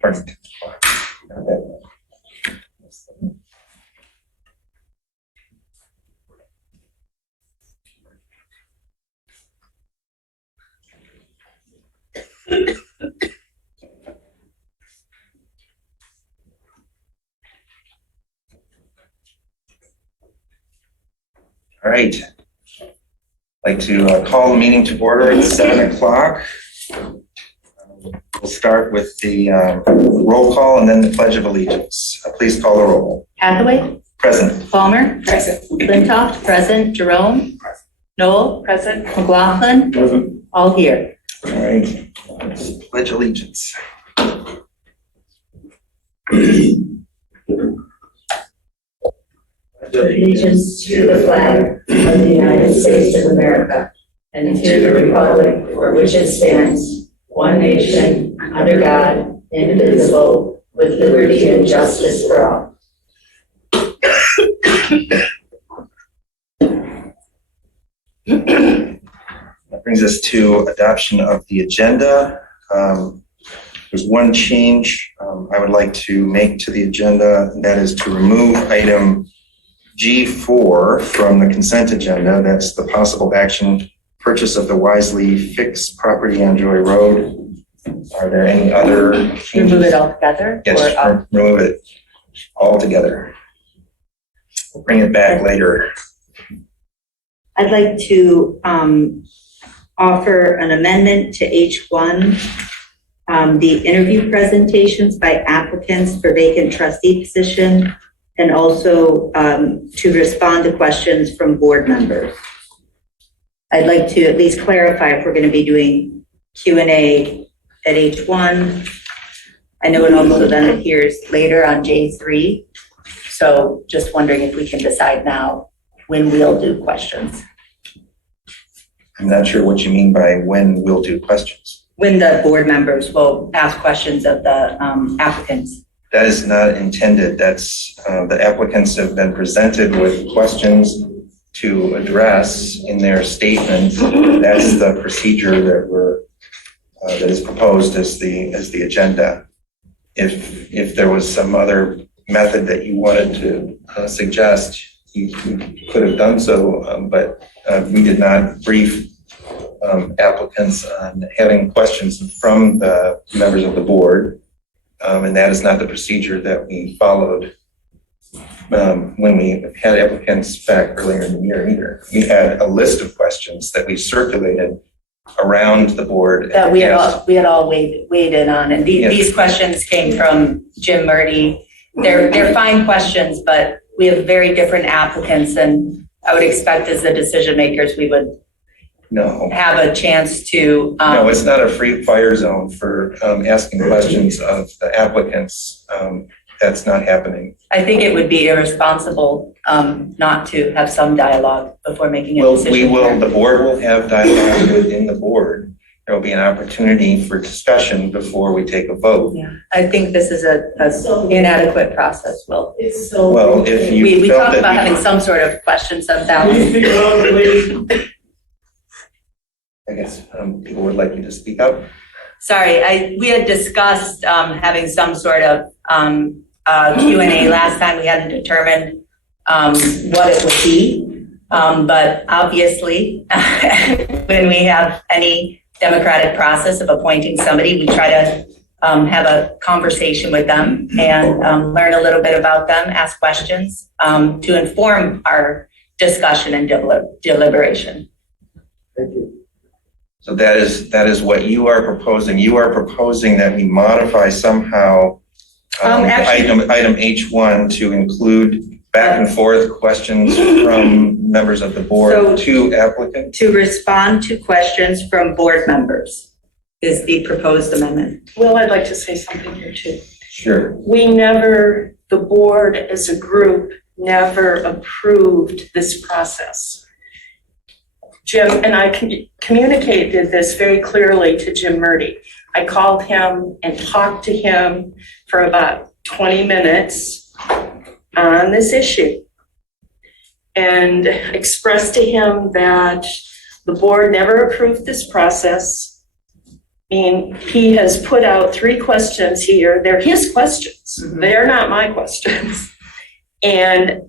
Pardon. All right. I'd like to call the meeting to order at 7 o'clock. We'll start with the roll call and then the Pledge of Allegiance. Please call the roll. Hathaway? Present. Palmer? Present. Flintoff? Present. Jerome? Present. Noel? Present. McLaughlin? Present. All here. All right. Let's pledge allegiance. Allegiance to the flag of the United States of America and to the republic for which it stands, one nation, under God, indivisible, with liberty and justice for all. That brings us to adoption of the agenda. There's one change I would like to make to the agenda, and that is to remove item G4 from the consent agenda. That's the possible action purchase of the Wisely Fix property on Joy Road. Are there any other changes? Remove it all together? Yes, remove it all together. We'll bring it back later. I'd like to offer an amendment to H1, the interview presentations by applicants for vacant trustee position, and also to respond to questions from board members. I'd like to at least clarify if we're going to be doing Q&A at H1. I know it also then appears later on J3. So just wondering if we can decide now when we'll do questions. I'm not sure what you mean by when we'll do questions. When the board members will ask questions of the applicants. That is not intended. That's the applicants have been presented with questions to address in their statement. That's the procedure that is proposed as the agenda. If there was some other method that you wanted to suggest, you could have done so, but we did not brief applicants on having questions from the members of the board. And that is not the procedure that we followed when we had applicants back earlier in the year either. We had a list of questions that we circulated around the board. That we had all weighed in on. And these questions came from Jim Murdy. They're fine questions, but we have very different applicants, and I would expect as the decision makers, we would have a chance to. No, it's not a free fire zone for asking questions of the applicants. That's not happening. I think it would be irresponsible not to have some dialogue before making a decision. We will. The board will have dialogue within the board. There will be an opportunity for discussion before we take a vote. Yeah, I think this is a inadequate process, Will. It's so well, if you we talked about having some sort of questions of that. I guess people would like you to speak up. Sorry, we had discussed having some sort of Q&A last time. We hadn't determined what it would be, but obviously when we have any democratic process of appointing somebody, we try to have a conversation with them and learn a little bit about them, ask questions to inform our discussion and deliberation. Thank you. So that is what you are proposing. You are proposing that we modify somehow item H1 to include back and forth questions from members of the board to applicants? To respond to questions from board members is the proposed amendment. Well, I'd like to say something here too. Sure. The board as a group never approved this process. Jim and I communicated this very clearly to Jim Murdy. I called him and talked to him for about 20 minutes on this issue and expressed to him that The board never approved this process. I mean, he has put out 3 questions here. They're his questions. They're not my questions. And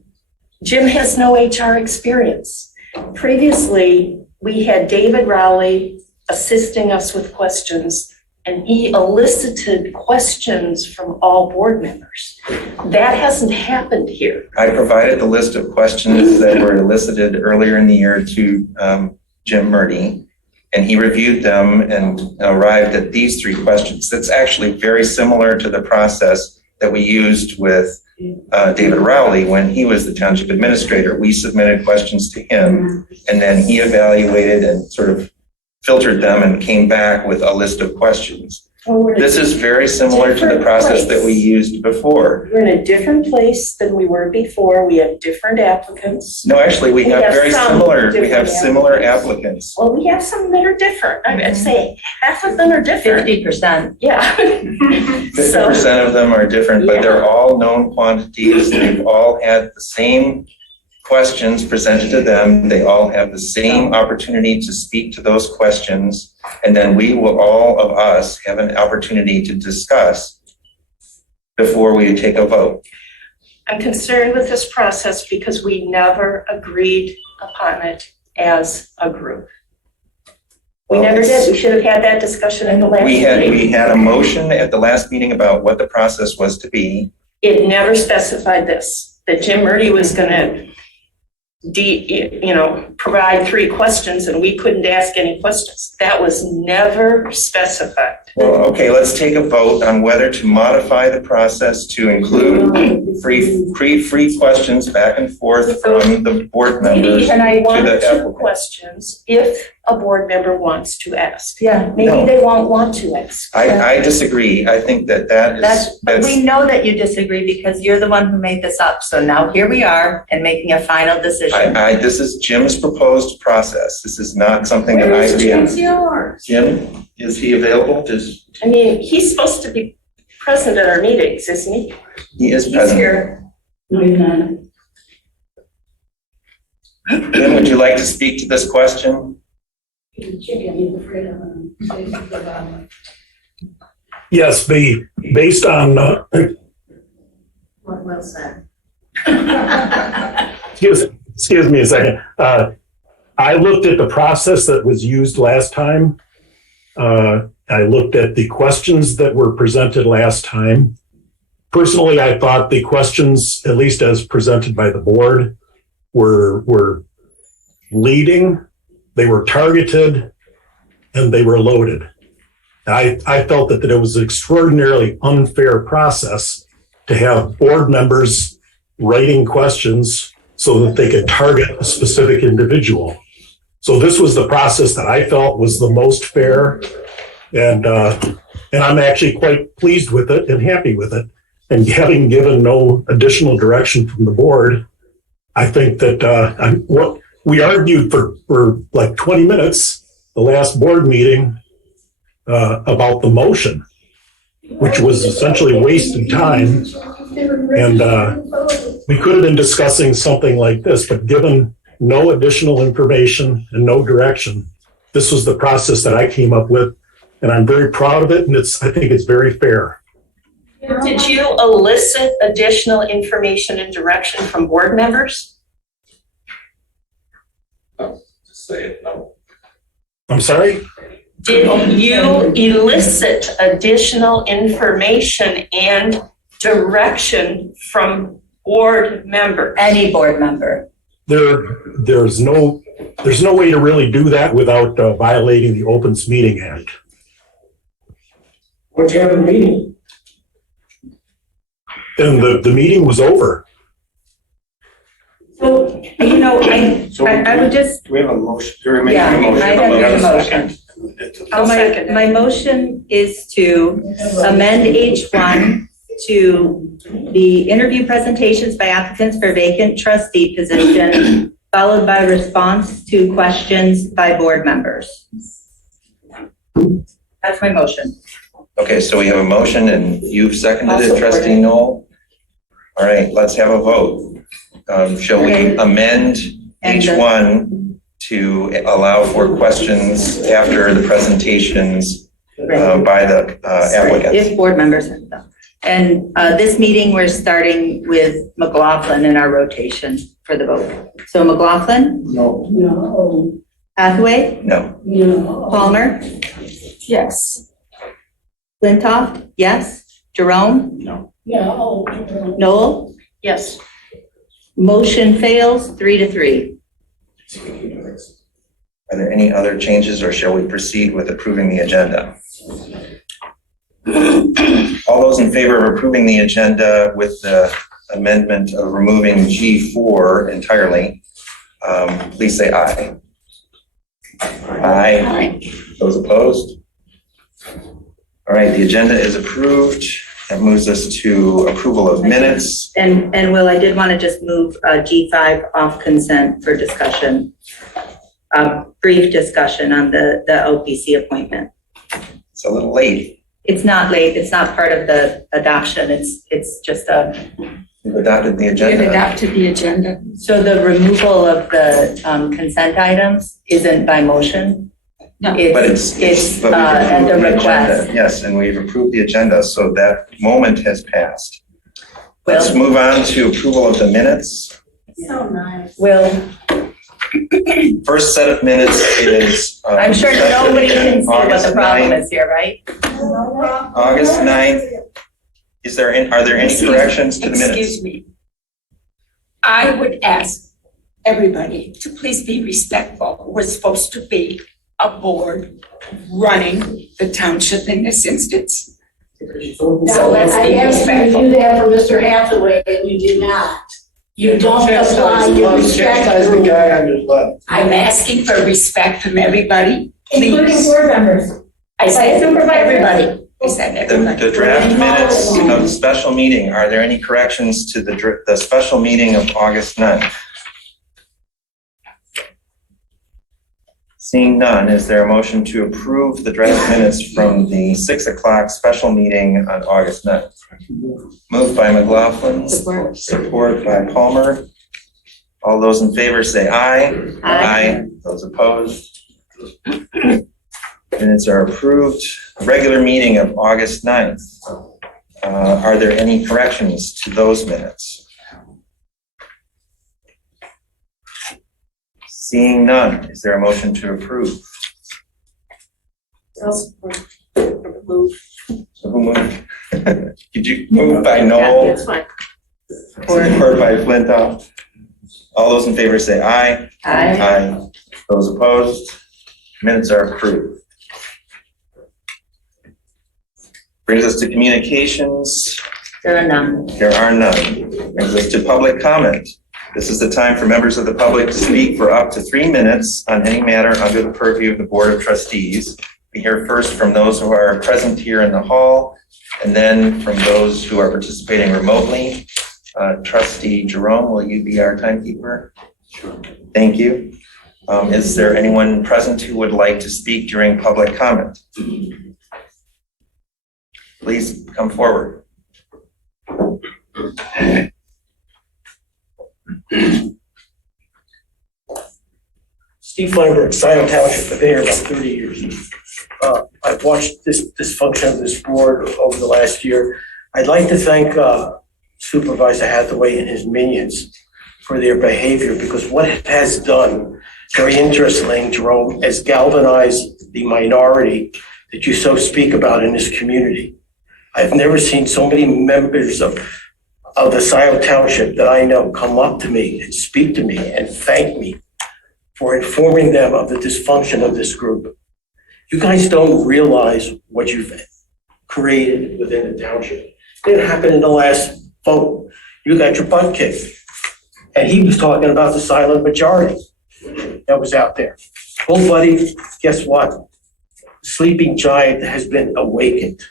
Jim has no HR experience. Previously, we had David Rowley assisting us with questions, and he elicited questions from all board members. That hasn't happened here. I provided the list of questions that were elicited earlier in the year to Jim Murdy, and he reviewed them and arrived at these 3 questions. That's actually very similar to the process that we used with David Rowley when he was the township administrator. We submitted questions to him, and then he evaluated and sort of filtered them and came back with a list of questions. This is very similar to the process that we used before. We're in a different place than we were before. We have different applicants. No, actually, we have very some similar, we have different similar applicants. Well, we have some that are different. I'd say half of them are different. 50%. Yeah. 50% of them are different, but they're all known quantities. They've all had the same questions presented to them. They all have the same opportunity to speak to those questions. And then we will, all of us, have an opportunity to discuss before we take a vote. I'm concerned with this process because we never agreed upon it as a group. We never did. We should have had that discussion at the last meeting. We had a motion at the last meeting about what the process was to be. It never specified this, that Jim Murdy was gonna provide 3 questions and we couldn't ask any questions. That was never specified. Well, okay, let's take a vote on whether to modify the process to include free questions back and forth from the board members And I to want the 2 applicant. questions if a board member wants to ask. Yeah. Maybe No. they won't want to ask. I disagree. I think that But we is, know that you disagree because you're the one who made this up. So now here we are and making a final decision. this is Jim's proposed process. This is not something that I agree on. yours? Jim, is he available? I mean, he's supposed to be present at our meetings, isn't he? He is present. No, he's not. Jim, would you like to speak to this question? Yes, based on, Well said. excuse me a second. I looked at the process that was used last time. I looked at the questions that were presented last time. Personally, I thought the questions, at least as presented by the board, were leading, they were targeted, and they were loaded. I felt that it was an extraordinarily unfair process to have board members writing questions so that they could target a specific individual. So this was the process that I felt was the most fair, and I'm actually quite pleased with it and happy with it. And having given no additional direction from the board, I think that we argued for like 20 minutes, the last board meeting, about the motion, which was essentially wasted time. And we could have been discussing something like this, but given no additional information and no direction, this was the process that I came up with, and I'm very proud of it, and I think it's very fair. Did you elicit additional information and direction from board members? Just say it, no. I'm sorry? Did you elicit additional information and direction from board members? Any board member. There's no way to really do that without violating the Open Meeting Act. What'd you have a meeting? And the meeting was over. So, I would just, Do we have a motion? Do we make yeah, a motion? I have We a a motion. I'll second it. My motion is to amend H1 to the interview presentations by applicants for vacant trustee position, followed by response to questions by board members. That's my motion. Okay, so we have a motion and you've seconded I'll it, support trustee it. Knoll. All right, let's have a vote. Shall we Okay. amend And H1 to allow for questions after the presentations by the applicants. If board members have them. And this meeting, we're starting with McLaughlin in our rotation for the vote. So McLaughlin, No. Hathaway, No. Palmer, Yes. Flintoff, yes. Jerome, No. Noel, Yes. motion fails 3-3. Are there any other changes, or shall we proceed with approving the agenda? All those in favor of approving the agenda with the amendment of removing G4 entirely, please say aye. Aye. Those opposed? All right, the agenda is approved. That moves us to approval of minutes. And Will, I did want to just move G5 off consent for discussion. Brief discussion on the OPC appointment. It's a little late. It's not late. It's not part of the adoption. It's just We've adopted the You agenda. adopted the agenda. so the removal of the consent items isn't by motion. No. But It's but we've at the approved the request. agenda. Yes, and we've approved the agenda, so that moment has passed. Let's Will, move on to approval of the minutes. So nice. Will, First set of minutes is. I'm sure nobody can see what the August problem 9th. is here, right? August 9th. Are there any corrections to the minutes? Excuse me. I would ask everybody to please be respectful. We're supposed to be a board running the township in this instance. So let's I be asked you to respectful. do that for Mr. Hathaway, and you did not. You don't apply your respect Chastise the rule, guy on his left. I'm asking for respect from everybody, including please. board members. I said Supervisor. everybody. I said everybody. The draft minutes of the special meeting, are there any corrections to the special meeting of August 9th? Seeing none, is there a motion to approve the draft minutes from the 6 o'clock special meeting on August 9th? Moved by McLaughlin, support by Palmer. All those in favor say aye. Aye. Those opposed? Minutes are approved. Regular meeting of August 9th. Are there any corrections to those minutes? Seeing none, is there a motion to approve? Move. So who moved? Did you move by Noel? Yeah, that's fine. Support by Flintoff. All those in favor say aye. Aye. Those opposed? Minutes are approved. Brings us to communications. There are none. There are none. Brings us to public comment. This is the time for members of the public to speak for up to 3 minutes on any matter under the purview of the Board of Trustees. We hear first from those who are present here in the hall, and then from those who are participating remotely. Trustee Jerome, will you be our timekeeper? Thank you. Is there anyone present who would like to speak during public comment? Please come forward. Steve Feinberg, Scio Township, I've been here about 30 years. I've watched this dysfunction of this board over the last year. I'd like to thank Supervisor Hathaway and his minions for their behavior, because what it has done, very interesting, Jerome, has galvanized the minority that you so speak about in this community. I've never seen so many members of the Scio Township that I know come up to me and speak to me and thank me for informing them of the dysfunction of this group. You guys don't realize what you've created within the township. It didn't happen in the last vote. You got your butt kicked. And he was talking about the silent majority that was out there. Well, buddy, guess what? Sleeping giant has been awakened.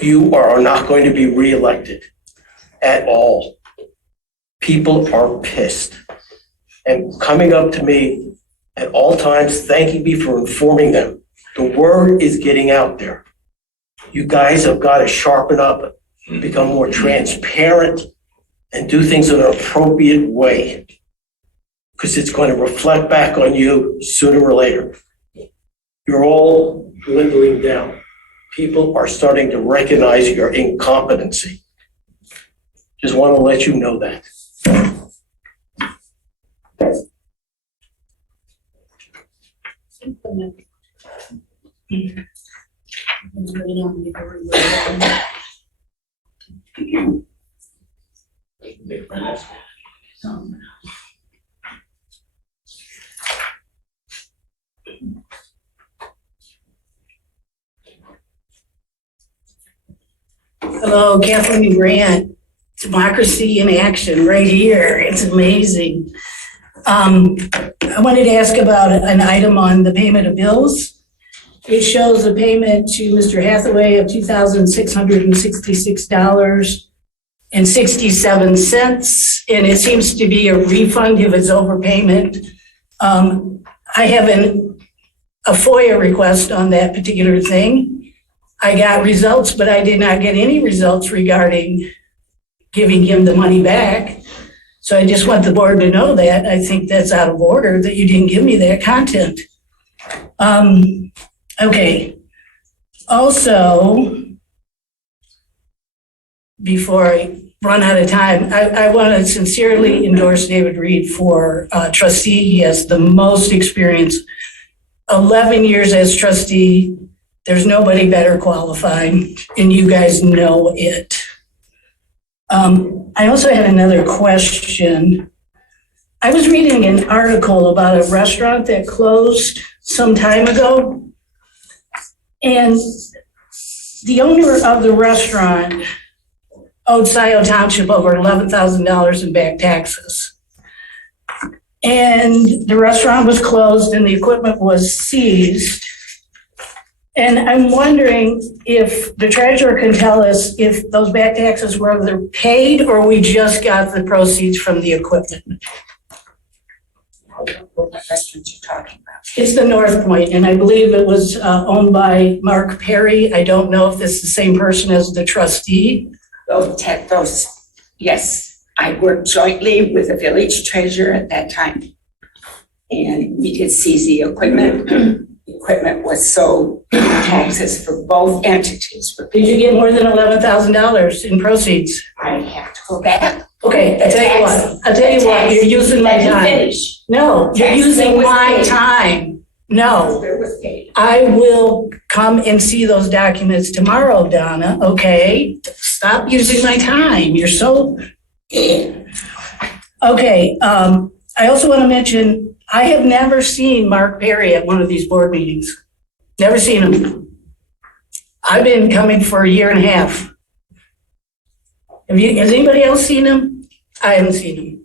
You are not going to be reelected at all. People are pissed and coming up to me at all times, thanking me for informing them. The word is getting out there. You guys have got to sharpen up, become more transparent, and do things in an appropriate way. because it's going to reflect back on you sooner or later. You're all dwindling down. People are starting to recognize your incompetency. Just want to let you know that. Hello, Kathleen Grant. Democracy in action right here. It's amazing. I wanted to ask about an item on the payment of bills. It shows a payment to Mr. Hathaway of $2,666.67, and it seems to be a refund of his overpayment. I have a FOIA request on that particular thing. I got results, but I did not get any results regarding giving him the money back. So I just want the board to know that. I think that's out of order that you didn't give me that content. Okay. Also, before I run out of time, I want to sincerely endorse David Reed for trustee. He has the most experience. 11 years as trustee. There's nobody better qualified, and you guys know it. I also had another question. I was reading an article about a restaurant that closed some time ago, and the owner of the restaurant owed Scio Township over $11,000 in back taxes. And the restaurant was closed and the equipment was seized. And I'm wondering if the treasurer can tell us if those back taxes were either paid or we just got the proceeds from the equipment. What restaurant you talking about? It's the North Point, and I believe it was owned by Mark Perry. I don't know if it's the same person as the trustee. Those, yes, I worked jointly with the village treasurer at that time. And we did seize the equipment. Equipment was sold, taxes for both entities. Did you get more than $11,000 in proceeds? I have to go back. Okay, I'll tell you what, you're using my time. Finish. No, you're Tax using bill was my paid. time. No, It was paid. I will come and see those documents tomorrow, Donna, okay? Stop using my time. You're so. Okay, I also want to mention, I have never seen Mark Perry at one of these board meetings. Never seen him. I've been coming for a year and a half. Has anybody else seen him? I haven't seen him.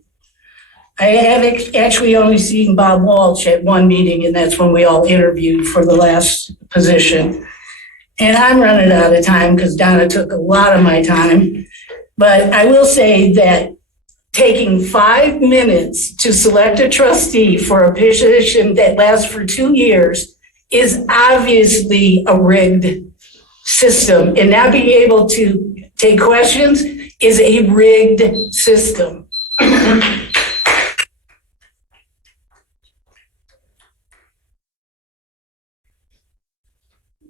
I have actually only seen Bob Walsh at one meeting, and that's when we all interviewed for the last position. And I'm running out of time because Donna took a lot of my time. But I will say that taking 5 minutes to select a trustee for a position that lasts for 2 years is obviously a rigged system. And not being able to take questions is a rigged system.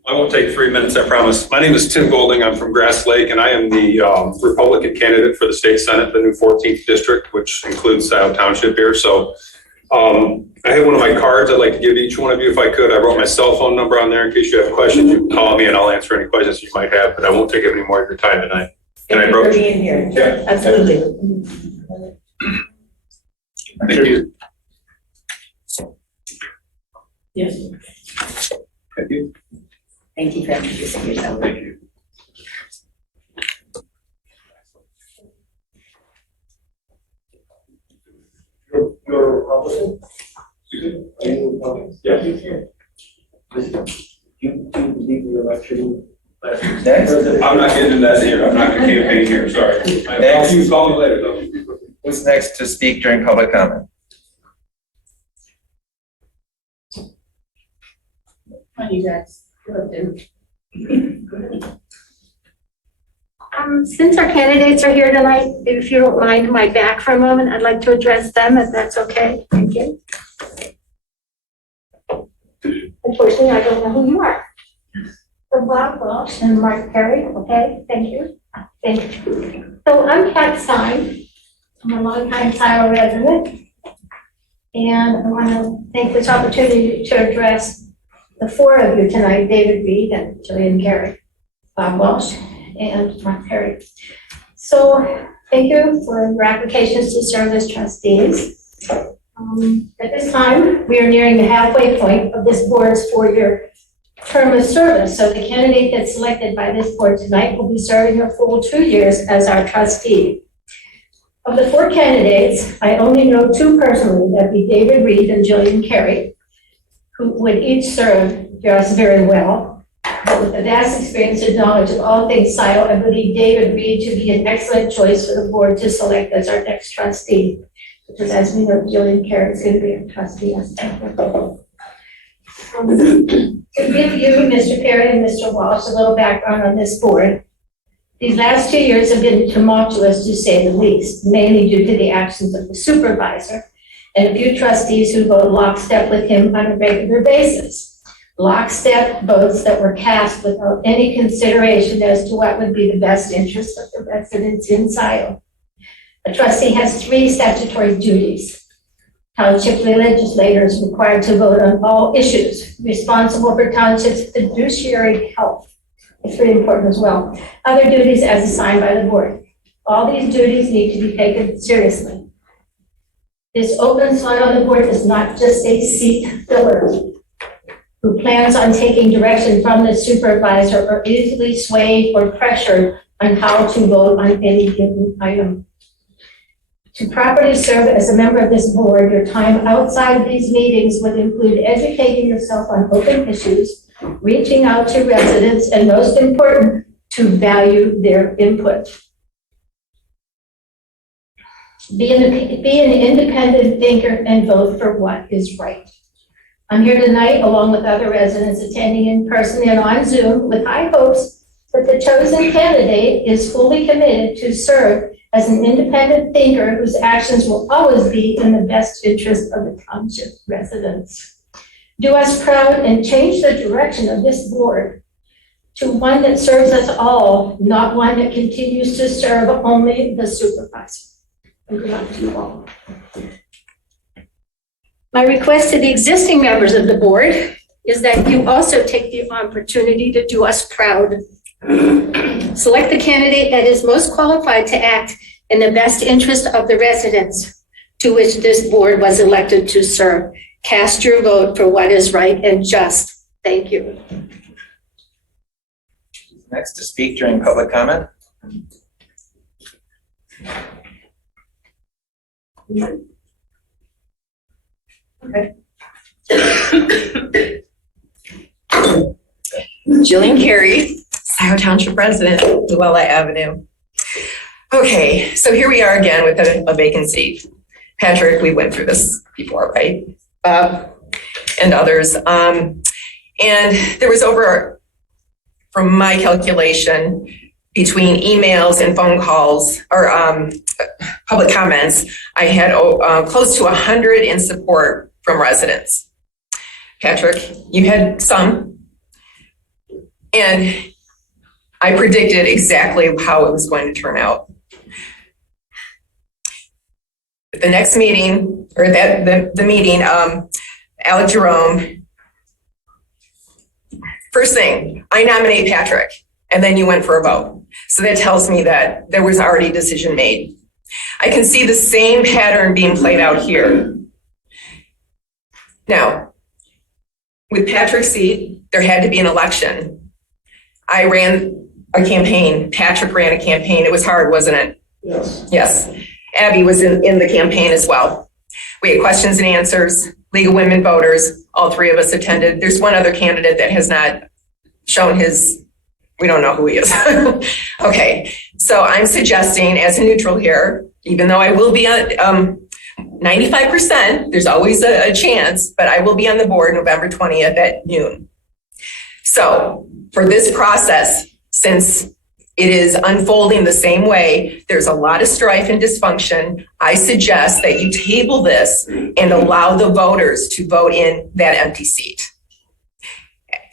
I won't take 3 minutes, I promise. My name is Tim Golding. I'm from Grass Lake, and I am the Republican candidate for the state Senate, the new 14th district, which includes Scio Township here. So I have one of my cards I'd like to give each one of you if I could. I wrote my cell phone number on there in case you have questions. You can call me and I'll answer any questions you might have, but I won't take up any more of your time tonight. Thank you for being here. Yeah. Absolutely. Thank you. Yes. Thank you. Thank you for introducing yourself. Thank you. You're a Republican? Are you a Republican? Yeah. Do you believe the election? Next. I'm not getting into that here. I'm not going to campaign here, sorry. You call me later though. Who's next to speak during public comment? Hi, you guys. Hi, Since our candidates are here tonight, if you don't mind my back for a moment, I'd like to address them if that's okay. Thank you. Unfortunately, I don't know who you are. So Bob Welsh and Mark Perry, okay, thank you. Thank you. So I'm Kat Stein. I'm a longtime Scio resident. And I want to take this opportunity to address the four of you tonight, David Reed and Jillian Carey, Bob Welsh, and Mark Perry. So thank you for your applications to serve as trustees. At this time, we are nearing the halfway point of this board's 4-year term of service. So the candidate that's selected by this board tonight will be serving a full 2 years as our trustee. Of the 4 candidates, I only know 2 personally, that'd be David Reed and Jillian Carey, who would each serve us very well. But with a vast experience and knowledge of all things Scio, I believe David Reed to be an excellent choice for the board to select as our next trustee. Because as we know, Jillian Carey is going to be our trustee. To give you, Mr. Perry and Mr. Walsh, a little background on this board, these last 2 years have been tumultuous to say the least, mainly due to the actions of the supervisor and a few trustees who vote lockstep with him on a regular basis. Lockstep votes that were cast without any consideration as to what would be the best interest of the residents in Scio. A trustee has 3 statutory duties. Township legislator is required to vote on all issues responsible for township's fiduciary health. It's very important as well. Other duties as assigned by the board. All these duties need to be taken seriously. This open slot on the board is not just a seat filler who plans on taking direction from the supervisor or easily swayed or pressured on how to vote on any given item. To properly serve as a member of this board, your time outside these meetings would include educating yourself on open issues, reaching out to residents, and most important, to value their input. Be an independent thinker and vote for what is right. I'm here tonight along with other residents attending in person and on Zoom with high hopes that the chosen candidate is fully committed to serve as an independent thinker whose actions will always be in the best interest of the township residents. Do us proud and change the direction of this board to one that serves us all, not one that continues to serve only the supervisor. And good luck to you all. My request to the existing members of the board is that you also take the opportunity to do us proud. Select the candidate that is most qualified to act in the best interest of the residents to which this board was elected to serve. Cast your vote for what is right and just. Thank you. Next to speak during public comment. Okay. Jillian Carey, Scio Township resident, Luella Avenue. Okay, so here we are again with a vacancy. Patrick, we went through this before, right? And others. And there was over, from my calculation, between emails and phone calls or public comments, I had close to 100 in support from residents. Patrick, you had some, and I predicted exactly how it was going to turn out. At the next meeting, or the meeting, Alec Jerome, first thing, I nominate Patrick, and then you went for a vote. So that tells me that there was already a decision made. I can see the same pattern being played out here. Now, with Patrick's seat, there had to be an election. I ran a campaign. Patrick ran a campaign. It was hard, wasn't it? Yes. Yes. Abby was in the campaign as well. We had questions and answers, League of Women Voters, all 3 of us attended. There's one other candidate that has not shown his, we don't know who he is. Okay, so I'm suggesting as a neutral here, even though I will be on 95%, there's always a chance, but I will be on the board November 20th at noon. So for this process, since It is unfolding the same way. There's a lot of strife and dysfunction. I suggest that you table this and allow the voters to vote in that empty seat.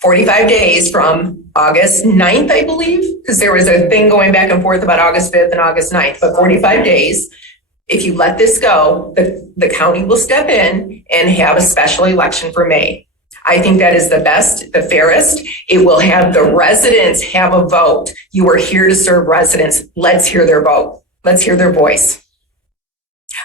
45 days from August 9th, I believe, because there was a thing going back and forth about August 5th and August 9th, but 45 days. If you let this go, the county will step in and have a special election for May. I think that is the best, the fairest. It will have the residents have a vote. You are here to serve residents. Let's hear their vote. Let's hear their voice.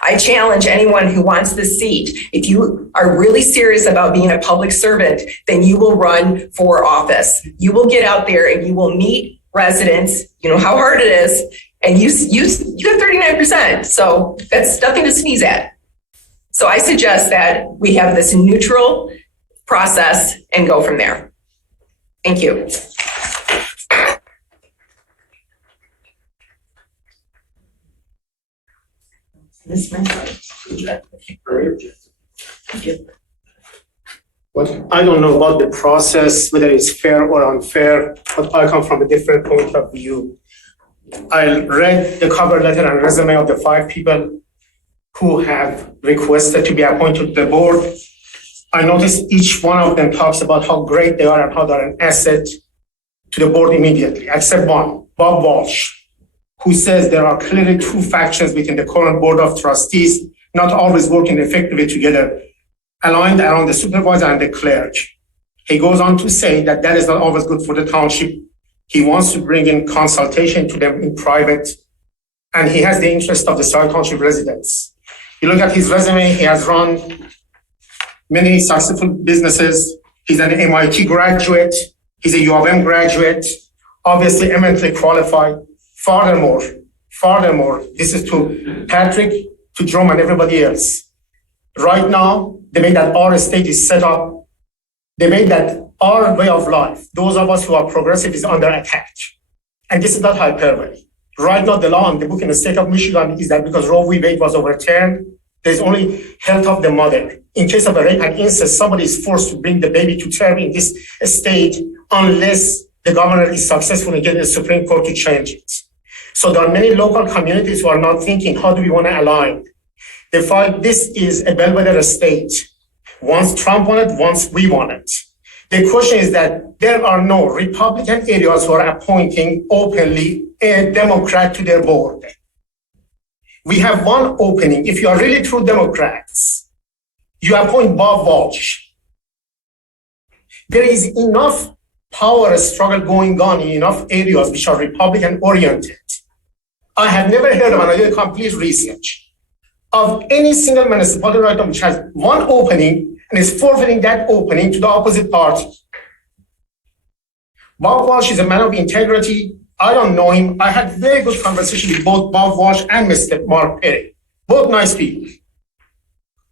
I challenge anyone who wants this seat. If you are really serious about being a public servant, then you will run for office. You will get out there and you will meet residents. You know how hard it is. And you have 39%. So that's nothing to sneeze at. So I suggest that we have this neutral process and go from there. Thank you. Well, I don't know about the process, whether it's fair or unfair, but I come from a different point of view. I read the cover letter and resume of the 5 people who have requested to be appointed to the board. I noticed each one of them talks about how great they are and how they're an asset to the board immediately, except one, Bob Walsh, who says there are clearly 2 factions within the current board of trustees, not always working effectively together, aligned around the supervisor and the clerk. He goes on to say that that is not always good for the township. He wants to bring in consultation to them in private, and he has the interest of the Scio Township residents. You look at his resume, he has run many successful businesses. He's an MIT graduate. He's a U of M graduate, obviously eminently qualified. Furthermore, this is to Patrick, to Jerome and everybody else. Right now, the way that our state is set up, the way that our way of life, those of us who are progressive, is under attack. And this is not hyperbole. Right now, the law and the book in the state of Michigan is that because Roe v. Wade was overturned, there's only health of the mother. In case of a rape and incest, somebody is forced to bring the baby to term in this state unless the governor is successful in getting the Supreme Court to change it. So there are many local communities who are not thinking, how do we want to align? They find this is a bellwether state. Once Trump won it, once we won it. The question is that there are no Republican areas who are appointing openly a Democrat to their board. We have one opening. If you are really true Democrats, you appoint Bob Walsh. There is enough power struggle going on in enough areas which are Republican oriented. I have never heard of, and I did complete research, of any single municipality right now which has one opening and is forfeiting that opening to the opposite party. Bob Walsh is a man of integrity. I don't know him. I had very good conversation with both Bob Walsh and Mr. Mark Perry. Both nice people.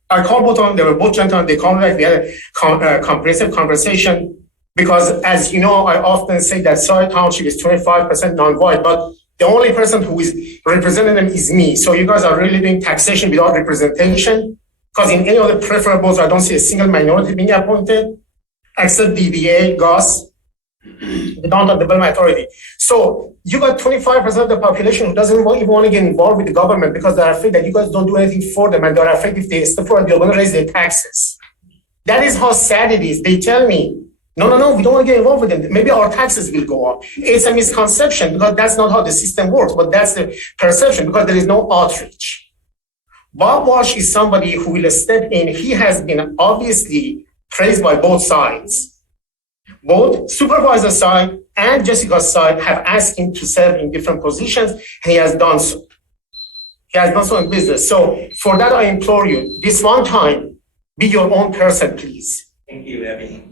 I called both of them. They were both gentlemen. They called me back. We had a comprehensive conversation because, as you know, I often say that Scio Township is 25% non-white, but the only person who is representing them is me. So you guys are really doing taxation without representation, because in any of the preferables, I don't see a single minority being appointed, except DBA, GOS, the Downtown Development Authority. So you got 25% of the population who doesn't even want to get involved with the government because they're afraid that you guys don't do anything for them, and they're afraid if they step forward, they're going to raise their taxes. That is how sad it is. They tell me, no, we don't want to get involved with them. Maybe our taxes will go up. It's a misconception because that's not how the system works, but that's the perception because there is no outreach. Bob Walsh is somebody who will step in. He has been obviously praised by both sides. Both supervisor side and Jessica's side have asked him to serve in different positions, and he has done so. He has done so in business. So for that, I implore you, this one time, be your own person, please. Thank you, Abby.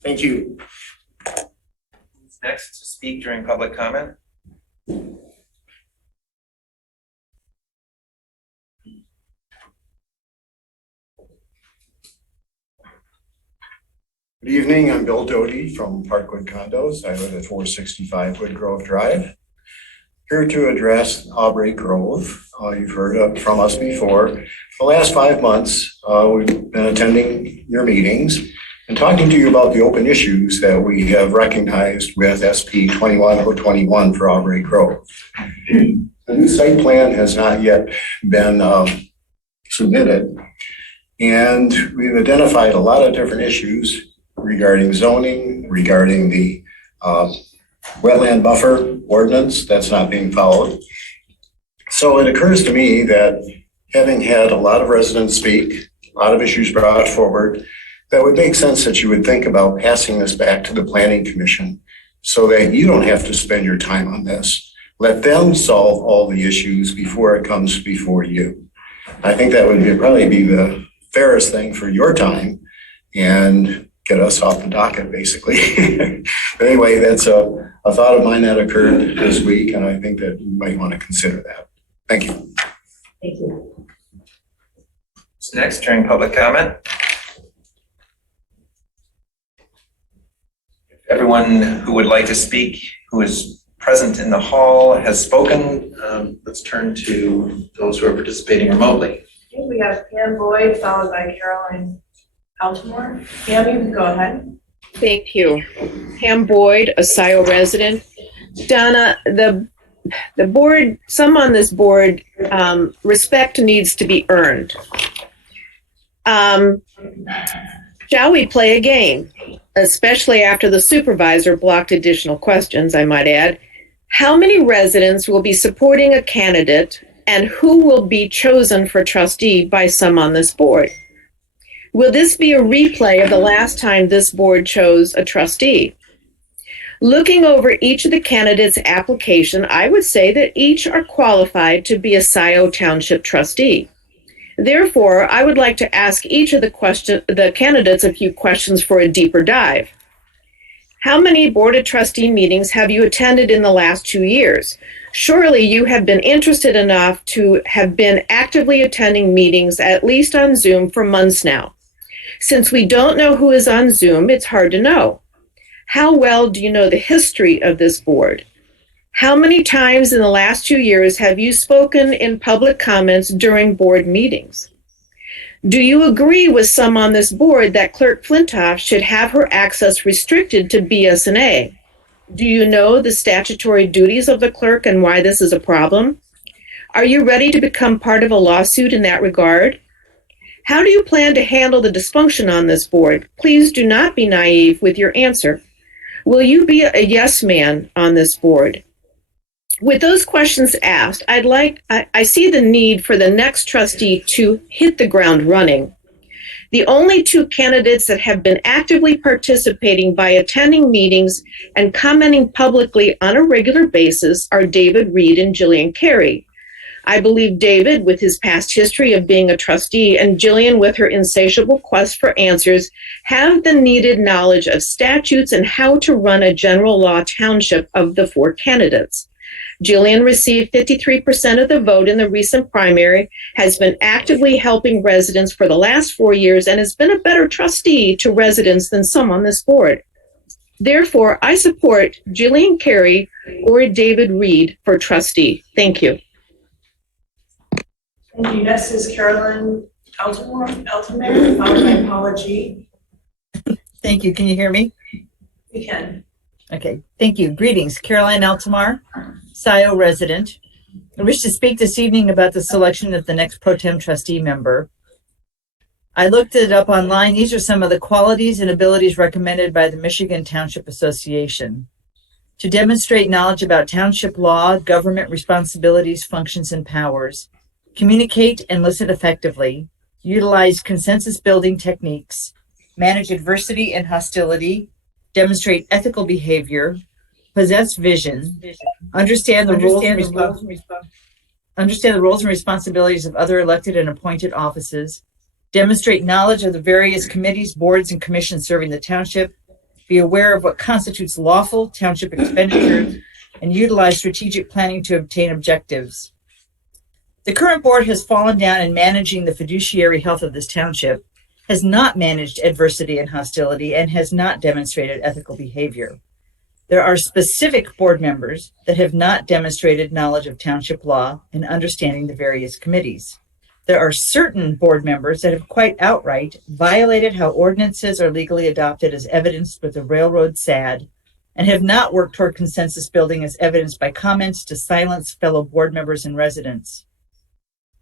Thank you. Who's next to speak during public comment? Good evening, I'm Bill Doty from Parkwood Condos. I live at 465 Woodgrove Drive. Here to address Aubrey Grove. You've heard from us before. For the last 5 months, we've been attending your meetings, and talking to you about the open issues that we have recognized with SP 21021 for Aubrey Grove. The new site plan has not yet been submitted, and we've identified a lot of different issues regarding zoning, regarding the wetland buffer ordinance that's not being followed. So it occurs to me that having had a lot of residents speak, a lot of issues brought forward, that would make sense that you would think about passing this back to the Planning Commission so that you don't have to spend your time on this. Let them solve all the issues before it comes before you. I think that would probably be the fairest thing for your time and get us off the docket, basically. But anyway, that's a thought of mine that occurred this week, and I think that you might want to consider that. Thank you. Thank you. Next, during public comment. Everyone who would like to speak, who is present in the hall, has spoken. Let's turn to those who are participating remotely. We have Pam Boyd, followed by Caroline Altamore. Pam, you can go ahead. Thank you. Pam Boyd, a Scio resident. Donna, the board, some on this board, respect needs to be earned. Shall we play a game? Especially after the supervisor blocked additional questions, I might add. How many residents will be supporting a candidate and who will be chosen for trustee by some on this board? Will this be a replay of the last time this board chose a trustee? Looking over each of the candidates' application, I would say that each are qualified to be a Scio Township trustee. Therefore, I would like to ask each of the candidates a few questions for a deeper dive. How many Board of Trustee meetings have you attended in the last 2 years? Surely you have been interested enough to have been actively attending meetings, at least on Zoom, for months now. Since we don't know who is on Zoom, it's hard to know. How well do you know the history of this board? How many times in the last 2 years have you spoken in public comments during board meetings? Do you agree with some on this board that Clerk Flintoff should have her access restricted to BS&A? Do you know the statutory duties of the clerk and why this is a problem? Are you ready to become part of a lawsuit in that regard? How do you plan to handle the dysfunction on this board? Please do not be naive with your answer. Will you be a yes man on this board? With those questions asked, I see the need for the next trustee to hit the ground running. The only two candidates that have been actively participating by attending meetings and commenting publicly on a regular basis are David Reed and Jillian Carey. I believe David, with his past history of being a trustee, and Jillian, with her insatiable quest for answers, have the needed knowledge of statutes and how to run a general law township of the four candidates. Jillian received 53% of the vote in the recent primary, has been actively helping residents for the last 4 years, and has been a better trustee to residents than some on this board. Therefore, I support Jillian Carey or David Reed for trustee. Thank you. Thank you. Next is Caroline Altamore, followed by Paula G. Thank you. Can you hear me? We can. Okay. Thank you. Greetings. Caroline Altamar, Scio resident. I wish to speak this evening about the selection of the next pro tem trustee member. I looked it up online. These are some of the qualities and abilities recommended by the Michigan Township Association. To demonstrate knowledge about township law, government responsibilities, functions, and powers, communicate and listen effectively, utilize consensus building techniques, manage adversity and hostility, demonstrate ethical behavior, possess vision, understand the roles and responsibilities of other elected and appointed offices, demonstrate knowledge of the various committees, boards, and commissions serving the township, be aware of what constitutes lawful township expenditures, and utilize strategic planning to obtain objectives. The current board has fallen down in managing the fiduciary health of this township, has not managed adversity and hostility, and has not demonstrated ethical behavior. There are specific board members that have not demonstrated knowledge of township law and understanding the various committees. There are certain board members that have quite outright violated how ordinances are legally adopted as evidenced with the railroad SAD, and have not worked toward consensus building as evidenced by comments to silence fellow board members and residents.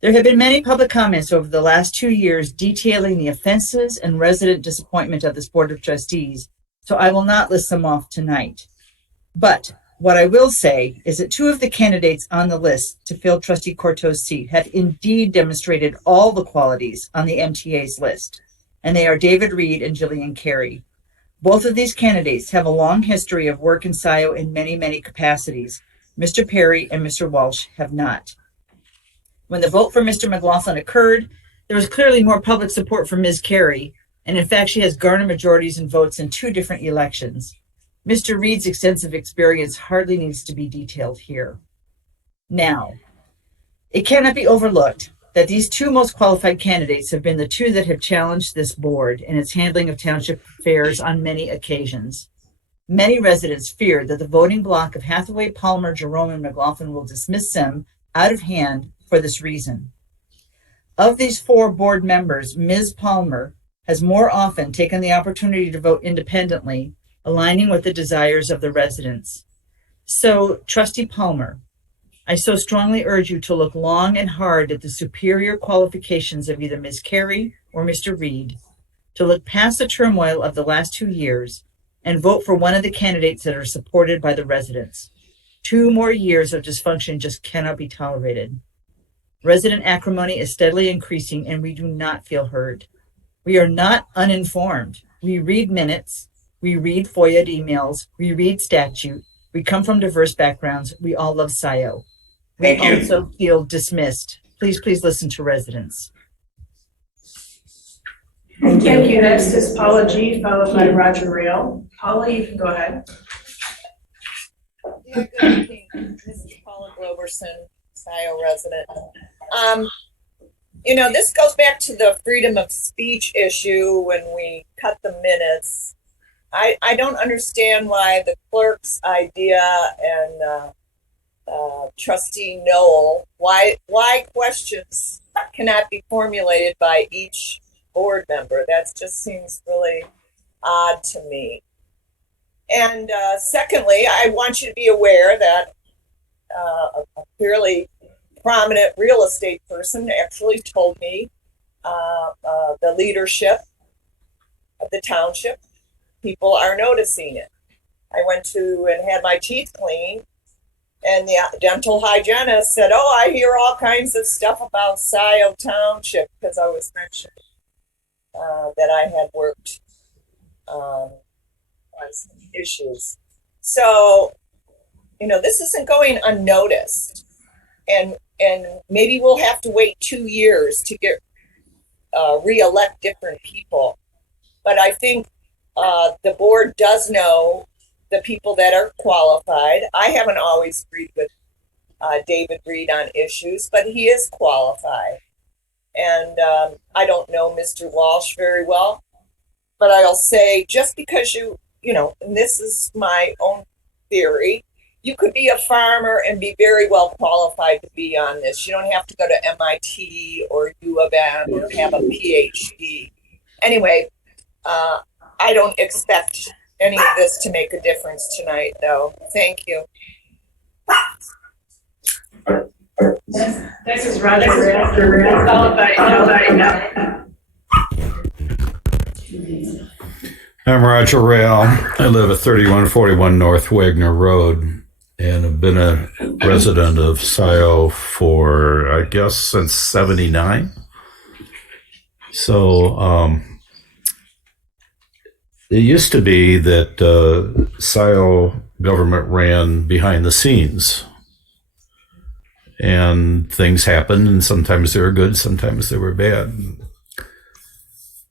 There have been many public comments over the last 2 years detailing the offenses and resident disappointment of this Board of Trustees, so I will not list them off tonight. But what I will say is that 2 of the candidates on the list to fill Trustee Corto's seat have indeed demonstrated all the qualities on the MTA's list, and they are David Reed and Jillian Carey. Both of these candidates have a long history of work in Scio in many, many capacities. Mr. Perry and Mr. Walsh have not. When the vote for Mr. McLaughlin occurred, there was clearly more public support for Ms. Carey, and in fact, she has garnered majorities in votes in 2 different elections. Mr. Reed's extensive experience hardly needs to be detailed here. Now, it cannot be overlooked that these 2 most qualified candidates have been the 2 that have challenged this board in its handling of township affairs on many occasions. Many residents fear that the voting bloc of Hathaway, Palmer, Jerome, and McLaughlin will dismiss them out of hand for this reason. Of these 4 board members, Ms. Palmer has more often taken the opportunity to vote independently, aligning with the desires of the residents. So, Trustee Palmer, I so strongly urge you to look long and hard at the superior qualifications of either Ms. Carey or Mr. Reed, to look past the turmoil of the last 2 years and vote for one of the candidates that are supported by the residents. 2 more years of dysfunction just cannot be tolerated. Resident acrimony is steadily increasing and we do not feel heard. We are not uninformed. We read minutes, we read FOIA emails, we read statute, we come from diverse backgrounds, we all love Scio. We Thank you. also feel dismissed. Please listen to residents. Thank you. Next is Paula G, followed by Roger Rail. Paula, you can go ahead. Yeah, good evening. This is Paula Gloverson, Scio resident. This goes back to the freedom of speech issue when we cut the minutes. I don't understand why the clerk's idea and Trustee Noel, why questions cannot be formulated by each board member. That just seems really odd to me. And secondly, I want you to be aware that a fairly prominent real estate person actually told me the leadership of the township, people are noticing it. I went to and had my teeth cleaned, and the dental hygienist said, "Oh, I hear all kinds of stuff about Scio Township," because I was mentioning that I had worked on some issues. So, this isn't going unnoticed, and maybe we'll have to wait 2 years to get re-elect different people. But I think the board does know the people that are qualified. I haven't always agreed with David Reed on issues, but he is qualified. And I don't know Mr. Walsh very well, but I'll say just because and this is my own theory, you could be a farmer and be very well qualified to be on this. You don't have to go to MIT or U of M or have a PhD. Anyway, I don't expect any of this to make a difference tonight, though. Thank you. This is Roger Rail, followed by I'm Roger Rail. I live at 3141 North Wagner Road and have been a resident of Scio for, I guess, since 79. So it used to be that Scio government ran behind the scenes. And things happened, and sometimes they were good, sometimes they were bad.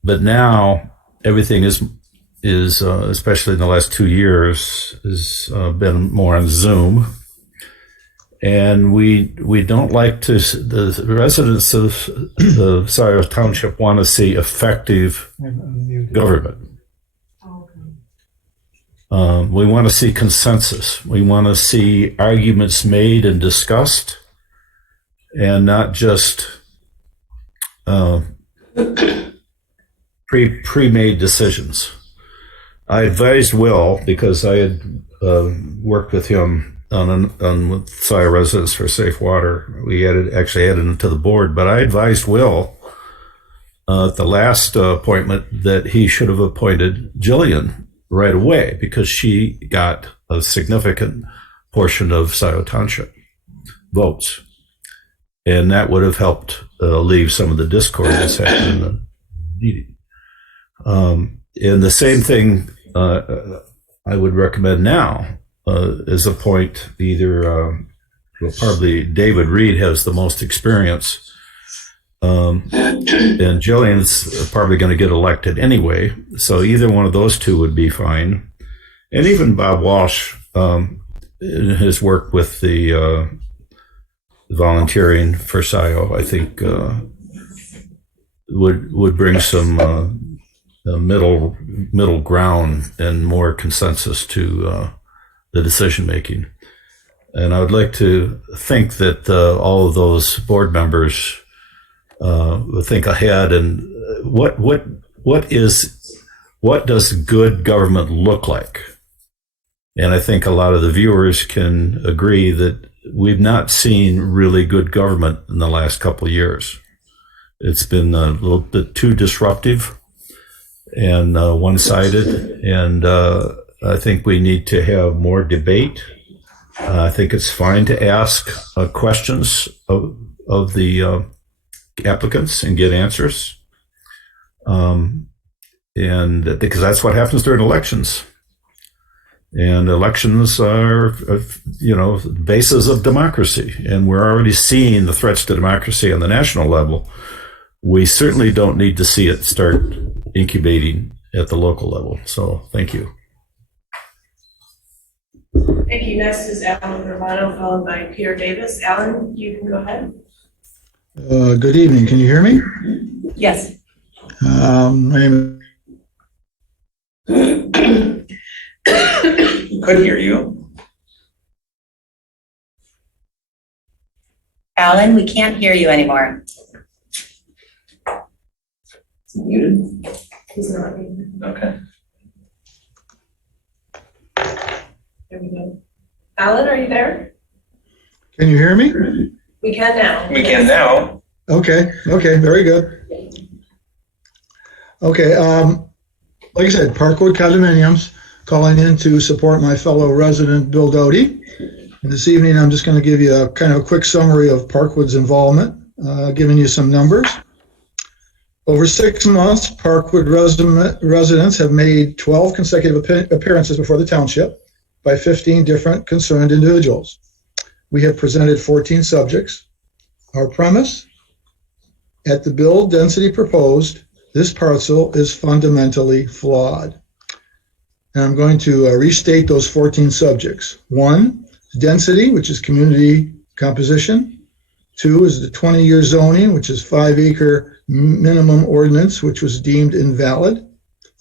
But now everything is especially in the last 2 years, has been more on Zoom. And we don't like to, the residents of the Scio Township want to see effective government. We want to see consensus. We want to see arguments made and discussed, and not just pre-made decisions. I advised Will, because I had worked with him on Scio Residents for Safe Water. We had actually added it to the board, but I advised Will at the last appointment that he should have appointed Jillian right away, because she got a significant portion of Scio Township votes. And that would have helped leave some of the discord that's happened in the meeting. And the same thing I would recommend now is appoint either, well, probably David Reed has the most experience, and Jillian's probably going to get elected anyway. So either one of those two would be fine. And even Bob Walsh, in his work with the volunteering for Scio, I think would bring some middle ground and more consensus to the decision making. And I would like to think that all of those board members will think ahead and what does good government look like? And I think a lot of the viewers can agree that we've not seen really good government in the last couple of years. It's been a little bit too disruptive and one-sided, and I think we need to have more debate. I think it's fine to ask questions of the applicants and get answers, and because that's what happens during elections. And elections are, bases of democracy, and we're already seeing the threats to democracy on the national level. We certainly don't need to see it start incubating at the local level. So, thank you. Thank you. Next is Alan Romano, followed by Peter Davis. Alan, you can go ahead. Good evening. Can you hear me? Yes. My name Could hear you. Alan, we can't hear you anymore. It's muted. He's not muted. Okay. There we go. Alan, are you there? Can you hear me? We can now. We can now. Okay, very good. Okay, like I said, Parkwood Condominiums, calling in to support my fellow resident, Bill Doty. And this evening, I'm just going to give you a kind of a quick summary of Parkwood's involvement, giving you some numbers. Over 6 months, Parkwood residents have made 12 consecutive appearances before the township by 15 different concerned individuals. We have presented 14 subjects. Our premise: at the build density proposed, this parcel is fundamentally flawed. And I'm going to restate those 14 subjects. 1, density, which is community composition. 2 is the 20-year zoning, which is 5-acre minimum ordinance, which was deemed invalid.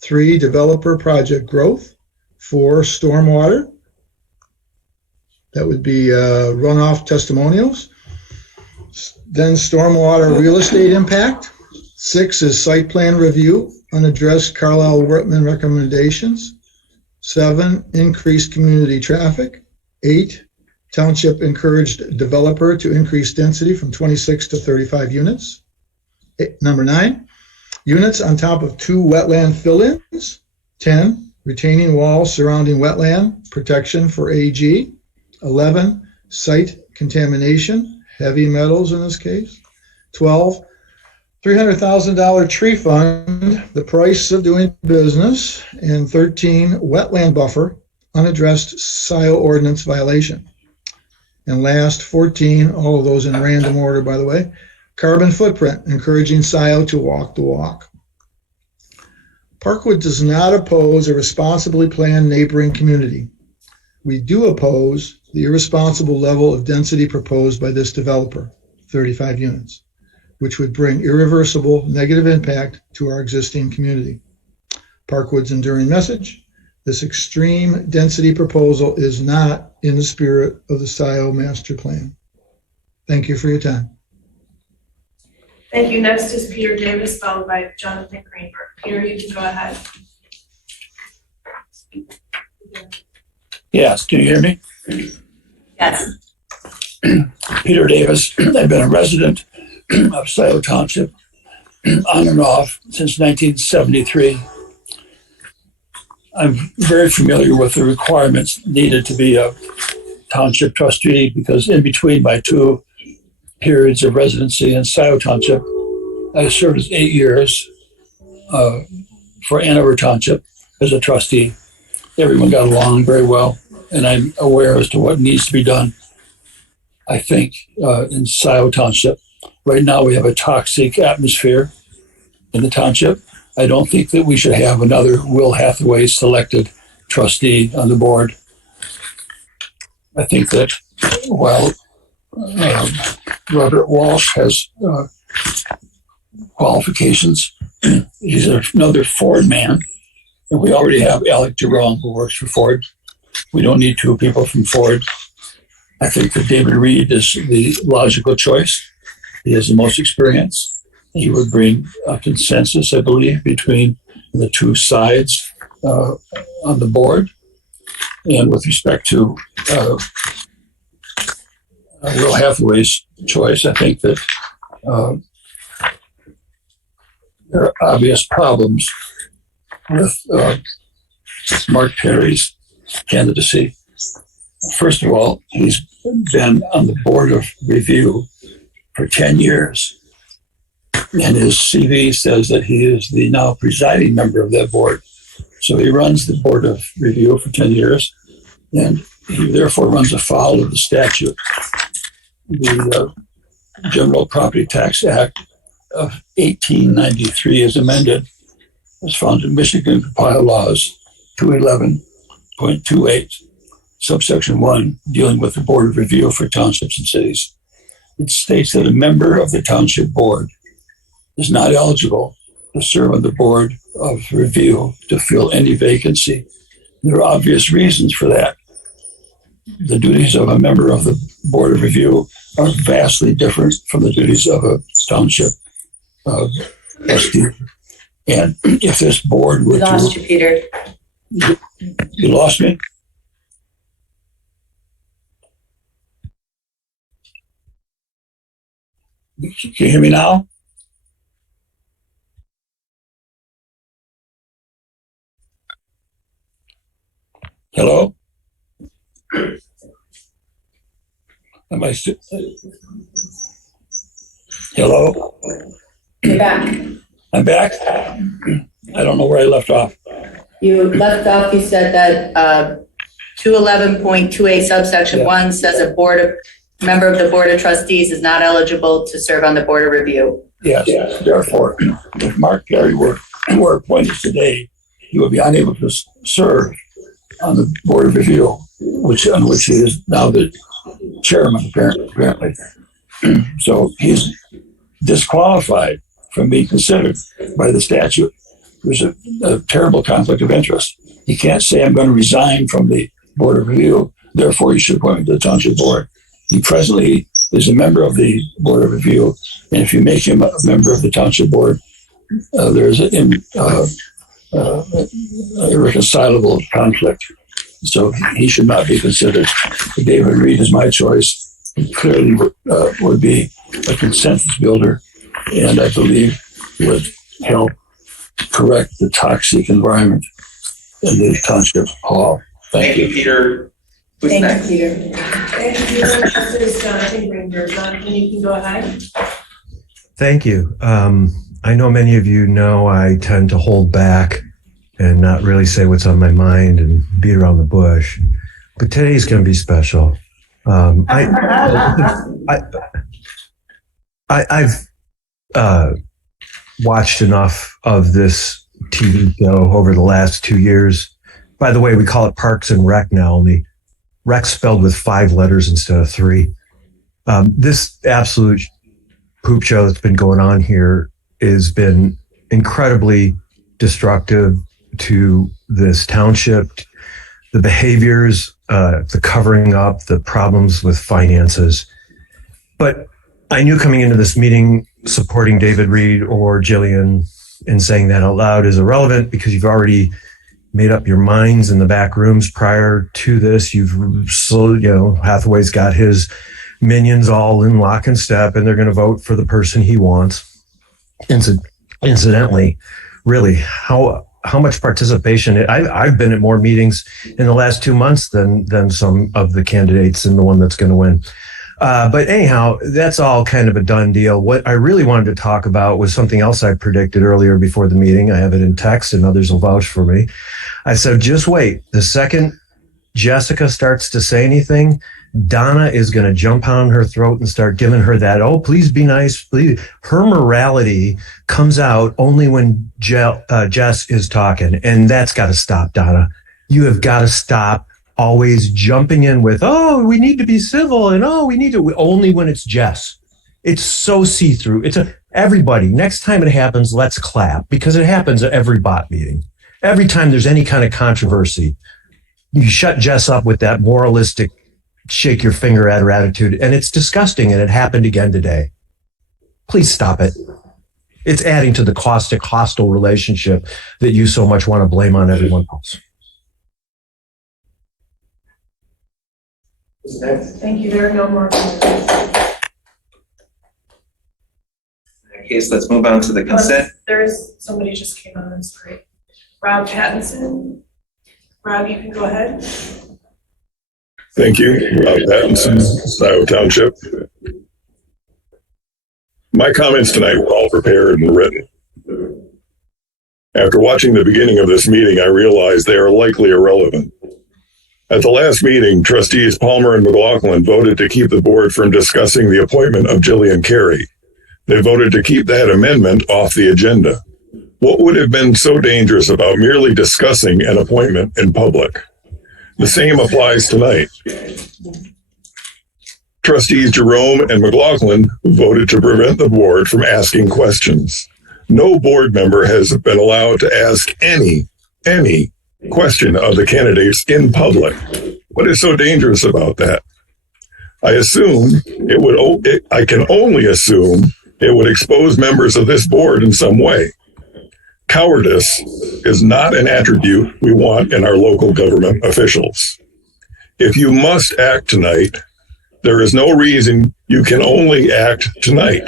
3, developer project growth. 4, stormwater. That would be runoff testimonials. Then stormwater real estate impact. 6 is site plan review, unaddressed Carlisle-Whitman recommendations. 7, increased community traffic. 8, township encouraged developer to increase density from 26 to 35 units. Number 9, units on top of 2 wetland fill-ins. 10, retaining walls surrounding wetland protection for AG. 11, site contamination, heavy metals in this case. 12, $300,000 tree fund, the price of doing business. And 13, wetland buffer, unaddressed Scio ordinance violation. And last, 14, all of those in random order, by the way, carbon footprint, encouraging Scio to walk the walk. Parkwood does not oppose a responsibly planned neighboring community. We do oppose the irresponsible level of density proposed by this developer, 35 units, which would bring irreversible negative impact to our existing community. Parkwood's enduring message: this extreme density proposal is not in the spirit of the Scio master plan. Thank you for your time. Thank you. Next is Peter Davis, followed by Jonathan Greenberg. Peter, you can go ahead. Yes, can you hear me? Yes. Peter Davis. I've been a resident of Scio Township on and off since 1973. I'm very familiar with the requirements needed to be a township trustee because in between my two periods of residency in Scio Township, I served as 8 years for Andover Township as a trustee. Everyone got along very well, and I'm aware as to what needs to be done. I think in Scio Township, right now we have a toxic atmosphere in the township. I don't think that we should have another Will Hathaway selected trustee on the board. I think that while Robert Walsh has qualifications, he's another Ford man, and we already have Alec Jerome who works for Ford. We don't need two people from Ford. I think that David Reed is the logical choice. He has the most experience. He would bring a consensus, I believe, between the two sides on the board. And with respect to Will Hathaway's choice, I think that there are obvious problems with Mark Perry's candidacy. First of all, he's been on the Board of Review for 10 years. And his CV says that he is the now presiding member of that board. So he runs the Board of Review for 10 years, and he therefore runs afoul of the statute. The General Property Tax Act of 1893 as amended was found in Michigan Compiled Laws 211.28, subsection 1, dealing with the Board of Review for townships and cities. It states that a member of the township board is not eligible to serve on the Board of Review to fill any vacancy. There are obvious reasons for that. The duties of a member of the Board of Review are vastly different from the duties of a township trustee. And if this board were We lost you, Peter. You lost me? Can you hear me now? Hello? Am I still? Hello? You're back. I'm back? I don't know where I left off. You left off, you said that 211.28 subsection 1 says member of the Board of Trustees is not eligible to serve on the Board of Review. Yes, therefore, if Mark Perry were appointed today, he would be unable to serve on the Board of Review, on which he is now the chairman, apparently. So he's disqualified from being considered by the statute. There's a terrible conflict of interest. He can't say, I'm going to resign from the Board of Review, therefore you should appoint me to the Township Board. He presently is a member of the Board of Review, and if you make him a member of the Township Board, there's an irreconcilable conflict. So he should not be considered. David Reed is my choice. He clearly would be a consensus builder, and I believe would help correct the toxic environment in the Township Hall. Thank you, Peter. Who's Thank next? you, Peter. Thank you, Peter. This is Jonathan Greenberg. Jonathan, you can go ahead. Thank you. I know many of you know I tend to hold back and not really say what's on my mind and beat around the bush. But today's going to be special. I've watched enough of this TV show over the last 2 years. By the way, we call it Parks and Rec now, only Rec spelled with 5 letters instead of 3. This absolute poop show that's been going on here has been incredibly destructive to this township, the behaviors, the covering up, the problems with finances. But I knew coming into this meeting supporting David Reed or Jillian and saying that out loud is irrelevant because you've already made up your minds in the back rooms prior to this. Hathaway's got his minions all in lock and step, and they're going to vote for the person he wants. Incidentally, really, how much participation? I've been at more meetings in the last 2 months than some of the candidates and the one that's going to win. But anyhow, that's all kind of a done deal. What I really wanted to talk about was something else I predicted earlier before the meeting. I have it in text and others will vouch for me. I said, just wait. The second Jessica starts to say anything, Donna is going to jump on her throat and start giving her that, oh, please be nice. Please. Her morality comes out only when Jess is talking. And that's got to stop, Donna. You have got to stop always jumping in with, oh, we need to be civil, and oh, we need to, only when it's Jess. It's so see-through. Everybody, next time it happens, let's clap, because it happens at every bot meeting. Every time there's any kind of controversy, you shut Jess up with that moralistic, shake your finger at her attitude, and it's disgusting, and it happened again today. Please stop it. It's adding to the caustic, hostile relationship that you so much want to blame on everyone else. Thank you. There are no more. In that case, let's move on to the consent. There is, somebody just came on, I'm sorry. Rob Pattinson. Rob, you can go ahead. Thank you. Rob Pattinson, Scio Township. My comments tonight were all prepared and written. After watching the beginning of this meeting, I realized they are likely irrelevant. At the last meeting, trustees Palmer and McLaughlin voted to keep the board from discussing the appointment of Jillian Carey. They voted to keep that amendment off the agenda. What would have been so dangerous about merely discussing an appointment in public? The same applies tonight. Trustees Jerome and McLaughlin voted to prevent the board from asking questions. No board member has been allowed to ask any question of the candidates in public. What is so dangerous about that? I can only assume it would expose members of this board in some way. Cowardice is not an attribute we want in our local government officials. If you must act tonight, there is no reason you can only act tonight.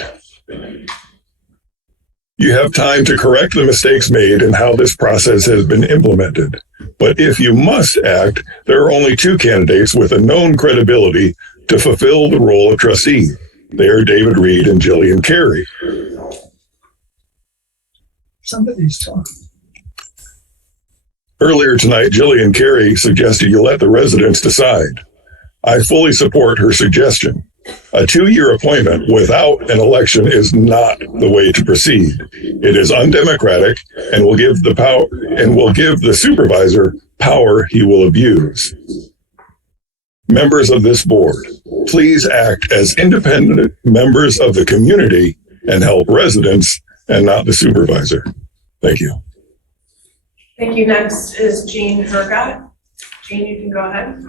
You have time to correct the mistakes made and how this process has been implemented. But if you must act, there are only two candidates with a known credibility to fulfill the role of trustee. They are David Reed and Jillian Carey. Somebody's talking. Earlier tonight, Jillian Carey suggested you let the residents decide. I fully support her suggestion. A 2-year appointment without an election is not the way to proceed. It is undemocratic and will give the supervisor power he will abuse. Members of this board, please act as independent members of the community and help residents and not the supervisor. Thank you. Thank you. Next is Jean Hercott. Jean, you can go ahead.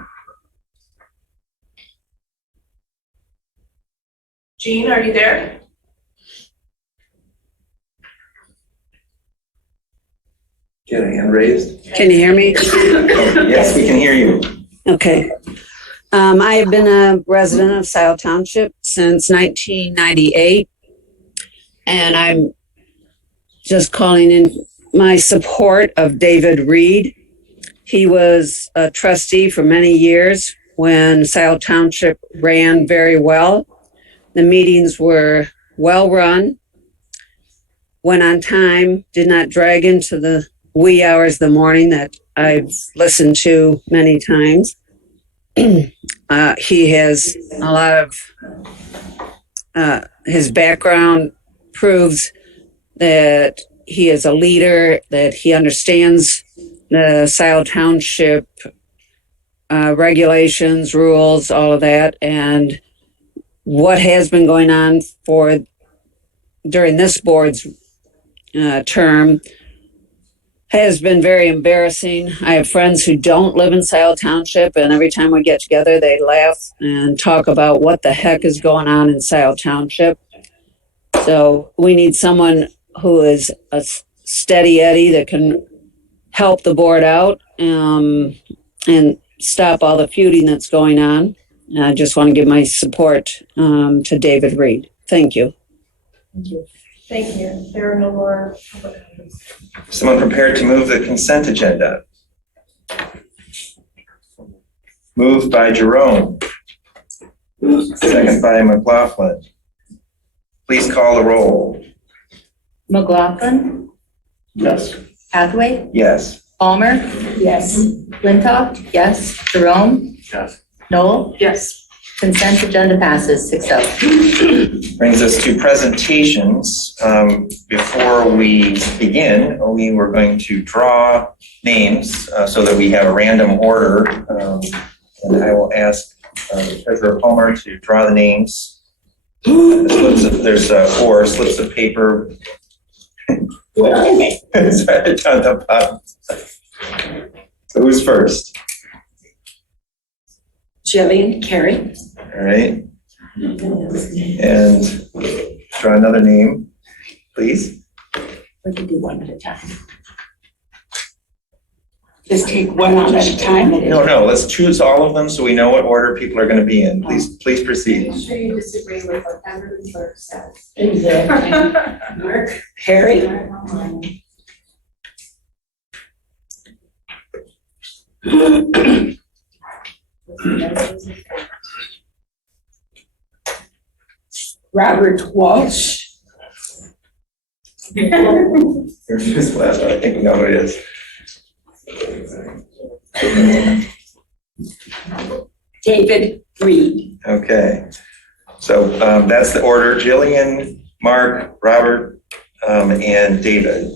Jean, are you there? Get a hand raised. Can you hear me? Yes, we can hear you. Okay. I have been a resident of Scio Township since 1998, and I'm just calling in my support of David Reed. He was a trustee for many years when Scio Township ran very well. The meetings were well run, went on time, did not drag into the wee hours of the morning that I've listened to many times. He has a lot of, his background proves that he is a leader, that he understands the Scio Township regulations, rules, all of that, and what has been going on during this board's term has been very embarrassing. I have friends who don't live in Scio Township, and every time we get together, they laugh and talk about what the heck is going on in Scio Township. So we need someone who is a steady Eddie that can help the board out and stop all the feuding that's going on. And I just want to give my support to David Reed. Thank you. Thank you. There are no more public comments. Someone prepared to move the consent agenda? Moved by Jerome. Second by McLaughlin. Please call the roll. McLaughlin, Yes. Hathaway, Yes. Palmer, Yes. Flintoff, yes, Jerome, Yes. Noel. Yes. Consent agenda passes 6-0. Brings us to presentations. Before we begin, we were going to draw names so that we have a random order. And I will ask Treasurer Palmer to draw the names. There's 4 slips of paper. It's right on the bottom. So who's first? Jillian Carey. All right. And draw another name, please. We can do one at a time. Just take one out at a time. No, let's choose all of them so we know what order people are going to be in. Please proceed. I'm sure you disagree with whatever the clerk says. Exactly. Mark Perry. Robert Walsh. Here's this last one. I think we know who it is. David Reed. Okay. So that's the order. Jillian, Mark, Robert, and David.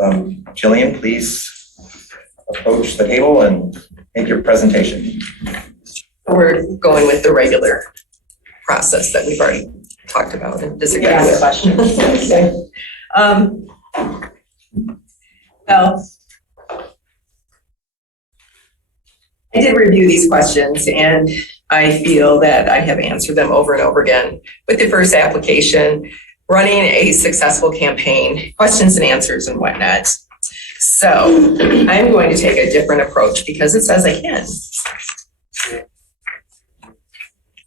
Jillian, please approach the table and make your presentation. We're going with the regular process that we've already talked about and disagreed with. Okay. Well, I did review these questions and I feel that I have answered them over and over again. With the first application, running a successful campaign, questions and answers and whatnot. So I'm going to take a different approach because it says I can.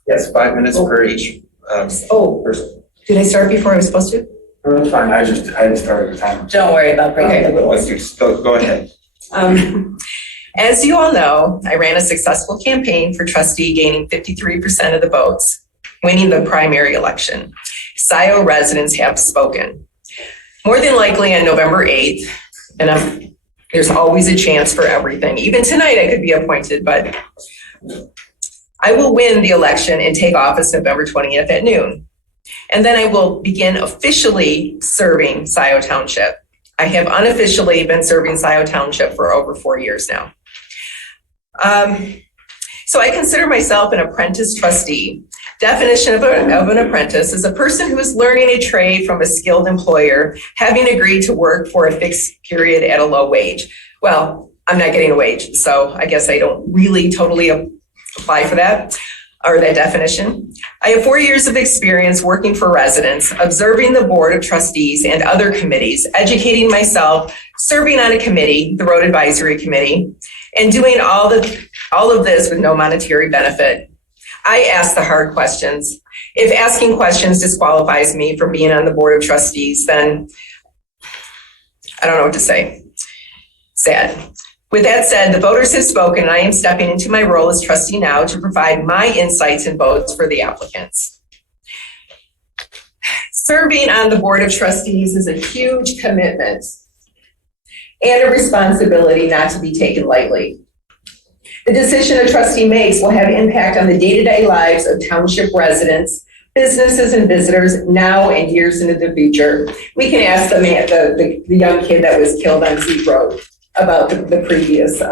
Yes, 5 minutes per each person. Did I start before I was supposed to? No, that's fine. I just started the time. Don't worry about breaking the rules. Go ahead. As you all know, I ran a successful campaign for trustee, gaining 53% of the votes, winning the primary election. Scio residents have spoken. More than likely on November 8th, and there's always a chance for everything. Even tonight I could be appointed, but I will win the election and take office November 20th at noon. And then I will begin officially serving Scio Township. I have unofficially been serving Scio Township for over 4 years now. So I consider myself an apprentice trustee. Definition of an apprentice is a person who is learning a trade from a skilled employer, having agreed to work for a fixed period at a low wage. Well, I'm not getting a wage, so I guess I don't really totally apply for that, or that definition. I have 4 years of experience working for residents, observing the board of trustees and other committees, educating myself, serving on a committee, the road advisory committee, and doing all of this with no monetary benefit. I ask the hard questions. If asking questions disqualifies me from being on the board of trustees, then I don't know what to say. Sad. With that said, the voters have spoken, and I am stepping into my role as trustee now to provide my insights and votes for the applicants. Serving on the board of trustees is a huge commitment and a responsibility not to be taken lightly. The decision a trustee makes will have impact on the day-to-day lives of township residents, businesses, and visitors now and years into the future. We can ask the young kid that was killed on Zeke Road about the previous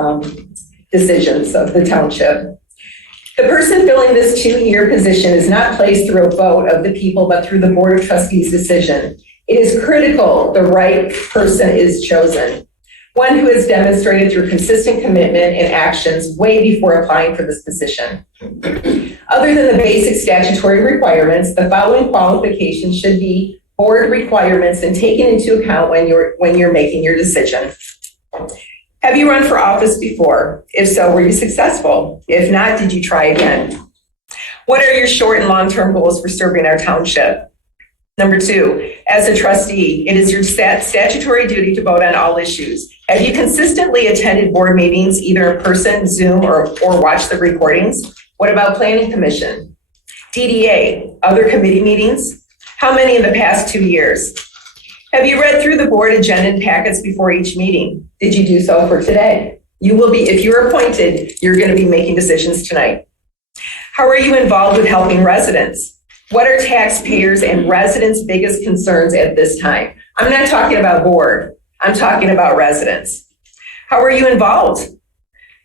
decisions of the township. The person filling this 2-year position is not placed through a vote of the people, but through the board of trustees' decision. It is critical the right person is chosen. one who has demonstrated through consistent commitment and actions way before applying for this position. Other than the basic statutory requirements, the following qualifications should be board requirements and taken into account when you're making your decision. Have you run for office before? If so, were you successful? If not, did you try again? What are your short and long-term goals for serving our township? Number 2, as a trustee, it is your statutory duty to vote on all issues. Have you consistently attended board meetings, either in person, Zoom, or watched the recordings? What about Planning Commission? DDA, other committee meetings? How many in the past 2 years? Have you read through the board agenda and packets before each meeting? Did you do so for today? You will be, if you're appointed, you're going to be making decisions tonight. How are you involved with helping residents? What are taxpayers and residents' biggest concerns at this time? I'm not talking about board. I'm talking about residents. How are you involved?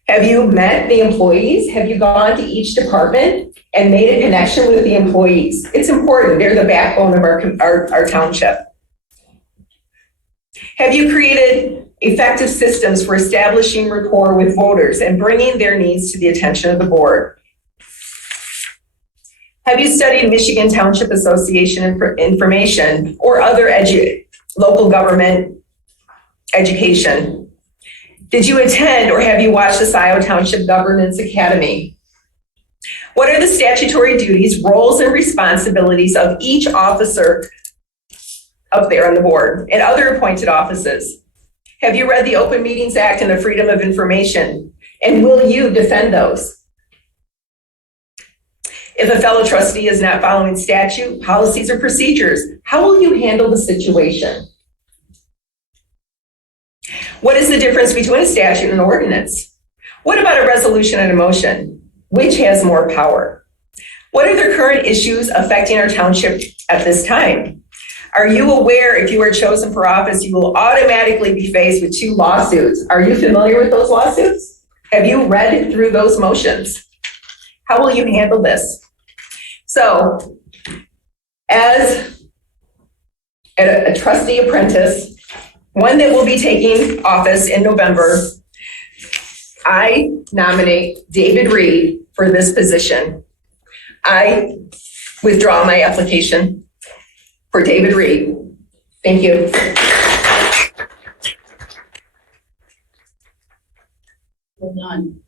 Have you met the employees? Have you gone to each department and made a connection with the employees? It's important. They're the backbone of our township. Have you created effective systems for establishing rapport with voters and bringing their needs to the attention of the board? Have you studied Michigan Township Association information or other local government education? Did you attend or have you watched the Scio Township Governance Academy? What are the statutory duties, roles, and responsibilities of each officer up there on the board and other appointed offices? Have you read the Open Meetings Act and the Freedom of Information? And will you defend those? If a fellow trustee is not following statute, policies, or procedures, how will you handle the situation? What is the difference between a statute and an ordinance? What about a resolution and a motion? Which has more power? What are the current issues affecting our township at this time? Are you aware if you are chosen for office, you will automatically be faced with 2 lawsuits? Are you familiar with those lawsuits? Have you read through those motions? How will you handle this? So, as a trustee apprentice, one that will be taking office in November, I nominate David Reed for this position. I withdraw my application for David Reed. Thank you. Well done.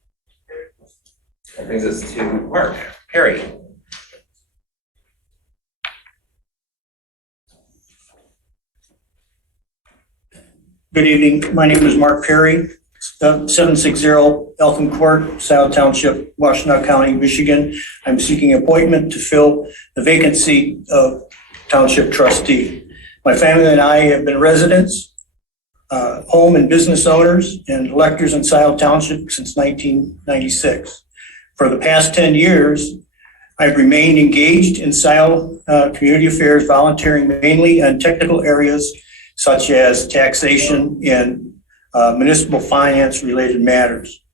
That brings us to Mark Perry. Good evening. My name is Mark Perry, 760 Eltham Court, Scio Township, Washtenaw County, Michigan. I'm seeking appointment to fill the vacancy of Township Trustee. My family and I have been residents, home and business owners, and electors in Scio Township since 1996. For the past 10 years, I've remained engaged in Scio community affairs, volunteering mainly on technical areas such as taxation and municipal finance related matters.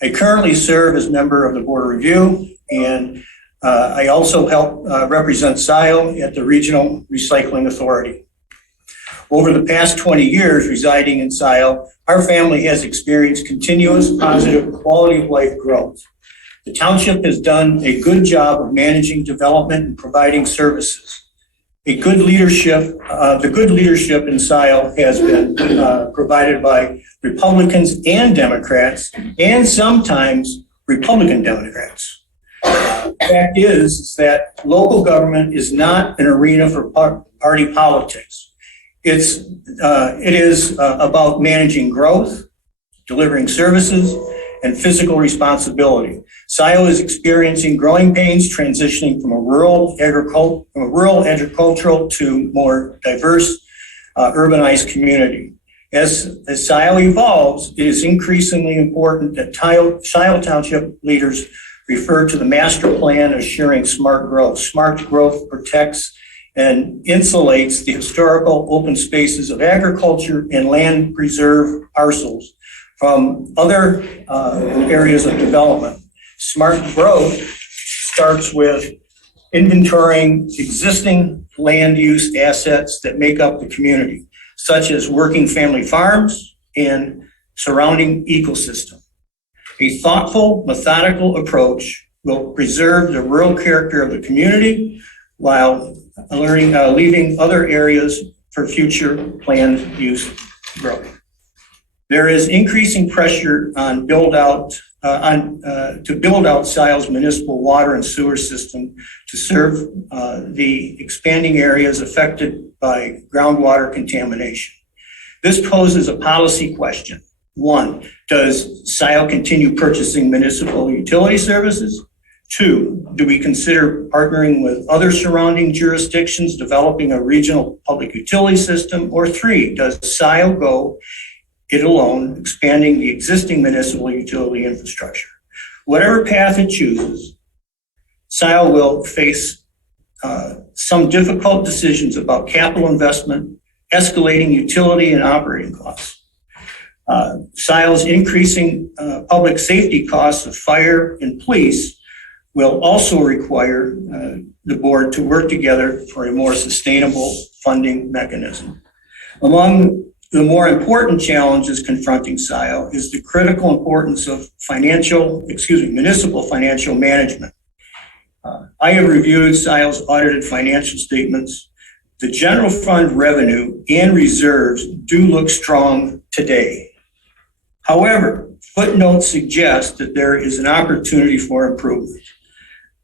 I currently serve as member of the Board of Review, and I also help represent Scio at the Regional Recycling Authority. Over the past 20 years residing in Scio, our family has experienced continuous positive quality of life growth. The township has done a good job of managing development and providing services. The good leadership in Scio has been provided by Republicans and Democrats, and sometimes Republican Democrats. The fact is that local government is not an arena for party politics. It is about managing growth, delivering services, and fiscal responsibility. Scio is experiencing growing pains transitioning from a rural agricultural to more diverse urbanized community. As Scio evolves, it is increasingly important that Scio Township leaders refer to the master plan as sharing smart growth. Smart growth protects and insulates the historical open spaces of agriculture and land preserve parcels from other areas of development. Smart growth starts with inventorying existing land use assets that make up the community, such as working family farms and surrounding ecosystem. A thoughtful, methodical approach will preserve the rural character of the community while leaving other areas for future planned use growth. There is increasing pressure on to build out Scio's municipal water and sewer system to serve the expanding areas affected by groundwater contamination. This poses a policy question. One, does Scio continue purchasing municipal utility services? Two, do we consider partnering with other surrounding jurisdictions, developing a regional public utility system? Or three, does Scio go it alone, expanding the existing municipal utility infrastructure? Whatever path it chooses, Scio will face some difficult decisions about capital investment, escalating utility and operating costs. Scio's increasing public safety costs of fire and police will also require the board to work together for a more sustainable funding mechanism. Among the more important challenges confronting Scio is the critical importance of municipal financial management. I have reviewed Scio's audited financial statements. The general fund revenue and reserves do look strong today. However, footnotes suggest that there is an opportunity for improvement.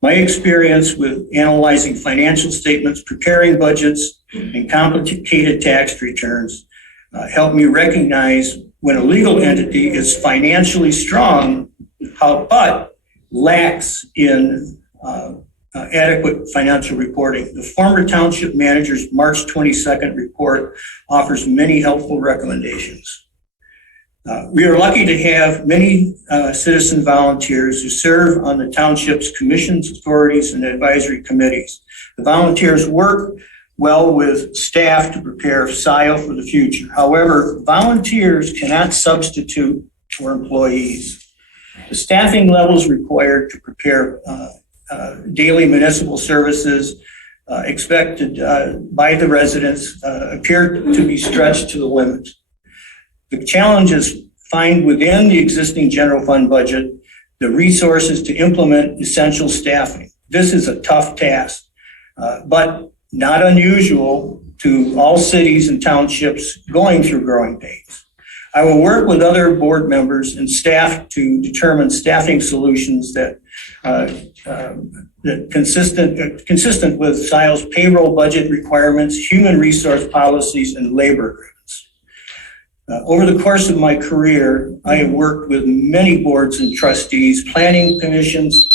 My experience with analyzing financial statements, preparing budgets, and complicated tax returns helped me recognize when a legal entity is financially strong, but lacks in adequate financial reporting. The former township manager's March 22nd report offers many helpful recommendations. We are lucky to have many citizen volunteers who serve on the township's commissions, authorities, and advisory committees. The volunteers work well with staff to prepare Scio for the future. However, volunteers cannot substitute for employees. The staffing levels required to prepare daily municipal services expected by the residents appear to be stretched to the limit. The challenges find within the existing general fund budget the resources to implement essential staffing. This is a tough task, but not unusual to all cities and townships going through growing pains. I will work with other board members and staff to determine staffing solutions that consistent with Scio's payroll budget requirements, human resource policies, and labor agreements. Over the course of my career, I have worked with many boards and trustees, planning commissions,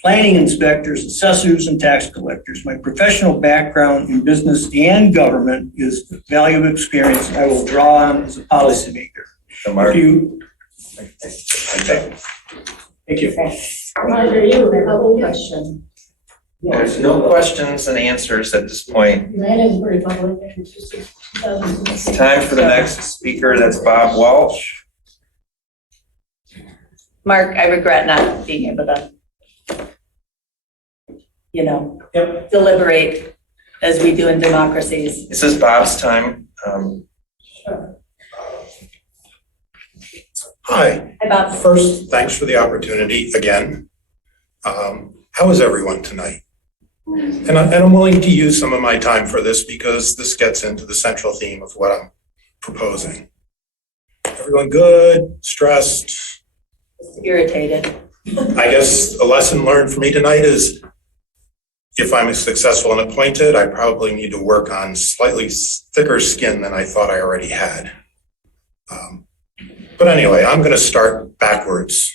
planning inspectors, assessors, and tax collectors. My professional background in business and government is a valuable experience I will draw on as a policymaker. Mark. Thank you. Roger, you have a whole question. There's no questions and answers at this point. That is very public. It's time for the next speaker. That's Bob Walsh. Mark, I regret not being able to, deliberate as we do in democracies. This is Bob's time. Hi. Hi, Bob. First, thanks for the opportunity again. How is everyone tonight? And I'm willing to use some of my time for this because this gets into the central theme of what I'm proposing. Everyone good? Stressed? Irritated. I guess a lesson learned for me tonight is if I'm successful and appointed, I probably need to work on slightly thicker skin than I thought I already had. But anyway, I'm going to start backwards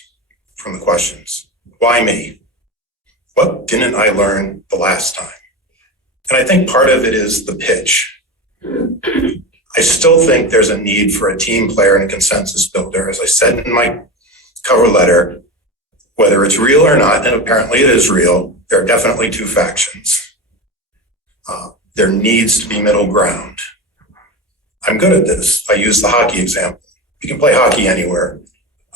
from the questions. Why me? What didn't I learn the last time? And I think part of it is the pitch. I still think there's a need for a team player and a consensus builder. As I said in my cover letter, whether it's real or not, and apparently it is real, there are definitely two factions. There needs to be middle ground. I'm good at this. I use the hockey example. You can play hockey anywhere.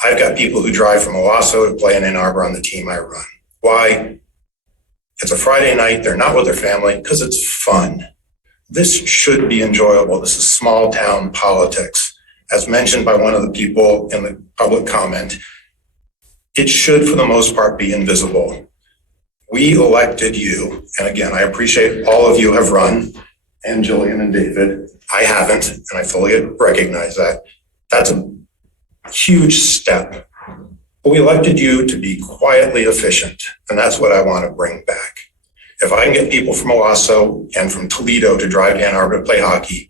I've got people who drive from Owasso to play in Ann Arbor on the team I run. Why? It's a Friday night. They're not with their family because it's fun. This should be enjoyable. This is small town politics. As mentioned by one of the people in the public comment, it should, for the most part, be invisible. We elected you, and again, I appreciate all of you have run, and Jillian and David. I haven't, and I fully recognize that. That's a huge step. But we elected you to be quietly efficient, and that's what I want to bring back. If I can get people from Owasso and from Toledo to drive to Ann Arbor to play hockey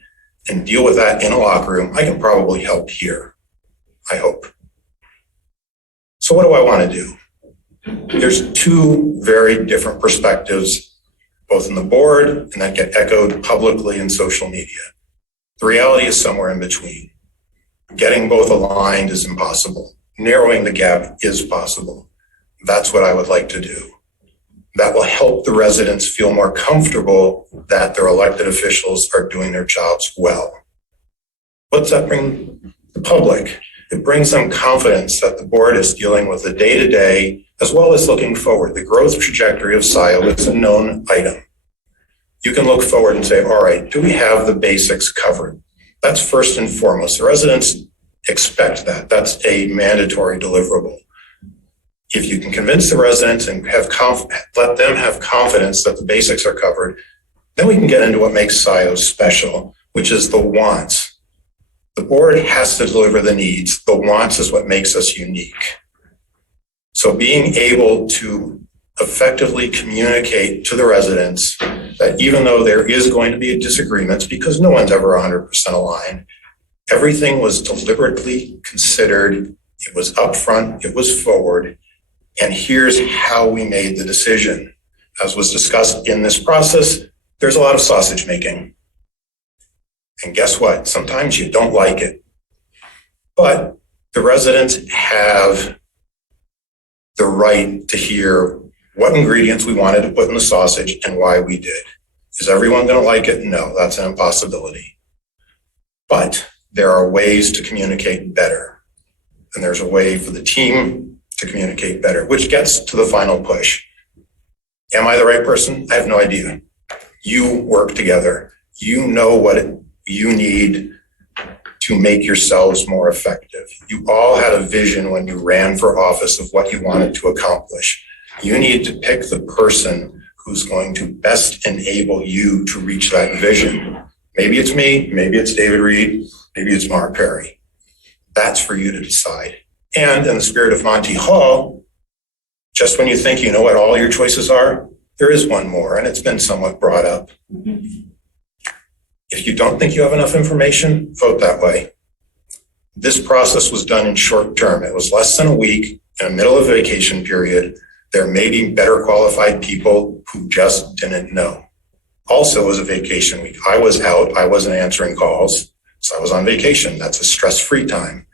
and deal with that in a locker room, I can probably help here, I hope. So what do I want to do? There's two very different perspectives, both in the board and that get echoed publicly in social media. The reality is somewhere in between. Getting both aligned is impossible. Narrowing the gap is possible. That's what I would like to do. That will help the residents feel more comfortable that their elected officials are doing their jobs well. What's that bring the public? It brings them confidence that the board is dealing with the day-to-day as well as looking forward. The growth trajectory of Scio is a known item. You can look forward and say, all right, do we have the basics covered? That's first and foremost. The residents expect that. That's a mandatory deliverable. If you can convince the residents and let them have confidence that the basics are covered, then we can get into what makes Scio special, which is the wants. The board has to deliver the needs. The wants is what makes us unique. So being able to effectively communicate to the residents that even though there is going to be disagreements, because no one's ever 100% aligned, everything was deliberately considered, it was upfront, it was forward, and here's how we made the decision. As was discussed in this process, there's a lot of sausage making. And guess what? Sometimes you don't like it. But the residents have the right to hear what ingredients we wanted to put in the sausage and why we did. Is everyone going to like it? No, that's an impossibility. But there are ways to communicate better. And there's a way for the team to communicate better, which gets to the final push. Am I the right person? I have no idea. You work together. You know what you need to make yourselves more effective. You all had a vision when you ran for office of what you wanted to accomplish. You need to pick the person who's going to best enable you to reach that vision. Maybe it's me, maybe it's David Reed, maybe it's Mark Perry. That's for you to decide. And in the spirit of Monty Hall, just when you think you know what all your choices are, there is one more, and it's been somewhat brought up. If you don't think you have enough information, vote that way. This process was done in short term. It was less than a week in the middle of a vacation period. There may be better qualified people who just didn't know. Also, it was a vacation week. I was out. I wasn't answering calls, so I was on vacation. That's a stress-free time.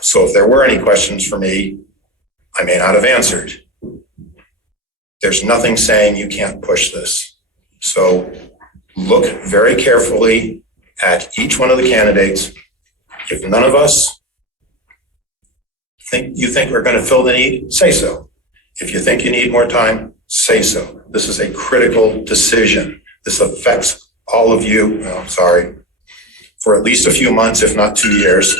So if there were any questions for me, I may not have answered. There's nothing saying you can't push this. So look very carefully at each one of the candidates. If none of us think we're going to fill the need, say so. If you think you need more time, say so. This is a critical decision. This affects all of you, for at least a few months, if not 2 years.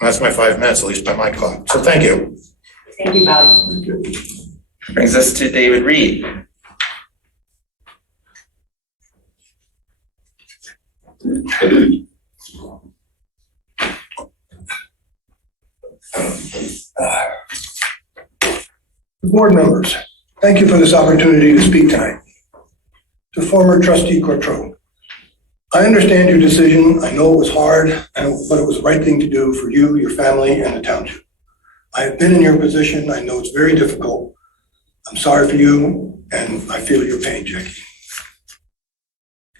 That's my 5 minutes, at least by my clock. So thank you. Thank you, Bob. Brings us to David Reed. Board members, thank you for this opportunity to speak tonight. To former trustee Courtreau, I understand your decision. I know it was hard, but it was the right thing to do for you, your family, and the township. I have been in your position. I know it's very difficult. I'm sorry for you, and I feel your pain, Jackie.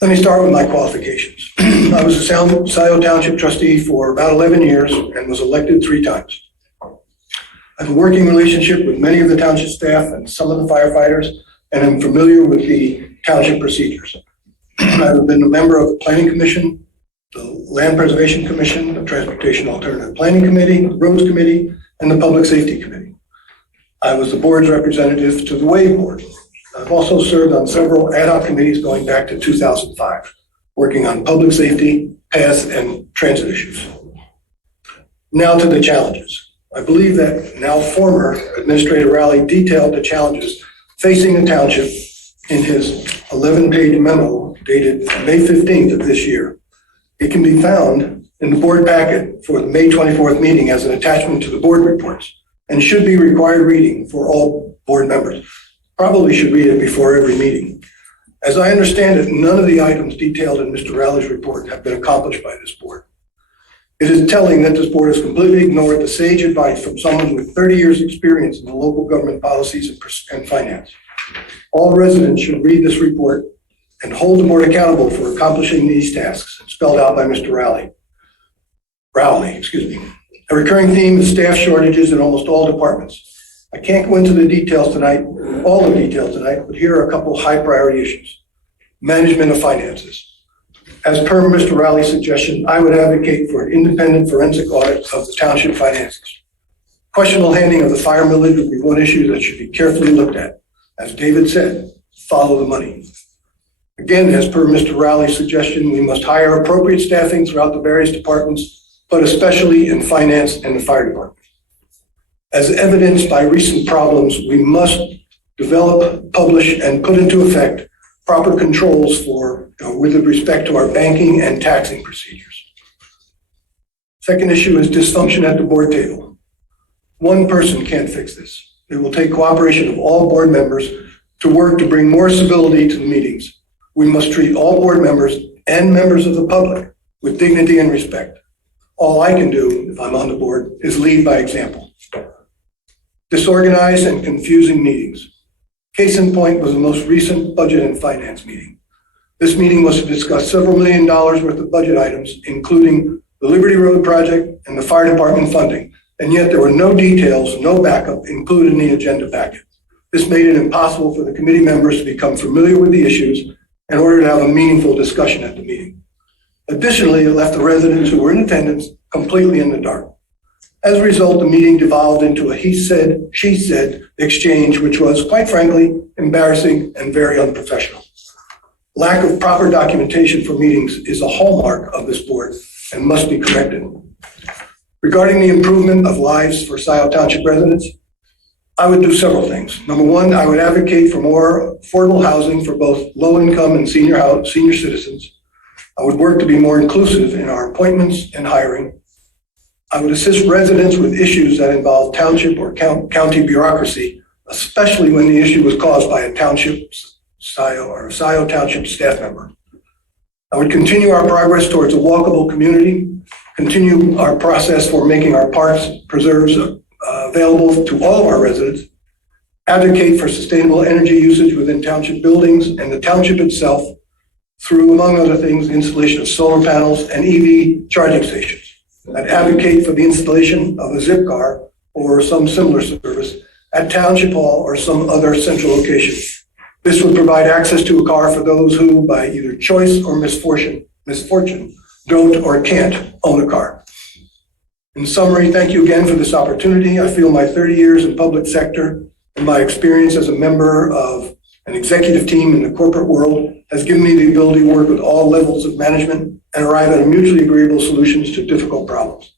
Let me start with my qualifications. I was a Scio Township trustee for about 11 years and was elected 3 times. I have a working relationship with many of the township staff and some of the firefighters, and I'm familiar with the township procedures. I've been a member of the Planning Commission, the Land Preservation Commission, the Transportation Alternative Planning Committee, the Roads Committee, and the Public Safety Committee. I was the board's representative to the Wave Board. I've also served on several ad hoc committees going back to 2005, working on public safety, paths, and transit issues. Now to the challenges. I believe that now former Administrator Rowley detailed the challenges facing the township in his 11-page memo dated May 15th of this year. It can be found in the board packet for the May 24th meeting as an attachment to the board reports and should be required reading for all board members. Probably should read it before every meeting. As I understand it, none of the items detailed in Mr. Rowley's report have been accomplished by this board. It is telling that this board has completely ignored the sage advice from someone with 30 years experience in the local government policies and finance. All residents should read this report and hold the board accountable for accomplishing these tasks spelled out by Mr. Rowley. A recurring theme is staff shortages in almost all departments. I can't go into the details tonight, all the details tonight, but here are a couple high priority issues. Management of finances. As per Mr. Rowley's suggestion, I would advocate for an independent forensic audit of the township finances. Questionable handling of the fire millage would be one issue that should be carefully looked at. As David said, follow the money. Again, as per Mr. Rowley's suggestion, we must hire appropriate staffing throughout the various departments, but especially in finance and the fire department. As evidenced by recent problems, we must develop, publish, and put into effect proper controls with respect to our banking and taxing procedures. Second issue is dysfunction at the board table. One person can't fix this. It will take cooperation of all board members to work to bring more civility to the meetings. We must treat all board members and members of the public with dignity and respect. All I can do, if I'm on the board, is lead by example. Disorganized and confusing meetings. Case in point was the most recent budget and finance meeting. This meeting was to discuss several $1 million worth of budget items, including the Liberty Road project and the fire department funding, and yet there were no details, no backup included in the agenda packet. This made it impossible for the committee members to become familiar with the issues in order to have a meaningful discussion at the meeting. Additionally, it left the residents who were in attendance completely in the dark. As a result, the meeting devolved into a he said, she said exchange, which was, quite frankly, embarrassing and very unprofessional. Lack of proper documentation for meetings is a hallmark of this board and must be corrected. Regarding the improvement of lives for Scio Township residents, I would do several things. Number one, I would advocate for more affordable housing for both low-income and senior citizens. I would work to be more inclusive in our appointments and hiring. I would assist residents with issues that involve township or county bureaucracy, especially when the issue was caused by a township Scio Township staff member. I would continue our progress towards a walkable community, continue our process for making our parks, preserves available to all of our residents, advocate for sustainable energy usage within township buildings and the township itself through, among other things, installation of solar panels and EV charging stations. I'd advocate for the installation of a zip car or some similar service at Township Hall or some other central location. This would provide access to a car for those who, by either choice or misfortune, don't or can't own a car. In summary, thank you again for this opportunity. I feel my 30 years in public sector and my experience as a member of an executive team in the corporate world has given me the ability to work with all levels of management and arrive at mutually agreeable solutions to difficult problems.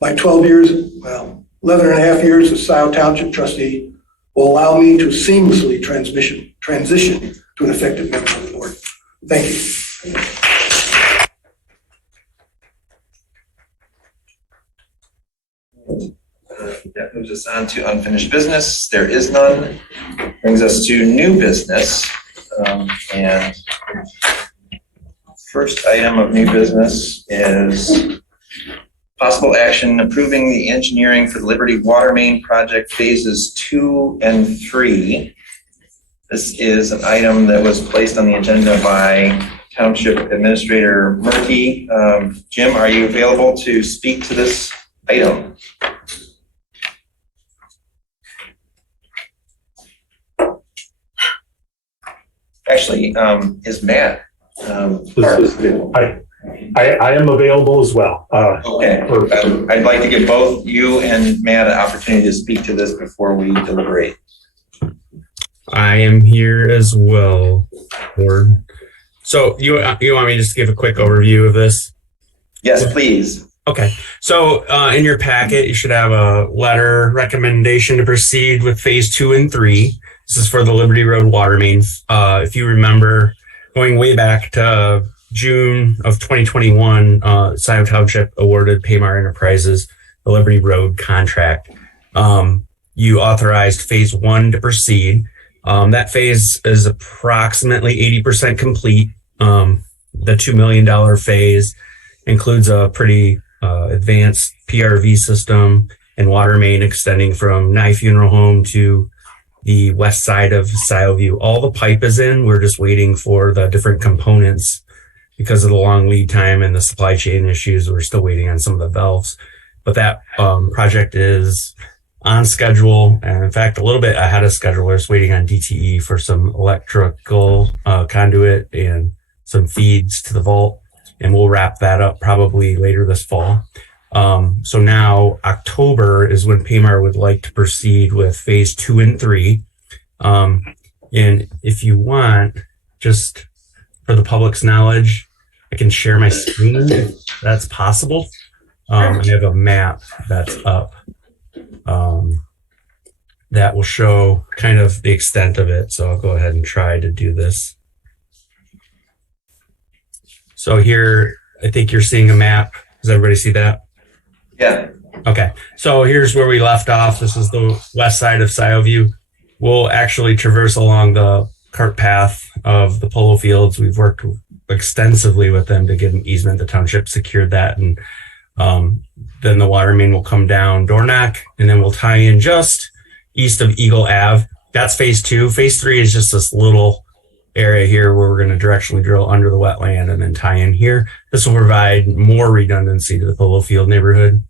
My 11 and a half years as Scio Township trustee will allow me to seamlessly transition to an effective member of the board. Thank you. That moves us on to unfinished business. There is none. Brings us to new business. And first item of new business is possible action approving the engineering for the Liberty Water Main Project phases 2 and 3. This is an item that was placed on the agenda by Township Administrator Murphy. Jim, are you available to speak to this item? Actually, is Matt? I am available as well. Okay. I'd like to give both you and Matt an opportunity to speak to this before we deliberate. I am here as well. So you want me to just give a quick overview of this? Yes, please. Okay, so in your packet, you should have a letter recommendation to proceed with phase 2 and 3. This is for the Liberty Road water main. If you remember, going way back to June of 2021, Scio Township awarded Paymar Enterprises the Liberty Road contract. You authorized phase 1 to proceed. That phase is approximately 80% complete. The $2 million phase includes a pretty advanced PRV system and water main extending from Nye Funeral Home to the west side of Scio View. All the pipe is in. We're just waiting for the different components because of the long lead time and the supply chain issues. We're still waiting on some of the valves, but that project is on schedule, and in fact, a little bit ahead of schedule. We're just waiting on DTE for some electrical conduit and some feeds to the vault, and we'll wrap that up probably later this fall. So now October is when Paymar would like to proceed with phase 2 and 3. And if you want, just for the public's knowledge, I can share my screen if that's possible. I have a map that's up that will show kind of the extent of it. So I'll go ahead and try to do this. So here, I think you're seeing a map. Does everybody see that? Yeah. Okay. So here's where we left off. This is the west side of Scio View. We'll actually traverse along the cart path of the polo fields. We've worked extensively with them to get an easement. The township secured that. And then the water main will come down Dornock, and then we'll tie in just east of Eagle Ave. That's phase 2. Phase 3 is just this little area here where we're going to directionally drill under the wetland and then tie in here. This will provide more redundancy to the polo field neighborhood.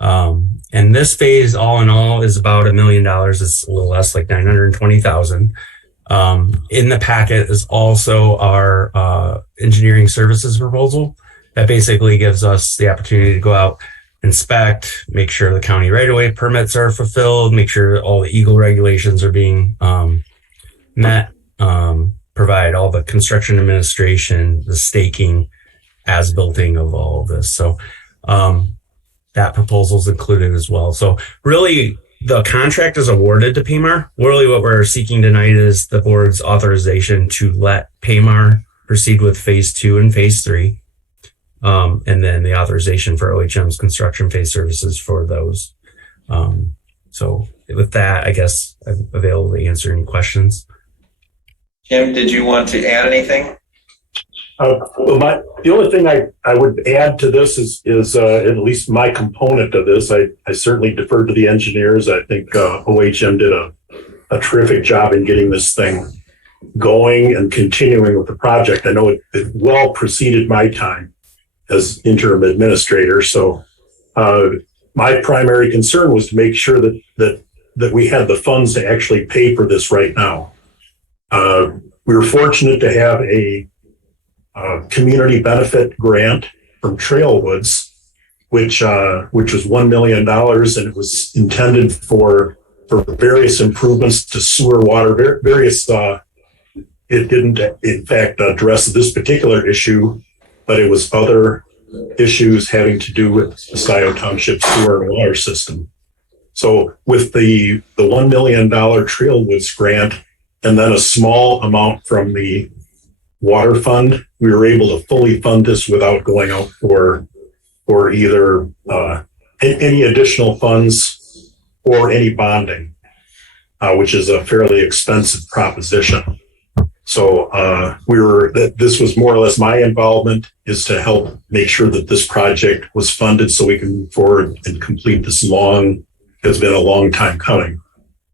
And this phase, all in all, is about $1 million. It's a little less, like $920,000. In the packet is also our engineering services proposal that basically gives us the opportunity to go out, inspect, make sure the county right-of-way permits are fulfilled, make sure all the Eagle regulations are being met, provide all the construction administration, the staking, as-builting of all of this. So that proposal is included as well. So really, the contract is awarded to Paymar. Really what we're seeking tonight is the board's authorization to let Paymar proceed with phase 2 and phase 3. And then the authorization for OHM's construction phase services for those. So with that, I guess I'm available to answer any questions. Jim, did you want to add anything? The only thing I would add to this is at least my component of this. I certainly defer to the engineers. I think OHM did a terrific job in getting this thing going and continuing with the project. I know it well preceded my time as interim administrator. So my primary concern was to make sure that we had the funds to actually pay for this right now. We were fortunate to have a community benefit grant from Trailwoods, which was $1 million, and it was intended for various improvements to sewer, water, various. It didn't, in fact, address this particular issue, but it was other issues having to do with the Scio Township sewer and water system. So with the $1 million Trailwoods grant and then a small amount from the water fund, we were able to fully fund this without going out for either any additional funds or any bonding, which is a fairly expensive proposition. So this was more or less my involvement, is to help make sure that this project was funded so we can move forward and complete this it's been a long time coming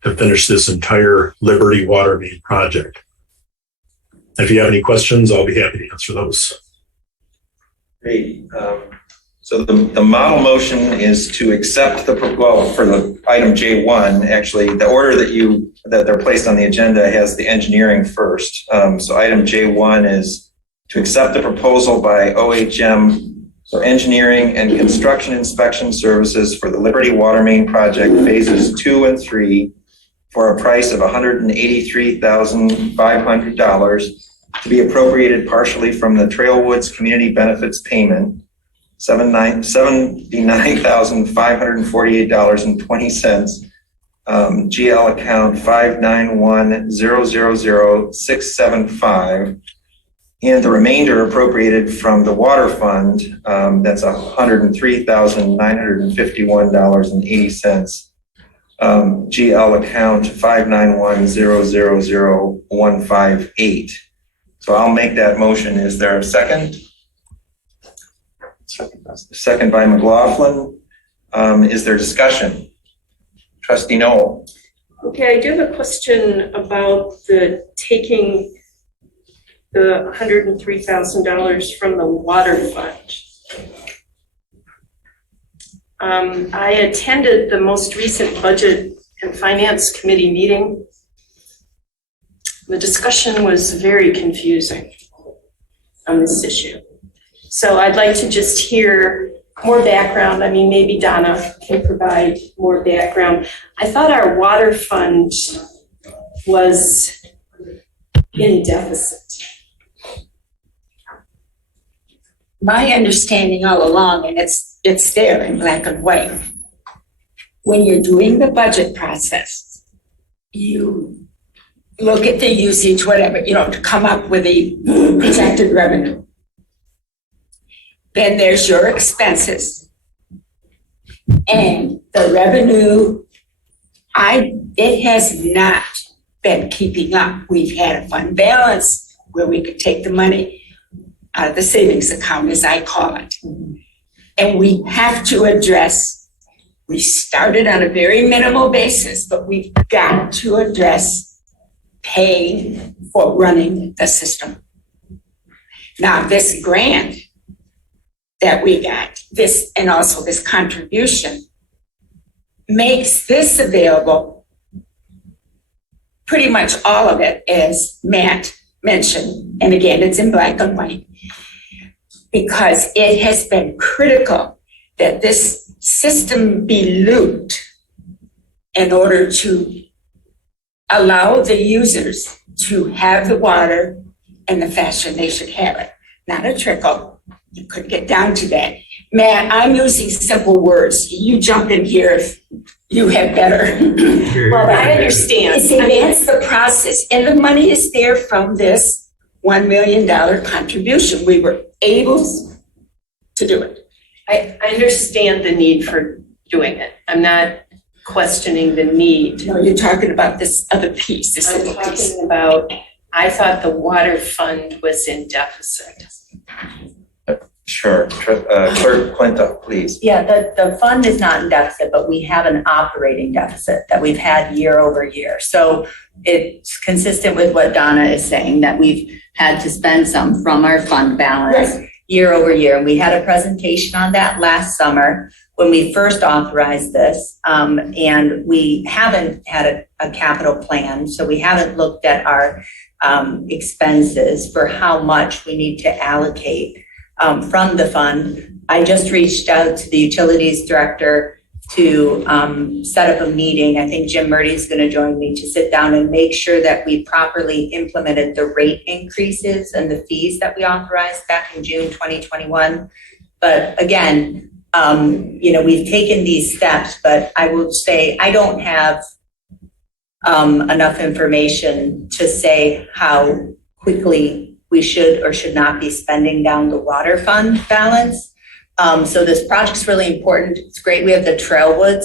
to finish this entire Liberty water main project. If you have any questions, I'll be happy to answer those. Great. So the model motion is to accept for the item J1, actually, the order that they're placed on the agenda has the engineering first. So item J1 is to accept the proposal by OHM for engineering and construction inspection services for the Liberty Water Main Project phases 2 and 3 for a price of $183,500 to be appropriated partially from the Trailwoods Community Benefits Payment, $79,548.20. GL account 591000675. And the remainder appropriated from the water fund, that's $103,951.80. GL account 591000158. So I'll make that motion. Is there a second? Second by McLaughlin. Is there discussion? Trustee Noel. Okay, I do have a question about the taking the $103,000 from the water fund. I attended the most recent Budget and Finance Committee meeting. The discussion was very confusing on this issue. So I'd like to just hear more background. I mean, maybe Donna can provide more background. I thought our water fund was in deficit. My understanding all along, and it's there in black and white, when you're doing the budget process, you look at the usage, whatever, to come up with a projected revenue. Then there's your expenses. And the revenue, it has not been keeping up. We've had a fund balance where we could take the money out of the savings account, as I call it. And we have to address, we started on a very minimal basis, but we've got to address paying for running the system. Now, this grant that we got, this, and also this contribution, makes this available, pretty much all of it, as Matt mentioned, and again, it's in black and white, because it has been critical that this system be looped in order to allow the users to have the water in the fashion they should have it. Not a trickle. You could get down to that. Matt, I'm using simple words. You jump in here if you have better. Well, I understand. See, that's the process. And the money is there from this $1 million contribution. We were able to do it. I understand the need for doing it. I'm not questioning the need. No, you're talking about this other piece, this I'm little piece. talking about, I thought the water fund was in deficit. Sure. Clerk Quinto, please. Yeah, the fund is not in deficit, but we have an operating deficit that we've had year over year. So it's consistent with what Donna is saying, that we've had to spend some from our fund balance year over year. And we had a presentation on that last summer when we first authorized this. And we haven't had a capital plan, so we haven't looked at our expenses for how much we need to allocate from the fund. I just reached out to the utilities director to set up a meeting. I think Jim Murdy is going to join me to sit down and make sure that we properly implemented the rate increases and the fees that we authorized back in June 2021. But again, we've taken these steps, but I will say I don't have enough information to say how quickly we should or should not be spending down the water fund balance. So this project's really important. It's great we have the Trailwoods,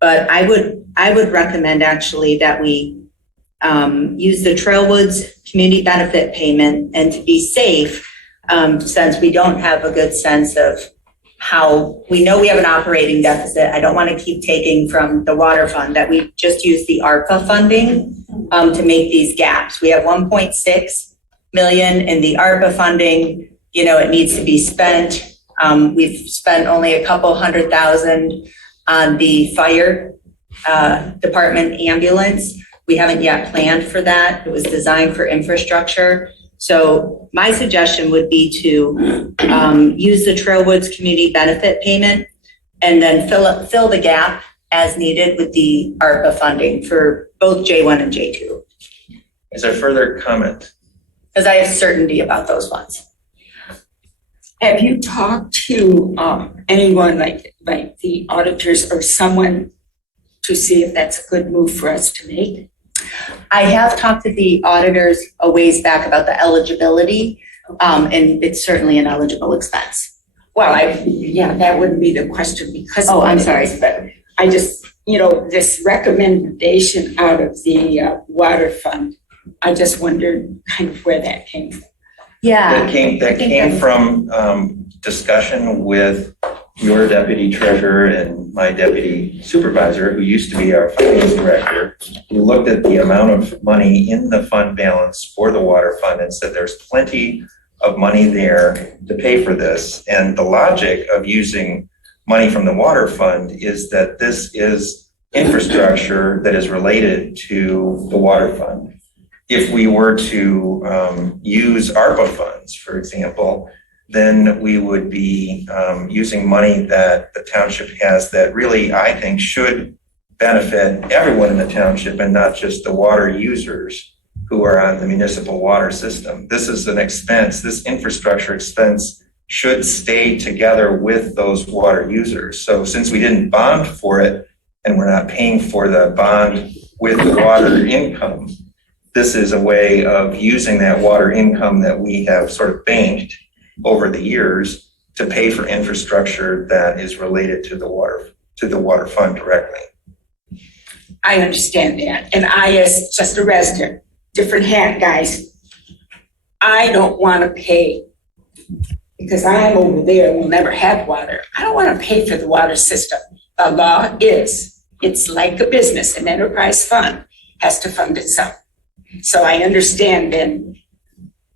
but I would recommend actually that we use the Trailwoods community benefit payment, and to be safe, since we don't have a good sense of how, we know we have an operating deficit. I don't want to keep taking from the water fund, that we just use the Arpa funding to make these gaps. We have 1.6 million in the ARPA funding. It needs to be spent. We've spent only a couple $100,000 on the fire department ambulance. We haven't yet planned for that. It was designed for infrastructure. So my suggestion would be to use the Trailwoods community benefit payment and then fill the gap as needed with the ARPA funding for both J1 and J2. Is there further comment? Because I have certainty about those funds. Have you talked to anyone like the auditors or someone to see if that's a good move for us to make? I have talked to the auditors a ways back about the eligibility, and it's certainly an eligible expense. Well, that wouldn't be the question because. Oh, I'm sorry. But I just, this recommendation out of the water fund, I just wondered kind of where that came from. Yeah. That came from discussion with your deputy treasurer and my deputy supervisor, who used to be our finance director. We looked at the amount of money in the fund balance for the water fund and said there's plenty of money there to pay for this. And the logic of using money from the water fund is that this is infrastructure that is related to the water fund. If we were to use ARPA funds, for example, then we would be using money that the township has that really, I think, should benefit everyone in the township and not just the water users who are on the municipal water system. This is an expense. This infrastructure expense should stay together with those water users. So since we didn't bond for it and we're not paying for the bond with the water income, this is a way of using that water income that we have sort of banked over the years to pay for infrastructure that is related to the water fund directly. I understand that. And I, as just a resident, different hat, guys, I don't want to pay because I'm over there and will never have water. I don't want to pay for the water system. The law is, it's like a business, an enterprise fund has to fund itself. So I understand then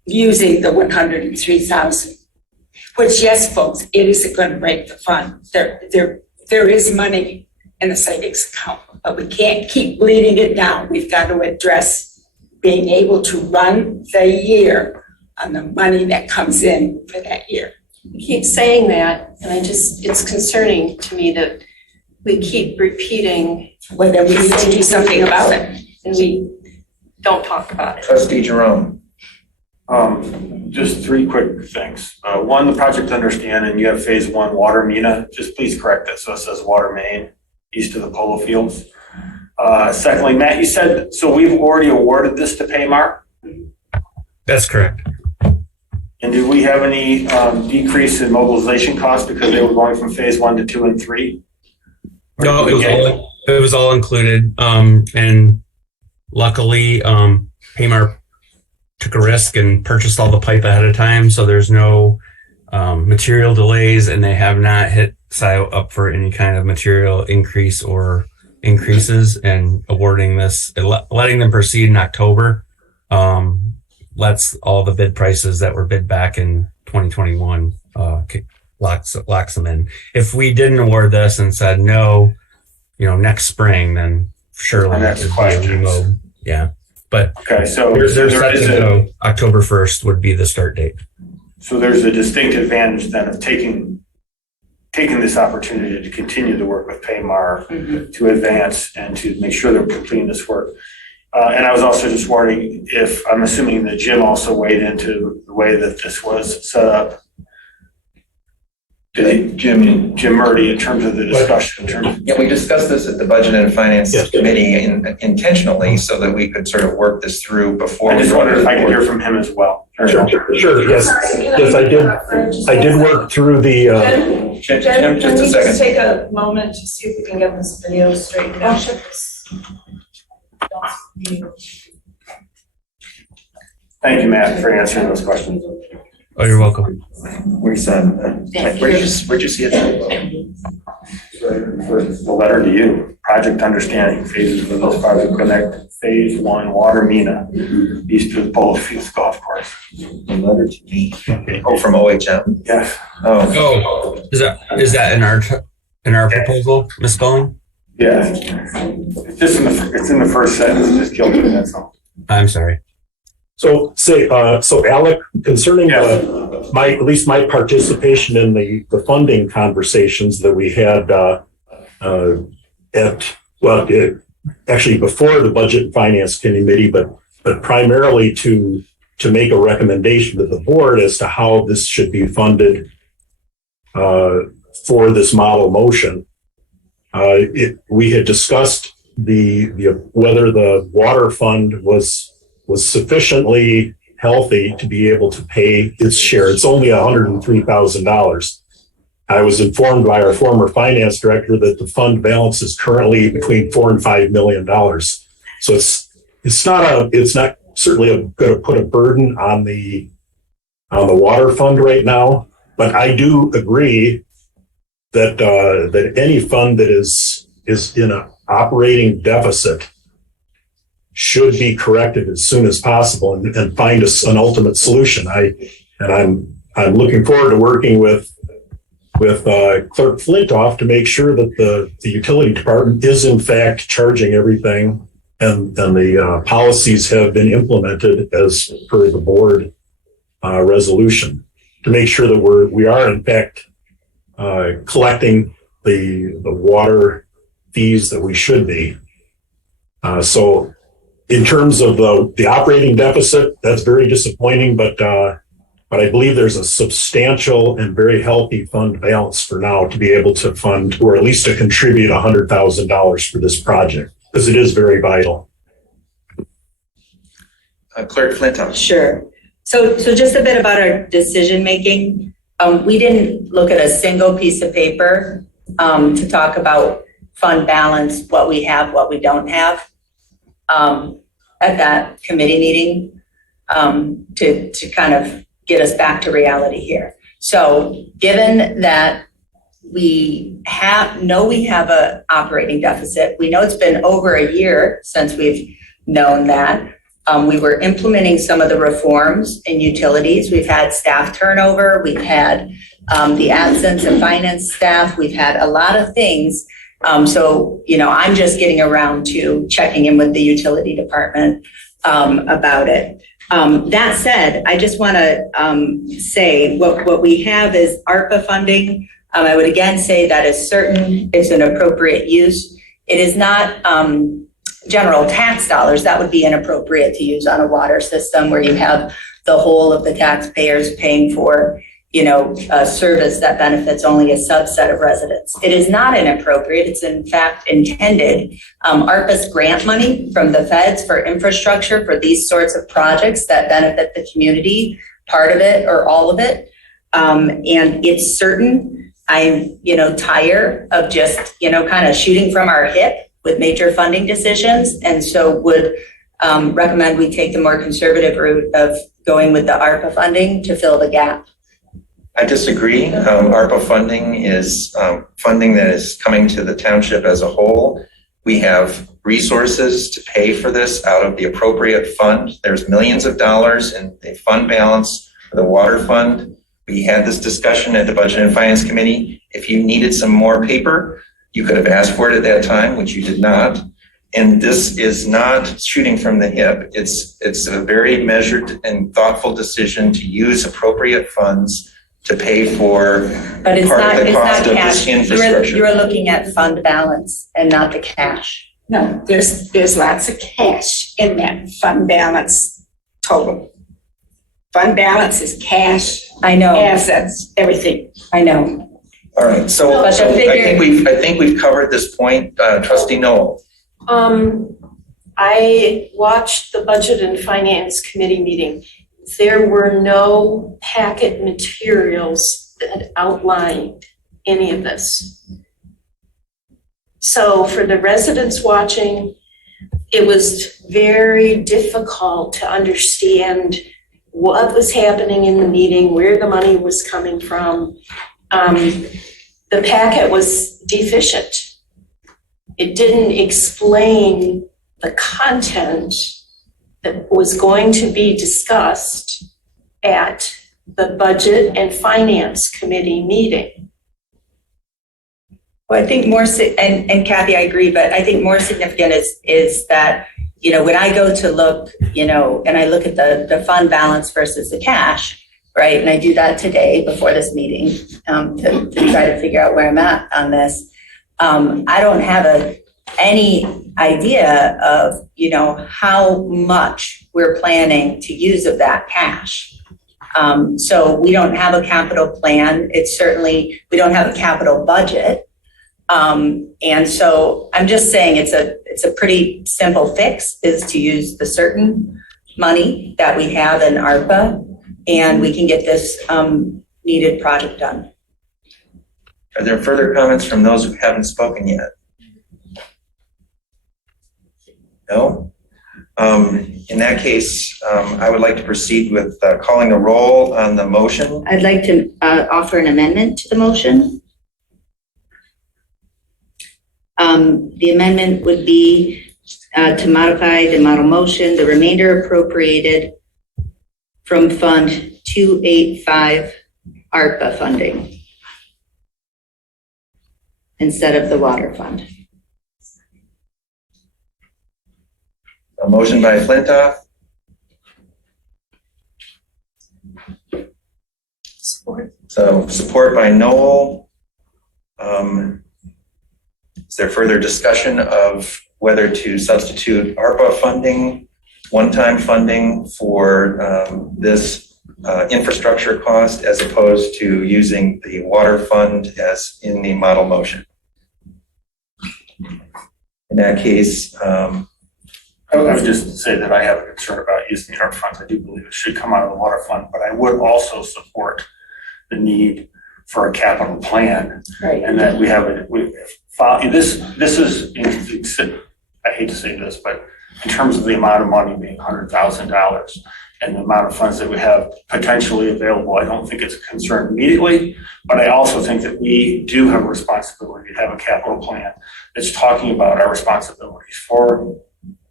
using the 103,000, which yes, folks, it isn't going to break the fund. There is money in the savings account, but we can't keep bleeding it down. We've got to address being able to run the year on the money that comes in for that year. We keep saying that, and it's concerning to me that we keep repeating. Well, then we need to do something about it. And we don't talk about it. Trustee Jerome. Just three quick things. One, the project understand, and you have phase one water MENA, just please correct that. So it says water main east of the polo fields. Secondly, Matt, you said, so we've already awarded this to Paymar? That's correct. And did we have any decrease in mobilization costs because they were going from phase 1 to 2 and 3? No, it was all included. And luckily, Paymar took a risk and purchased all the pipe ahead of time. So there's no material delays, and they have not hit Scio up for any kind of material increase or increases, and awarding this, letting them proceed in October, lets all the bid prices that were bid back in 2021, locks them in. If we didn't award this and said no, next spring, then surely That's it would be a remote. Yeah. But okay, so they're there set is to go. October 1st would be the start date. So there's a distinct advantage then of taking this opportunity to continue to work with Paymar to advance and to make sure they're completing this work. And I was also just wondering if, I'm assuming that Jim also weighed into the way that this was set up. Jim Murdy, in terms of the discussion, Yeah, we discussed this at the Budget and Finance Committee intentionally so that we could sort of work this through before. I just wondered if I could hear from him as well. Sure, yes, I did work through the, Jim, Jen, just a second. take a moment to see if we can get this video straightened out? Thank you, Matt, for answering those questions. Oh, you're welcome. Where'd you see it? The letter to you, project understanding, phases of this project connect phase 1 water MENA east of the Polo Fields Golf Course. The letter to me. Oh, from OHM. Yes. Oh, is that in our proposal, Ms. Spelling? Yeah. It's just it's in the first sentence. It just killed me. That's all. I'm sorry. So Alec, concerning at least my participation in the funding conversations that we had actually before the Budget and Finance Committee, but primarily to make a recommendation to the board as to how this should be funded for this model motion. We had discussed whether the water fund was sufficiently healthy to be able to pay its share. It's only $103,000. I was informed by our former finance director that the fund balance is currently between $4 and $5 million. So it's not certainly going to put a burden on the water fund right now. But I do agree that any fund that is in an operating deficit should be corrected as soon as possible and find an ultimate solution. I'm looking forward to working with Clerk Flintoff to make sure that the utility department is in fact charging everything and the policies have been implemented as per the board resolution to make sure that we are in fact collecting the water fees that we should be. So in terms of the operating deficit, that's very disappointing, but I believe there's a substantial and very healthy fund balance for now to be able to fund or at least to contribute $100,000 for this project because it is very vital. Clerk Flintoff. Sure. So just a bit about our decision making. We didn't look at a single piece of paper to talk about fund balance, what we have, what we don't have at that committee meeting to kind of get us back to reality here. So given that we know we have an operating deficit, we know it's been over a year since we've known that. We were implementing some of the reforms in utilities. We've had staff turnover. We've had the absence of finance staff. We've had a lot of things. So, I'm just getting around to checking in with the utility department about it. That said, I just want to say what we have is ARPA funding. I would again say that is certain. It's an appropriate use. It is not general tax dollars. That would be inappropriate to use on a water system where you have the whole of the taxpayers paying for, a service that benefits only a subset of residents. It is not inappropriate. It's in fact intended. ARPA's grant money from the feds for infrastructure for these sorts of projects that benefit the community, part of it or all of it. And it's certain. I'm, tired of just, kind of shooting from our hip with major funding decisions, and so would recommend we take the more conservative route of going with the ARPA funding to fill the gap. I disagree. ARPA funding is funding that is coming to the township as a whole. We have resources to pay for this out of the appropriate fund. There's millions of dollars in the fund balance for the water fund. We had this discussion at the Budget and Finance Committee. If you needed some more paper, you could have asked for it at that time, which you did not. And this is not shooting from the hip. It's a very measured and thoughtful decision to use appropriate funds to pay for But it's part not, of the it's cost not of cash. this infrastructure. You're looking at fund balance and not the cash. No, there's lots of cash in that fund balance total. Fund balance is cash, I know. assets, everything. I know. All right, so But the I think we've covered this point. Trustee Noel. I watched the Budget and Finance Committee meeting. There were no packet materials that outlined any of this. So for the residents watching, it was very difficult to understand what was happening in the meeting, where the money was coming from. The packet was deficient. It didn't explain the content that was going to be discussed at the Budget and Finance Committee meeting. Well, I think and Kathy, I agree, but I think more significant is that, when I go to look, and I look at the fund balance versus the cash, right? And I do that today before this meeting to try to figure out where I'm at on this. I don't have any idea of, how much we're planning to use of that cash. So we don't have a capital plan. We don't have a capital budget. And so I'm just saying it's a pretty simple fix, is to use the certain money that we have in ARPA, and we can get this needed project done. Are there further comments from those who haven't spoken yet? No? In that case, I would like to proceed with calling a roll on the motion. I'd like to offer an amendment to the motion. The amendment would be to modify the model motion, the remainder appropriated from Fund 285 ARPA funding instead of the water fund. A motion by Flintoff. Support by Noel. Is there further discussion of whether to substitute ARPA funding, one-time funding for this infrastructure cost, as opposed to using the water fund as in the model motion? In that case, I would just say that I have a concern about using the ARP funds. I do believe it should come out of the water fund, but I would also support the need for a capital plan. Right. And that this is, I hate to say this, but in terms of the amount of money being $100,000 and the amount of funds that we have potentially available, I don't think it's a concern immediately, but I also think that we do have a responsibility to have a capital plan that's talking about our responsibilities for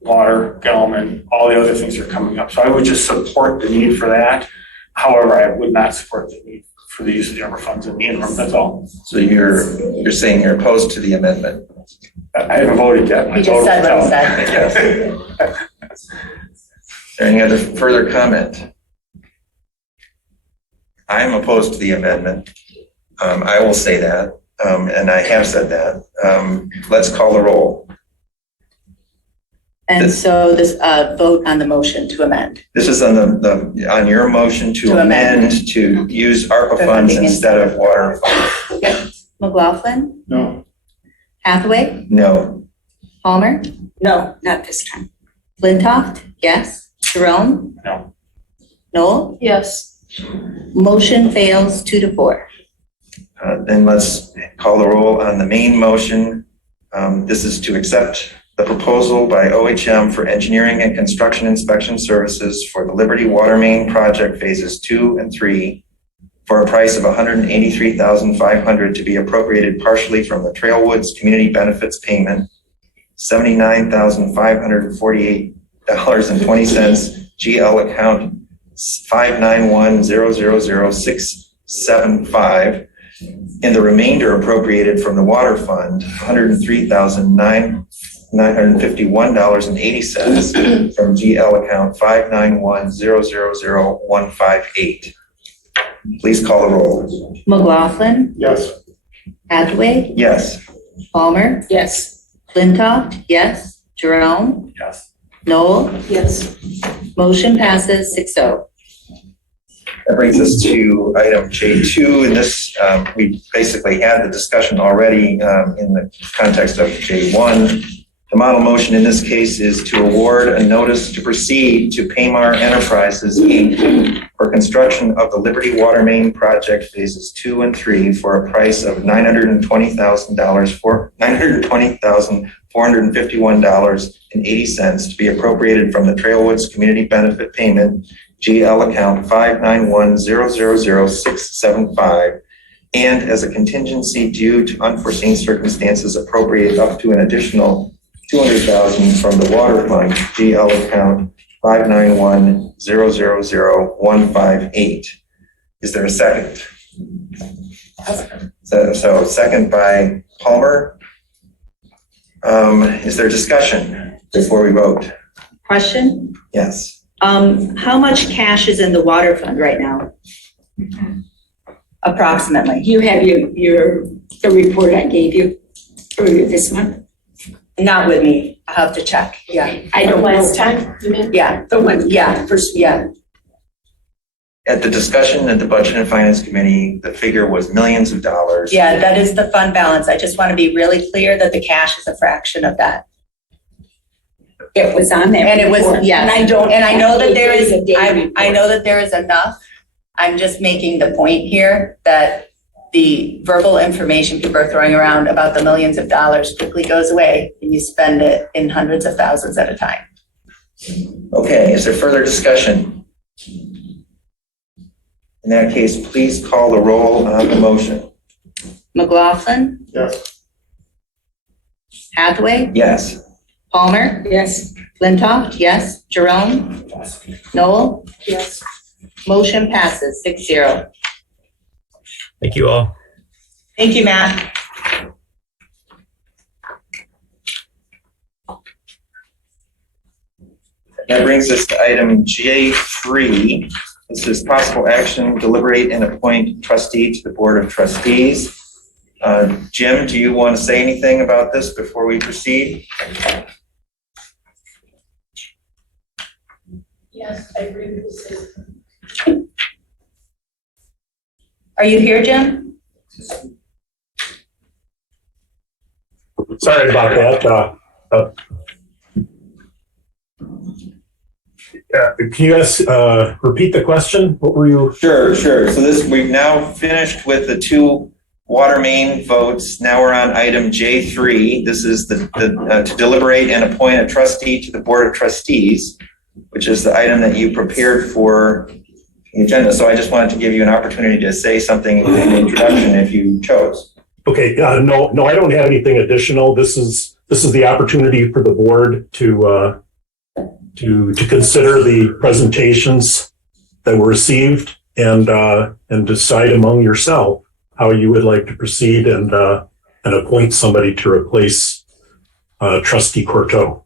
water, Gelman, all the other things that are coming up. So I would just support the need for that. However, I would not support the need for the use of the ARPA funds in the interim, that's all. so you're saying you're opposed to the amendment? I haven't voted yet. He just said what he said. Is there any other further comment? I am opposed to the amendment. I will say that, and I have said that. Let's call the roll. And so this vote on the motion to amend. This is on on your motion to amend to use ARPA funds instead of water funds. Okay. McLaughlin? No. Hathaway? No. Palmer? No, not this time. Flintoff? Yes. Jerome? No. Noel? Yes. Motion fails 2-4. Then let's call the roll on the main motion. This is to accept the proposal by OHM for engineering and construction inspection services for the Liberty Water Main Project Phases 2 and 3 for a price of $183,500 to be appropriated partially from the Trailwoods Community Benefits Payment, $79,548.20, GL account 591000675, and the remainder appropriated from the water fund, $103,951.80 from GL account 591000158. Please call the roll. McLaughlin? Yes. Hathaway? Yes. Palmer? Yes. Flintoff? Yes. Jerome? Yes. Noel? Yes. Motion passes 6-0. That brings us to item J2. In this, we basically had the discussion already in the context of J1. The model motion in this case is to award a notice to proceed to Paymar Enterprises, Inc. for construction of the Liberty Water Main Project Phases 2 and 3 for a price of $920,451.80 to be appropriated from the Trailwoods Community Benefit Payment, GL account 591000675, and as a contingency due to unforeseen circumstances, appropriate up to an additional $200,000 from the water fund, GL account 591000158. Is there a second? So second by Palmer. Is there discussion before we vote? Question? Yes. How much cash is in the water fund right now? Approximately. You have the report I gave you earlier this month? Not with me. I'll have to check. Yeah. I don't know. Last time, you mean? Yeah. The one, Yeah. First, yeah. At the discussion at the Budget and Finance Committee, the figure was millions of dollars. Yeah, that is the fund balance. I just want to be really clear that the cash is a fraction of that. It was on there. And it was, before. yes, And I know that there is, It is a day I report. know that there is enough. I'm just making the point here that the verbal information people are throwing around about the millions of dollars quickly goes away and you spend it in hundreds of thousands at a time. Okay, is there further discussion? In that case, please call the roll on the motion. McLaughlin, Yes. Hathaway, Yes. Palmer, Yes. Flintoff, yes, Jerome, Noel, Yes. motion passes 6-0. Thank you all. Thank you, Matt. That brings us to item J3. This is possible action, deliberate and appoint trustee to the Board of Trustees. Jim, do you want to say anything about this before we proceed? Yes, I agree with this. Are you here, Jim? Sorry about that. Can you repeat the question? What were you? Sure. So we've now finished with the two water main votes. Now we're on item J3. This is to deliberate and appoint a trustee to the Board of Trustees, which is the item that you prepared for the agenda. So I just wanted to give you an opportunity to say something in the introduction if you chose. Okay. No, I don't have anything additional. This is the opportunity for the board to consider the presentations that were received and decide among yourself how you would like to proceed and appoint somebody to replace Trustee Courteau.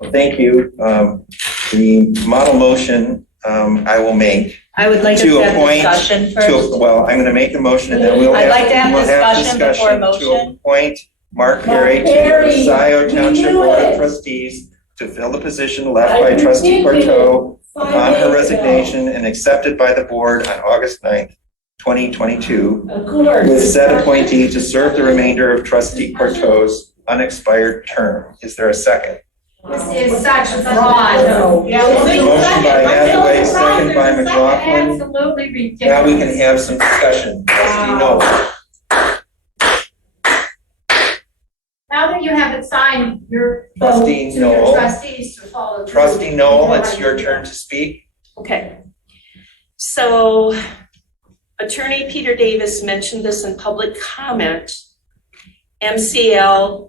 Well, thank you. The model motion I will make. I would like to to have appoint. discussion first. Well, I'm going to make a motion and then we'll I'd have. like to have we'll discussion before a to motion. appoint Mark Perry to the Scio Township Board of Trustees to fill the position left by Trustee Courteau upon her resignation and accepted by the board on August 9th, 2022, with said appointee to serve the remainder of Trustee Courteau's unexpired term. Is there a second? This is such fraud. Motion by Hathaway, second by McLaughlin. Absolutely ridiculous. Now we can have some discussion. Trustee Noel. Now that you have it signed, your vote Trustee to your Noel. trustees to follow. through. Trustee Noel, it's your turn to speak. Okay. So Attorney Peter Davis mentioned this in public comment. MCL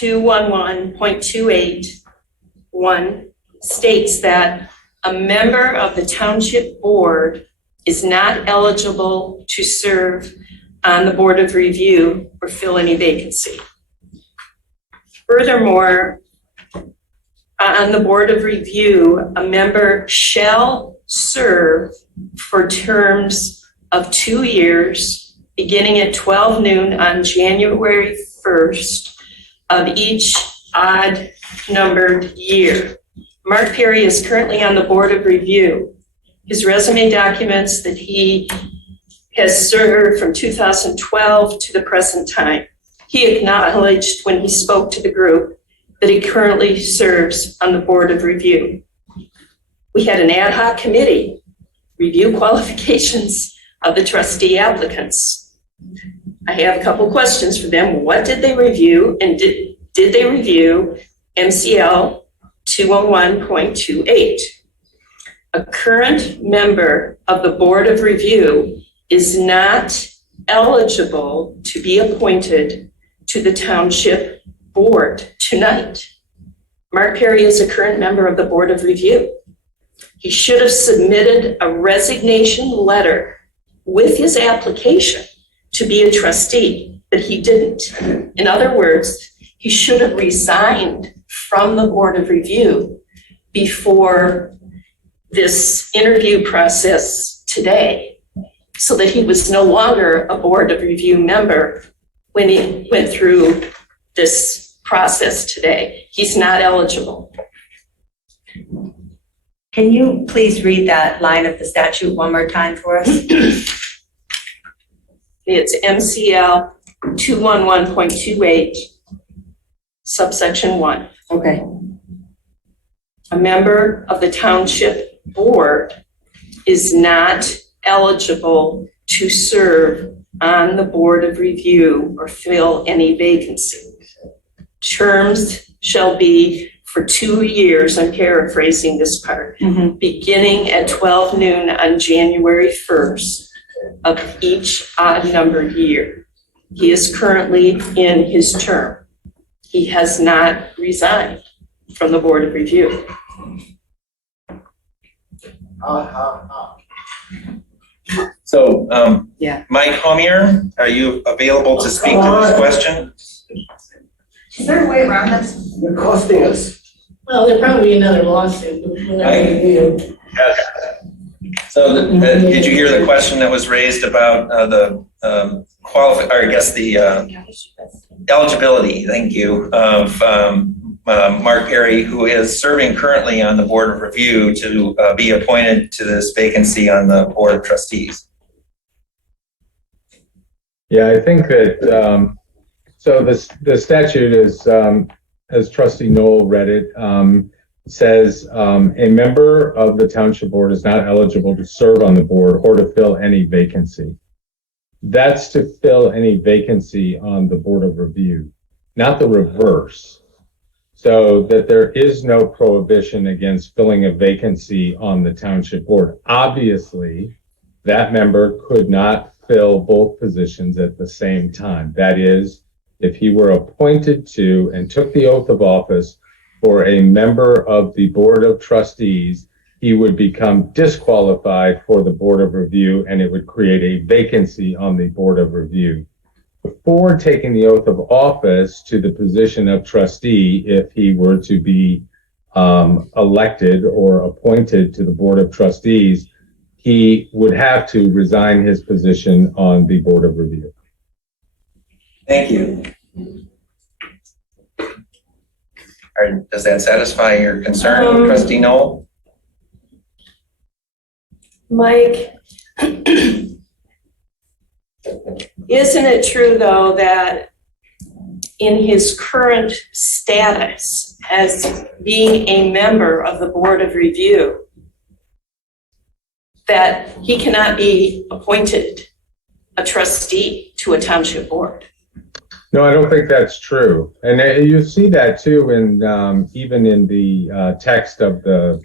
211.281 states that a member of the township board is not eligible to serve on the board of review or fill any vacancy. Furthermore, on the board of review, a member shall serve for terms of 2 years, beginning at 12 noon on January 1st of each odd numbered year. Mark Perry is currently on the board of review. His resume documents that he has served from 2012 to the present time. He acknowledged when he spoke to the group that he currently serves on the board of review. We had an ad hoc committee review qualifications of the trustee applicants. I have a couple questions for them. What did they review, and did they review MCL 201.28? A current member of the board of review is not eligible to be appointed to the township board tonight. Mark Perry is a current member of the board of review. He should have submitted a resignation letter with his application to be a trustee, but he didn't. In other words, he should have resigned from the board of review before this interview process today, so that he was no longer a board of review member when he went through this process today. He's not eligible. Can you please read that line of the statute one more time for us? It's MCL 211.28, subsection 1. Okay. A member of the township board is not eligible to serve on the board of review or fill any vacancy. Terms shall be for 2 years, I'm paraphrasing this part, beginning at 12 noon on January 1st of each odd numbered year. He is currently in his term. He has not resigned from the board of review. So, Yeah. Mike Homier, are you available to speak to this question? Is there a way around this? They're costing us. Well, there'll probably be another lawsuit. Whenever we do. So, did you hear the question that was raised about the eligibility, thank you, of Mark Perry, who is serving currently on the Board of Review, to be appointed to this vacancy on the Board of Trustees? Yeah, I think that, so the statute is, as Trustee Knoll read it, says a member of the Township Board is not eligible to serve on the board or to fill any vacancy. That's to fill any vacancy on the Board of Review, not the reverse. So that there is no prohibition against filling a vacancy on the Township Board. Obviously, that member could not fill both positions at the same time. That is, if he were appointed to and took the oath of office for a member of the Board of Trustees, he would become disqualified for the Board of Review, and it would create a vacancy on the Board of Review. Before taking the oath of office to the position of trustee, if he were to be elected or appointed to the Board of Trustees, he would have to resign his position on the Board of Review. Thank you. Does that satisfy your concern, Trustee Knoll? Mike, isn't it true, though, that in his current status as being a member of the Board of Review, that he cannot be appointed a trustee to a township board? No, I don't think that's true. And you see that too in even in the text of the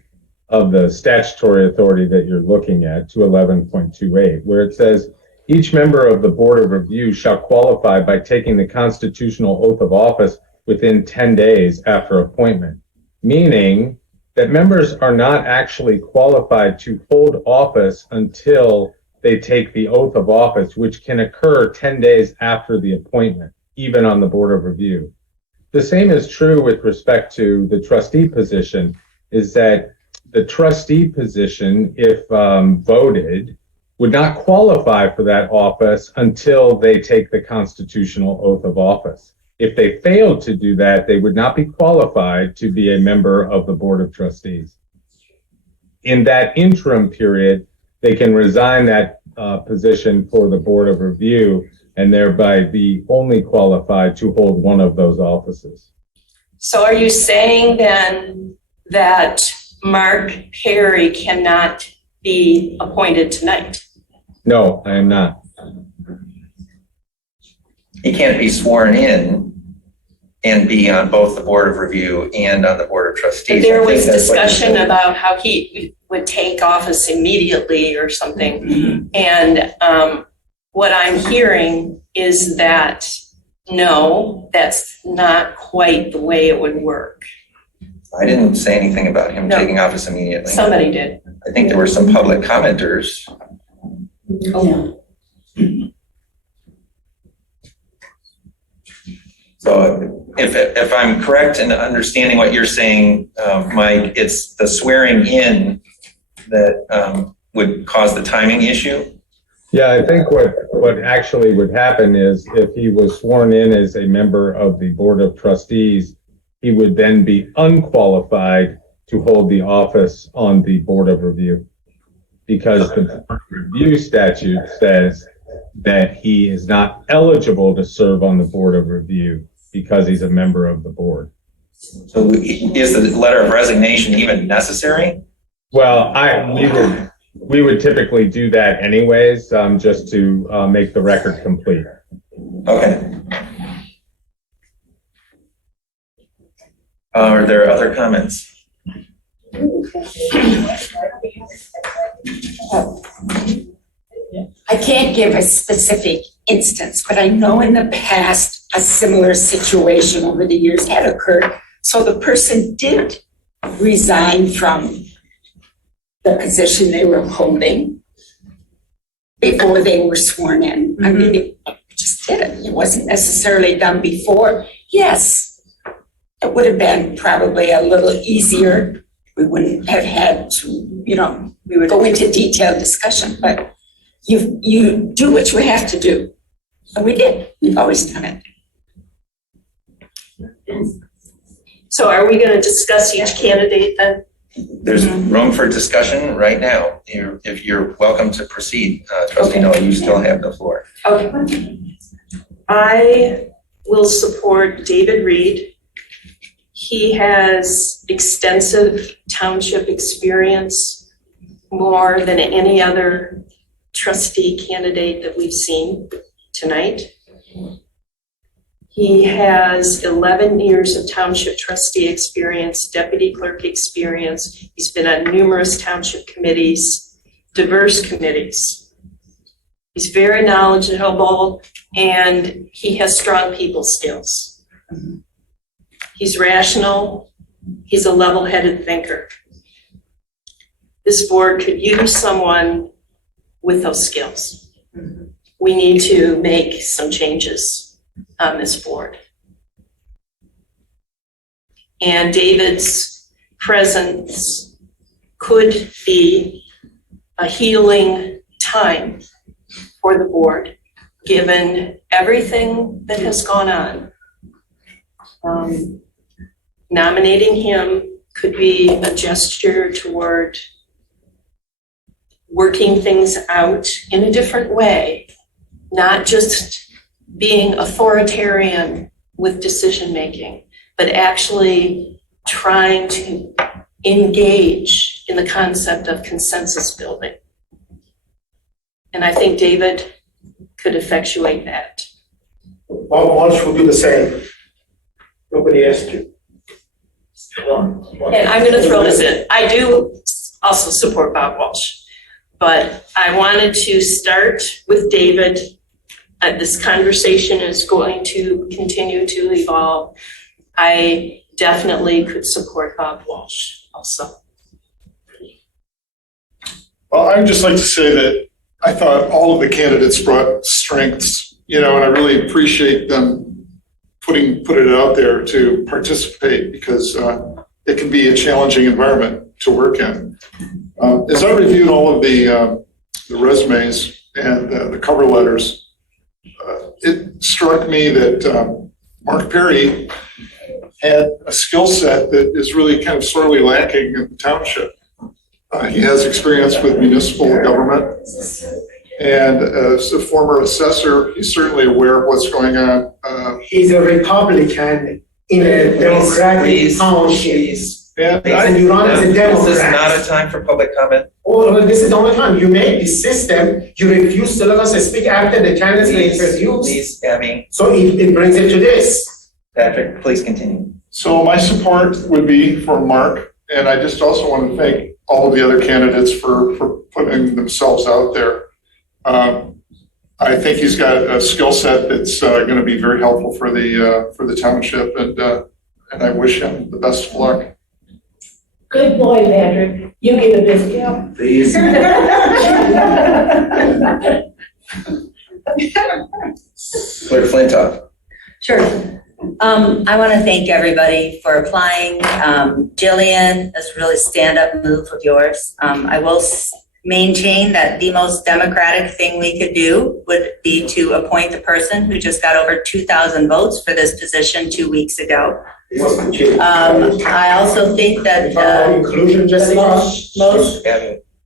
statutory authority that you're looking at, 211.28, where it says, each member of the Board of Review shall qualify by taking the constitutional oath of office within 10 days after appointment, meaning that members are not actually qualified to hold office until they take the oath of office, which can occur 10 days after the appointment, even on the Board of Review. The same is true with respect to the trustee position, is that the trustee position, if voted, would not qualify for that office until they take the constitutional oath of office. If they failed to do that, they would not be qualified to be a member of the Board of Trustees. In that interim period, they can resign that position for the Board of Review and thereby be only qualified to hold one of those offices. So are you saying then that Mark Perry cannot be appointed tonight? No, I am not. He can't be sworn in and be on both the Board of Review and on the Board of Trustees. There was discussion about how he would take office immediately or something. And what I'm hearing is that, no, that's not quite the way it would work. I didn't say anything about him taking office immediately. Somebody did. I think there were some public commenters. Oh. So if I'm correct in understanding what you're saying, Mike, it's the swearing in that would cause the timing issue? Yeah, I think what actually would happen is if he was sworn in as a member of the Board of Trustees, he would then be unqualified to hold the office on the Board of Review, because the Board of Review statute says that he is not eligible to serve on the Board of Review because he's a member of the board. So is the letter of resignation even necessary? Well, we would typically do that anyways, just to make the record complete. Okay. Are there other comments? I can't give a specific instance, but I know in the past a similar situation over the years had occurred. So the person did resign from the position they were holding before they were sworn in. I mean, it just did it. It wasn't necessarily done before. Yes, it would have been probably a little easier. We wouldn't have had to, we would go into detailed discussion, but you do what you have to do. And we did. We've always done it. So are we going to discuss each candidate then? There's room for discussion right now. If you're welcome to proceed, Trustee Noah, you still have the floor. Okay. I will support David Reed. He has extensive township experience, more than any other trustee candidate that we've seen tonight. He has 11 years of township trustee experience, deputy clerk experience. He's been on numerous township committees, diverse committees. He's very knowledgeable and he has strong people skills. He's rational. He's a level-headed thinker. This board could use someone with those skills. We need to make some changes on this board. And David's presence could be a healing time for the board, given everything that has gone on. Nominating him could be a gesture toward working things out in a different way, not just being authoritarian with decision-making, but actually trying to engage in the concept of consensus building. And I think David could effectuate that. Bob Walsh will do the same. Nobody asked you. And I'm going to throw this in. I do also support Bob Walsh, but I wanted to start with David. This conversation is going to continue to evolve. I definitely could support Bob Walsh also. Well, I would just like to say that I thought all of the candidates brought strengths, and I really appreciate them putting it out there to participate, because it can be a challenging environment to work in. As I reviewed all of the resumes and the cover letters, it struck me that Mark Perry had a skill set that is really kind of sorely lacking in the township. He has experience with municipal government, and as a former assessor, he's certainly aware of what's going on. He's a Republican in a Democratic township. And you run as a Democrat. This is not a time for public comment. Oh, this is the only time. You make this system, you refuse to let us speak after the candidates are introduced. Please, Abby. So it brings it to this. Patrick, please continue. So my support would be for Mark, and I just also want to thank all of the other candidates for putting themselves out there. I think he's got a skill set that's going to be very helpful for the township, and I wish him the best of luck. Good boy, Patrick. You give a discount. Please. Clerk Flintoff. Sure. I want to thank everybody for applying. Jillian, that's a really stand-up move of yours. I will maintain that the most democratic thing we could do would be to appoint the person who just got over 2,000 votes for this position 2 weeks ago. I also think that, Inclusion, Jessica? most,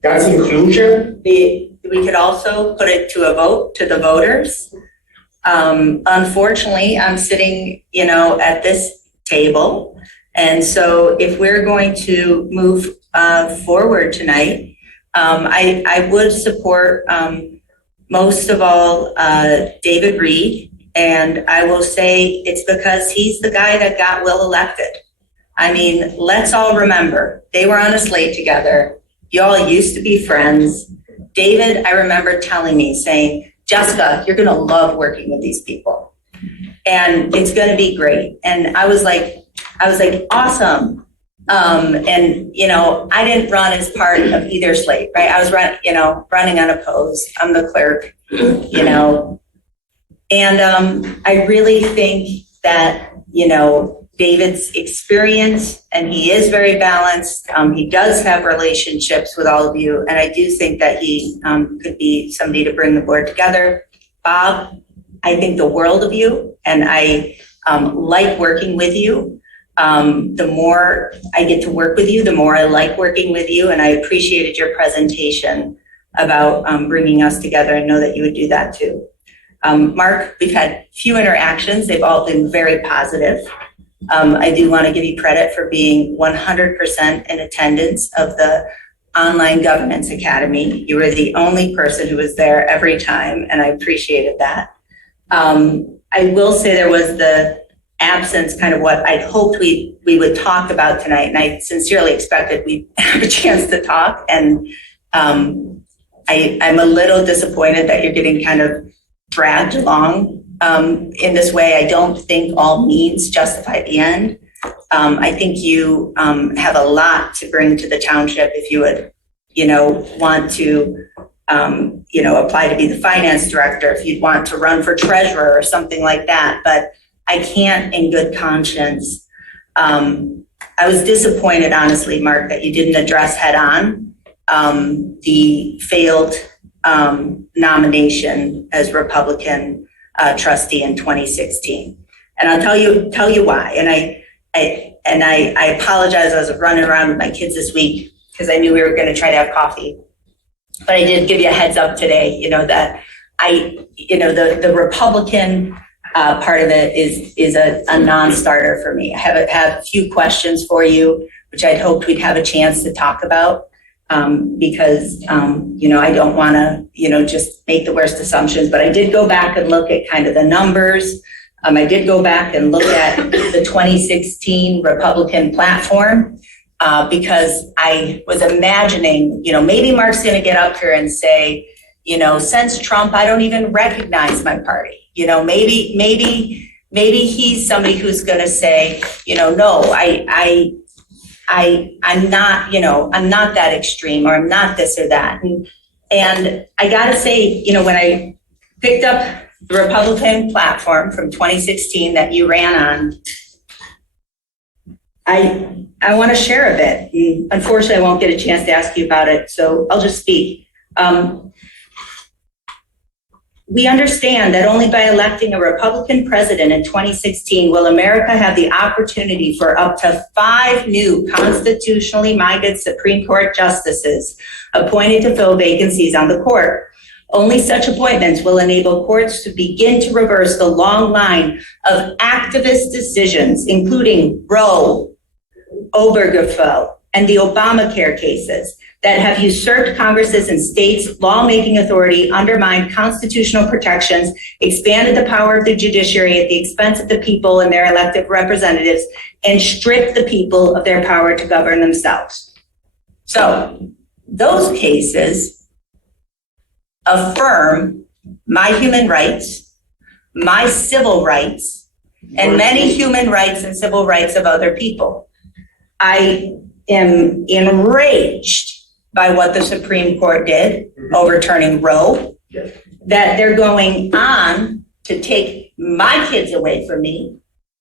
That's inclusion? we could also put it to a vote to the voters. Unfortunately, I'm sitting, at this table. And so if we're going to move forward tonight, I would support most of all David Reed. And I will say it's because he's the guy that got Will elected. I mean, let's all remember, they were on a slate together. You all used to be friends. David, I remember telling me, saying, Jessica, you're gonna love working with these people. And it's gonna be great. And I was like, awesome. I didn't run as part of either slate, right? I was running unopposed. I'm the clerk, And I really think that, David's experience, and he is very balanced. He does have relationships with all of you. And I do think that he could be somebody to bring the board together. Bob, I think the world of you, and I like working with you. The more I get to work with you, the more I like working with you. And I appreciated your presentation about bringing us together, and know that you would do that too. Mark, we've had few interactions. They've all been very positive. I do want to give you credit for being 100% in attendance of the Online Governance Academy. You were the only person who was there every time, and I appreciated that. I will say there was the absence, kind of what I'd hoped we would talk about tonight, and I sincerely expected we'd have a chance to talk. And I'm a little disappointed that you're getting kind of dragged along in this way. I don't think all means justify the end. I think you have a lot to bring to the township if you would, want to, apply to be the finance director, if you'd want to run for treasurer or something like that. But I can't in good conscience. I was disappointed, honestly, Mark, that you didn't address head on the failed nomination as Republican trustee in 2016. And I'll tell you why. And I apologize. I was running around with my kids this week because I knew we were going to try to have coffee. But I did give you a heads up today, that the Republican part of it is a non-starter for me. I have a few questions for you, which I'd hoped we'd have a chance to talk about. Because I don't want to, just make the worst assumptions, but I did go back and look at kind of the numbers. I did go back and look at the 2016 Republican platform, because I was imagining, maybe Mark's going to get up here and say, since Trump, I don't even recognize my party. Maybe he's somebody who's going to say, no, I'm not, I'm not that extreme, or I'm not this or that. And I gotta say, when I picked up the Republican platform from 2016 that you ran on, I want to share a bit. Unfortunately, I won't get a chance to ask you about it, so I'll just speak. We understand that only by electing a Republican president in 2016 will America have the opportunity for up to 5 new constitutionally minded Supreme Court justices appointed to fill vacancies on the court. Only such appointments will enable courts to begin to reverse the long line of activist decisions, including Roe, Obergefell, and the Obamacare cases that have usurped Congress's and states' lawmaking authority, undermined constitutional protections, expanded the power of the judiciary at the expense of the people and their elected representatives, and stripped the people of their power to govern themselves. So those cases affirm my human rights, my civil rights, and many human rights and civil rights of other people. I am enraged by what the Supreme Court did, overturning Roe, that they're going on to take my kids away from me.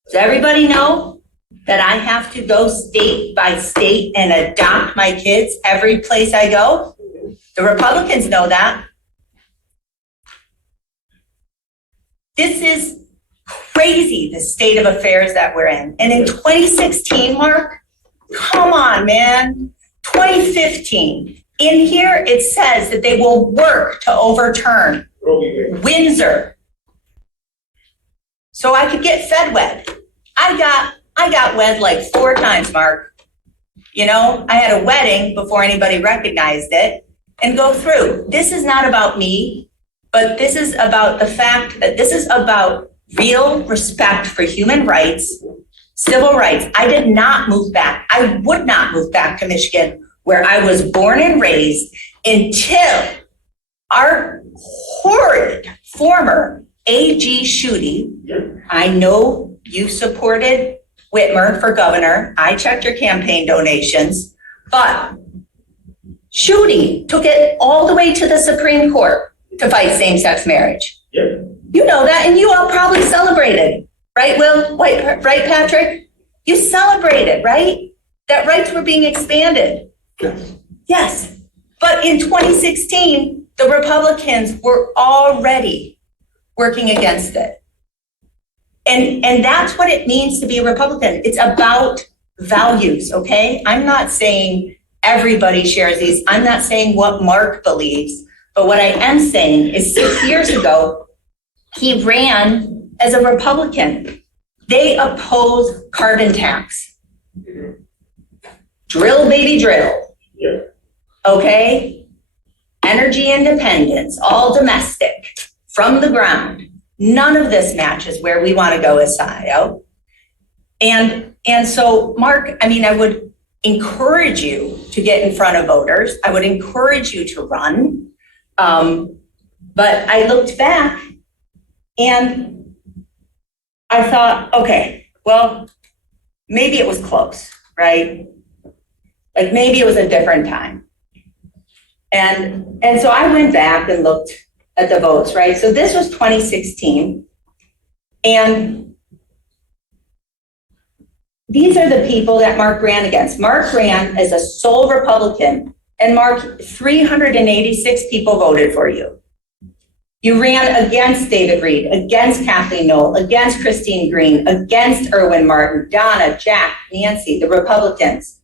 Does everybody know that I have to go state by state and adopt my kids every place I go? The Republicans know that. This is crazy, the state of affairs that we're in. And in 2016, Mark, come on, man, 2015, in here it says that they will work to overturn Windsor. So I could get fed wed. I got wed like 4 times, Mark. You know, I had a wedding before anybody recognized it and go through. This is not about me, but this is about the fact that this is about real respect for human rights, civil rights. I did not move back. I would not move back to Michigan, where I was born and raised, until our horrid former AG Schuette, I know you supported Whitmer for governor. I checked your campaign donations, but Schuette took it all the way to the Supreme Court to fight same-sex marriage. You know that, and you all probably celebrated, right, Will? Right, Patrick? You celebrated, right? That rights were being expanded. Yes. But in 2016, the Republicans were already working against it. And that's what it means to be a Republican. It's about values, okay? I'm not saying everybody shares these. I'm not saying what Mark believes. But what I am saying is 6 years ago, he ran as a Republican. They opposed carbon tax. Drill, baby, drill. Okay? Energy independence, all domestic, from the ground. None of this matches where we want to go as Scio. And so, Mark, I mean, I would encourage you to get in front of voters. I would encourage you to run. But I looked back and I thought, okay, well, maybe it was close, right? Like maybe it was a different time. And so I went back and looked at the votes, right? So this was 2016. And these are the people that Mark ran against. Mark ran as a sole Republican, and Mark, 386 people voted for you. You ran against David Reed, against Kathleen Knoll, against Christine Green, against Erwin Martin, Donna, Jack, Nancy, the Republicans.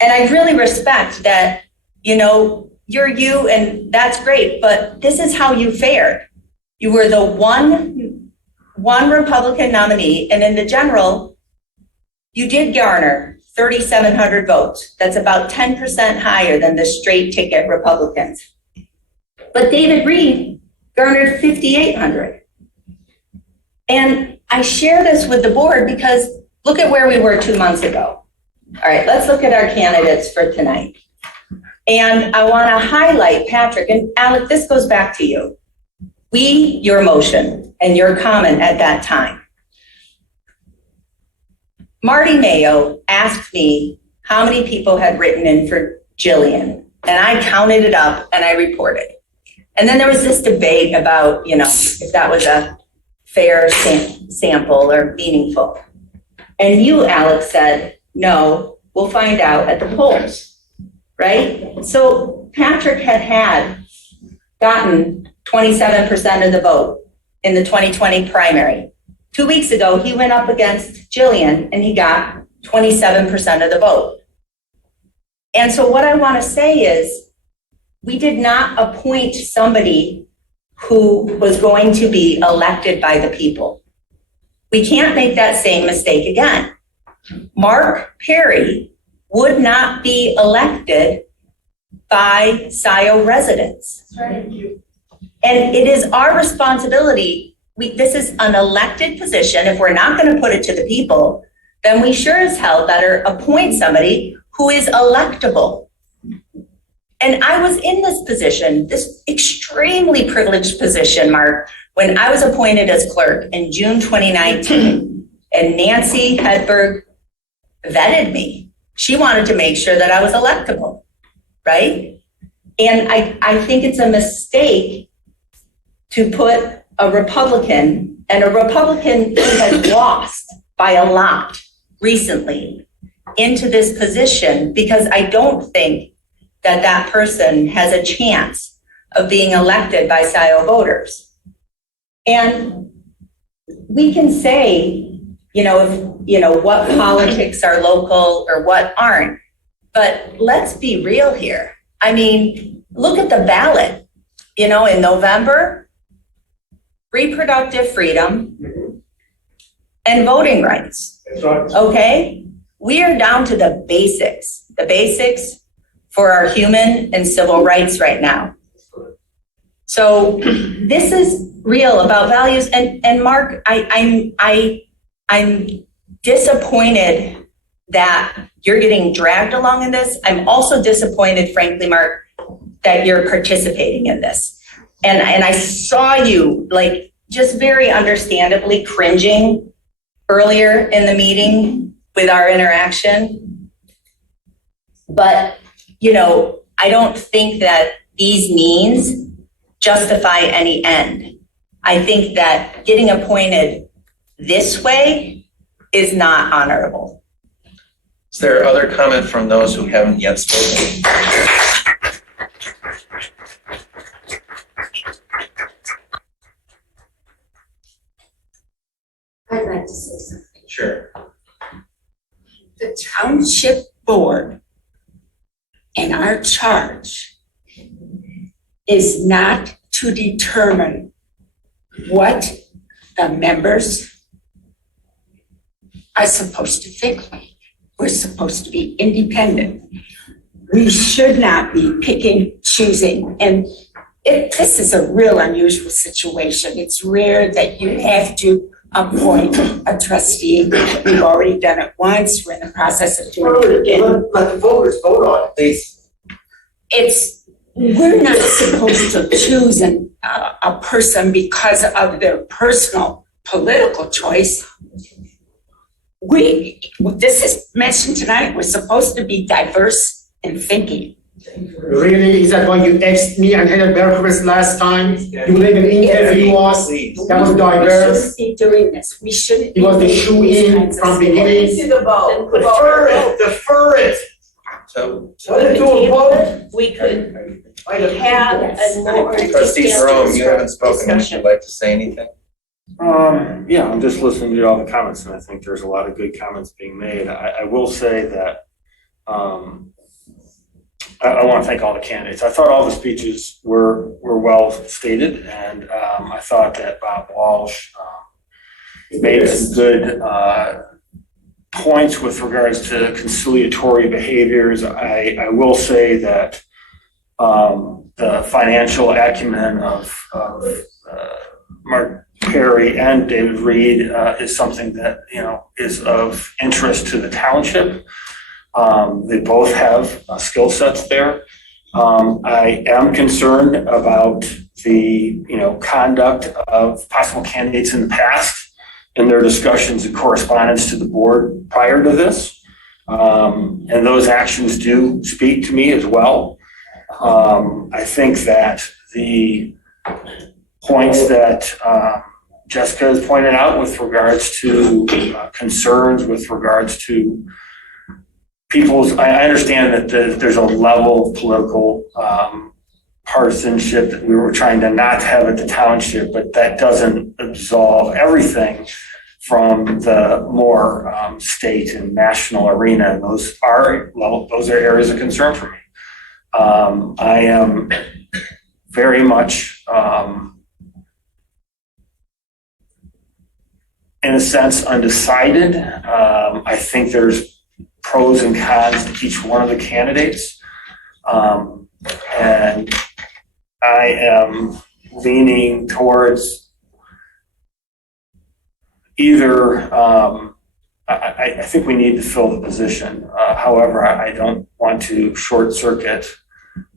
And I really respect that, you know, you're you and that's great, but this is how you fared. You were the one Republican nominee, and in the general, you did garner 3,700 votes. That's about 10% higher than the straight ticket Republicans. But David Reed garnered 5,800. And I share this with the board because look at where we were 2 months ago. All right, let's look at our candidates for tonight. And I want to highlight Patrick, and Alec, this goes back to you. Your motion and your comment at that time. Marty Mayo asked me how many people had written in for Jillian, and I counted it up and I reported. And then there was this debate about, you know, if that was a fair sample or meaningful. And you, Alex, said, no, we'll find out at the polls. Right? So Patrick had gotten 27% of the vote in the 2020 primary. 2 weeks ago, he went up against Jillian and he got 27% of the vote. And so what I want to say is we did not appoint somebody who was going to be elected by the people. We can't make that same mistake again. Mark Perry would not be elected by Scio residents. Right. And it is our responsibility. This is an elected position. If we're not going to put it to the people, then we sure as hell better appoint somebody who is electable. And I was in this position, this extremely privileged position, Mark, when I was appointed as clerk in June 2019, and Nancy Hedberg vetted me. She wanted to make sure that I was electable, right? And I think it's a mistake to put a Republican, and a Republican who has lost by a lot recently, into this position, because I don't think that that person has a chance of being elected by Scio voters. And we can say, what politics are local or what aren't, but let's be real here. I mean, look at the ballot, in November, reproductive freedom and voting rights. Okay? We are down to the basics for our human and civil rights right now. So this is real about values. And Mark, I'm disappointed that you're getting dragged along in this. I'm also disappointed, frankly, Mark, that you're participating in this. And I saw you just very understandably cringing earlier in the meeting with our interaction. But, I don't think that these means justify any end. I think that getting appointed this way is not honorable. Is there other comment from those who haven't yet spoken? I'd like to say something. Sure. The township board and our charge is not to determine what the members are supposed to think like. We're supposed to be independent. We should not be picking, choosing, and this is a real unusual situation. It's rare that you have to appoint a trustee. We've already done it once. We're in the process of doing it again. Let the voters vote on it. Please. We're not supposed to choose a person because of their personal political choice. This is mentioned tonight, we're supposed to be diverse in thinking. Really? Is that why you asked me and Heather Berkowitz last time? You didn't interview us? That was diverse? We shouldn't be doing this. We shouldn't. It was the shoe-in from beginning. Defer it. So, Let it do a vote. We could have a more. Trustee Jerome, you haven't spoken. Would you like to say anything? Yeah, I'm just listening to all the comments, and I think there's a lot of good comments being made. I will say that I want to thank all the candidates. I thought all the speeches were well stated, and I thought that Bob Walsh made some good points with regards to conciliatory behaviors. I will say that the financial acumen of Mark Perry and David Reed is something that is of interest to the township. They both have skill sets there. I am concerned about the conduct of possible candidates in the past and their discussions and correspondence to the board prior to this. And those actions do speak to me as well. I think that the points that Jessica has pointed out with regards to concerns, with regards to I understand that there's a level of political partisanship that we were trying to not have at the township, but that doesn't absolve everything from the more state and national arena. And those are areas of concern for me. I am very much, in a sense, undecided. I think there's pros and cons to each one of the candidates. And I am leaning towards either, I think we need to fill the position. However, I don't want to short circuit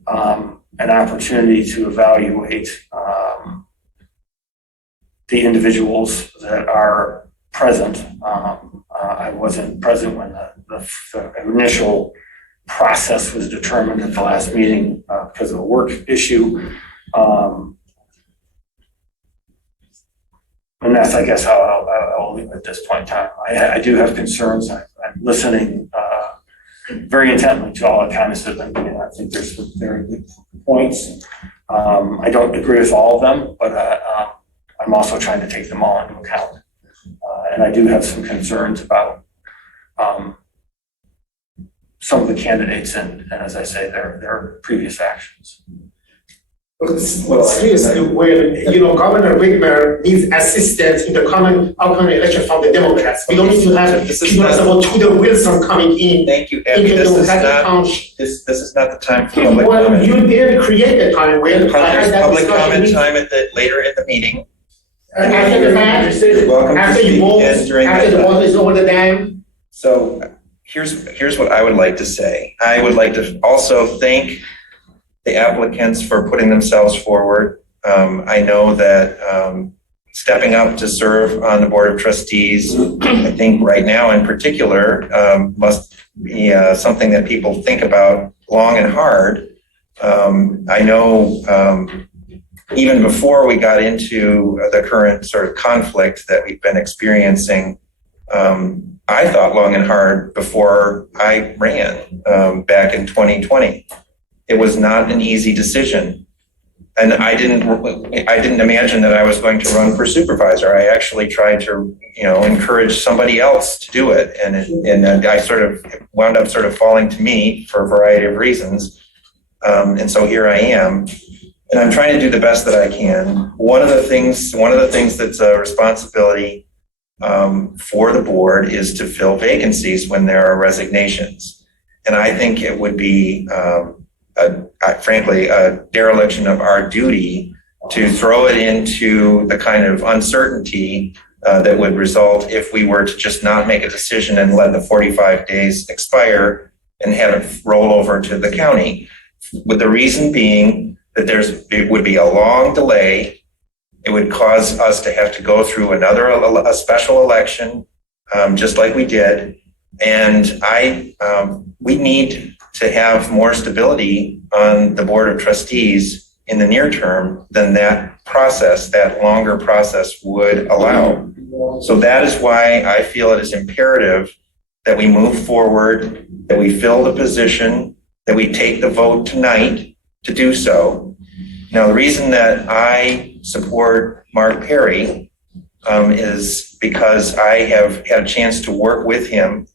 an opportunity to evaluate the individuals that are present. I wasn't present when the initial process was determined at the last meeting because of a work issue. And that's, I guess, how I'll leave it at this point in time. I do have concerns. I'm listening very intently to all the comments that have been made. I think there's some very good points. I don't agree with all of them, but I'm also trying to take them all into account. And I do have some concerns about some of the candidates and as I say, their previous actions. Seriously, when, Governor Whitmer needs assistance in the coming upcoming election from the Democrats, we don't need to have people about Tudor Wilson coming in. Thank you, In Abby. the Democratic township. This is not the time for public Well, comment. you didn't create the time when I There's had that public discussion comment with- time later in the meeting. After the fact, You're welcome to after you speak vote, again during after that the time. vote is over the dam. So here's what I would like to say. I would like to also thank the applicants for putting themselves forward. I know that stepping up to serve on the Board of Trustees, I think right now in particular, must be something that people think about long and hard. I know even before we got into the current sort of conflict that we've been experiencing, I thought long and hard before I ran back in 2020. It was not an easy decision. And I didn't imagine that I was going to run for supervisor. I actually tried to, encourage somebody else to do it. And I sort of wound up sort of falling to me for a variety of reasons. And so here I am. And I'm trying to do the best that I can. One of the things that's a responsibility for the board is to fill vacancies when there are resignations. And I think it would be, frankly, a dereliction of our duty to throw it into the kind of uncertainty that would result if we were to just not make a decision and let the 45 days expire and have it roll over to the county. With the reason being that it would be a long delay. It would cause us to have to go through a special election, just like we did. And we need to have more stability on the Board of Trustees in the near term than that longer process would allow. So that is why I feel it is imperative that we move forward, that we fill the position, that we take the vote tonight to do so. Now, the reason that I support Mark Perry is because I have had a chance to work with him,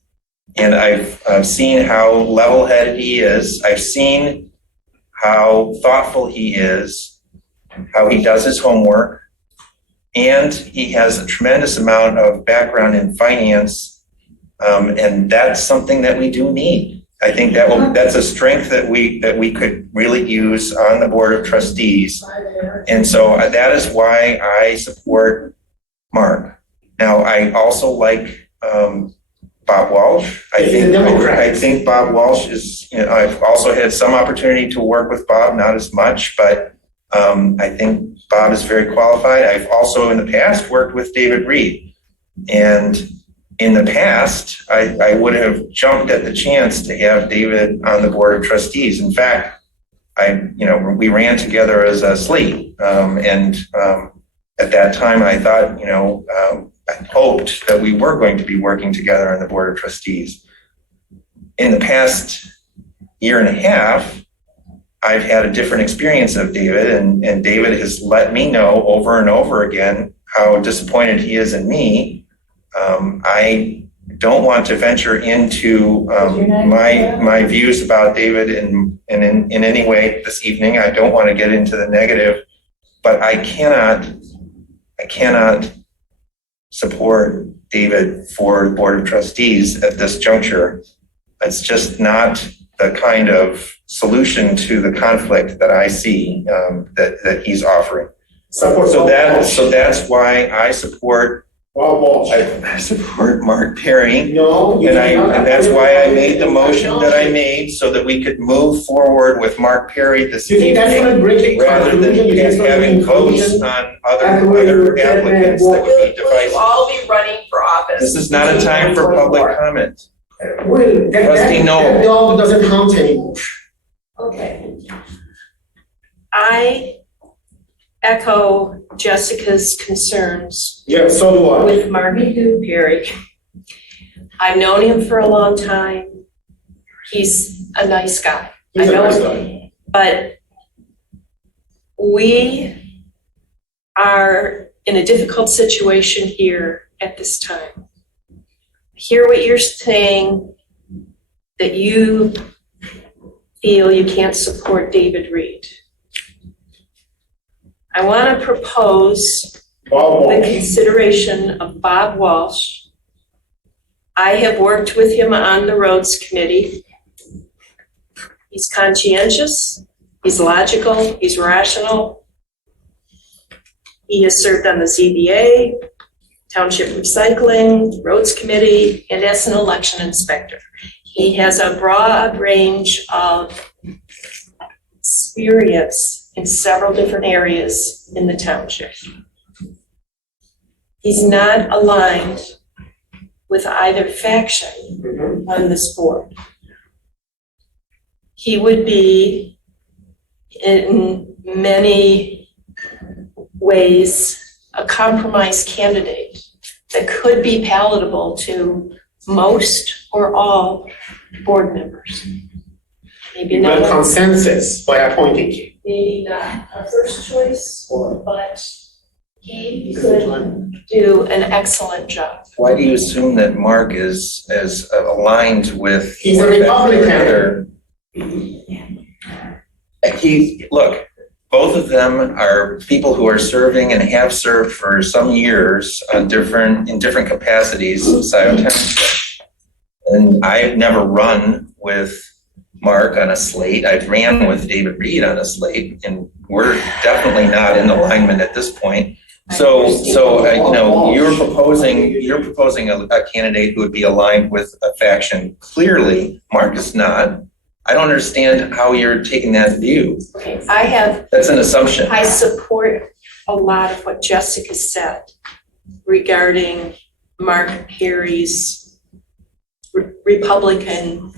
and I've seen how level-headed he is. I've seen how thoughtful he is, how he does his homework, and he has a tremendous amount of background in finance, and that's something that we do need. I think that's a strength that we could really use on the Board of Trustees. And so that is why I support Mark. Now, I also like Bob Walsh. I think Bob Walsh is, I've also had some opportunity to work with Bob, not as much, but I think Bob is very qualified. I've also in the past worked with David Reed. And in the past, I would have jumped at the chance to have David on the Board of Trustees. In fact, we ran together as a slate. And at that time, I thought, I hoped that we were going to be working together on the Board of Trustees. In the past year and a half, I've had a different experience of David, and David has let me know over and over again how disappointed he is in me. I don't want to venture into my views about David in any way this evening. I don't want to get into the negative, but I cannot support David for the Board of Trustees at this juncture. It's just not the kind of solution to the conflict that I see that he's offering. So that's why I support Mark Perry. And that's why I made the motion that I made so that we could move forward with Mark Perry this evening rather than having votes on other applicants that would be divisive. We'll all be running for office. This is not a time for public comment. Well, Trustee Noel. that dog doesn't count anymore. Okay. I echo Jessica's concerns. Yeah, so do I. With Mark Perry. I've known him for a long time. He's a nice guy. He's I know a nice him. guy. But we are in a difficult situation here, at this time. Hear what you're saying, that you feel you can't support David Reed. I want to propose the consideration of Bob Walsh. I have worked with him on the roads committee. He's conscientious, he's logical, he's rational. He has served on the ZBA, Township Recycling, Roads Committee, and as an election inspector. He has a broad range of experience in several different areas in the township. He's not aligned with either faction on this board. He would be, in many ways, a compromise candidate that could be palatable to most or all board members. Maybe not Well, consensus by appointing him. maybe not a first choice, but he could do an excellent job. Why do you assume that Mark is as aligned with? He's a Republican. Look, both of them are people who are serving and have served for some years on in different capacities in Scio Township. And I've never run with Mark on a slate. I've ran with David Reed on a slate, and we're definitely not in alignment at this point. So you're proposing a candidate who would be aligned with a faction. Clearly, Mark is not. I don't understand how you're taking that view. Okay, that's an assumption. I support a lot of what Jessica said regarding Mark Perry's Republican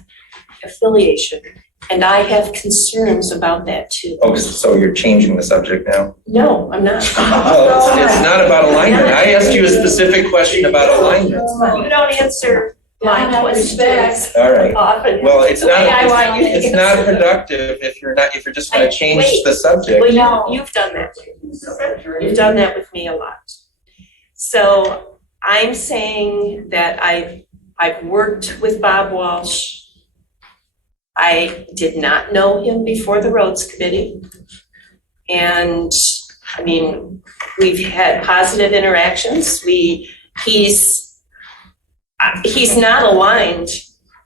affiliation, and I have concerns about that too. Oh, so you're changing the subject now? No, I'm not. Well, it's not about alignment. I asked you a specific question about alignment. You don't answer my questions. All right. Often. Well, it's The way I want you to it's not answer. productive if you're just going to change Wait. the subject. Well, you've done that. You've done that with me a lot. So I'm saying that I've worked with Bob Walsh. I did not know him before the Roads Committee. And I mean, we've had positive interactions. He's not aligned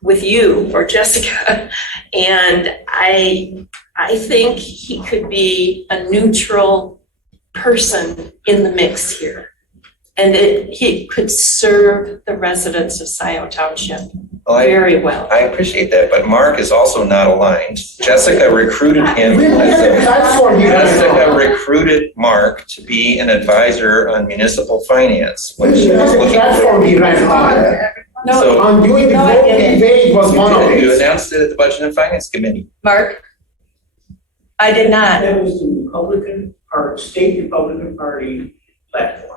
with you or Jessica. And I think he could be a neutral person in the mix here. And he could serve the residents of Scio Township very well. I appreciate that, but Mark is also not aligned. Jessica recruited him. Jessica recruited Mark to be an advisor on municipal finance, which is looking No, on doing the vote, debate was one of it. You announced it at the Budget and Finance Committee. Mark? I did not. That was the Republican Party, State Republican Party platform.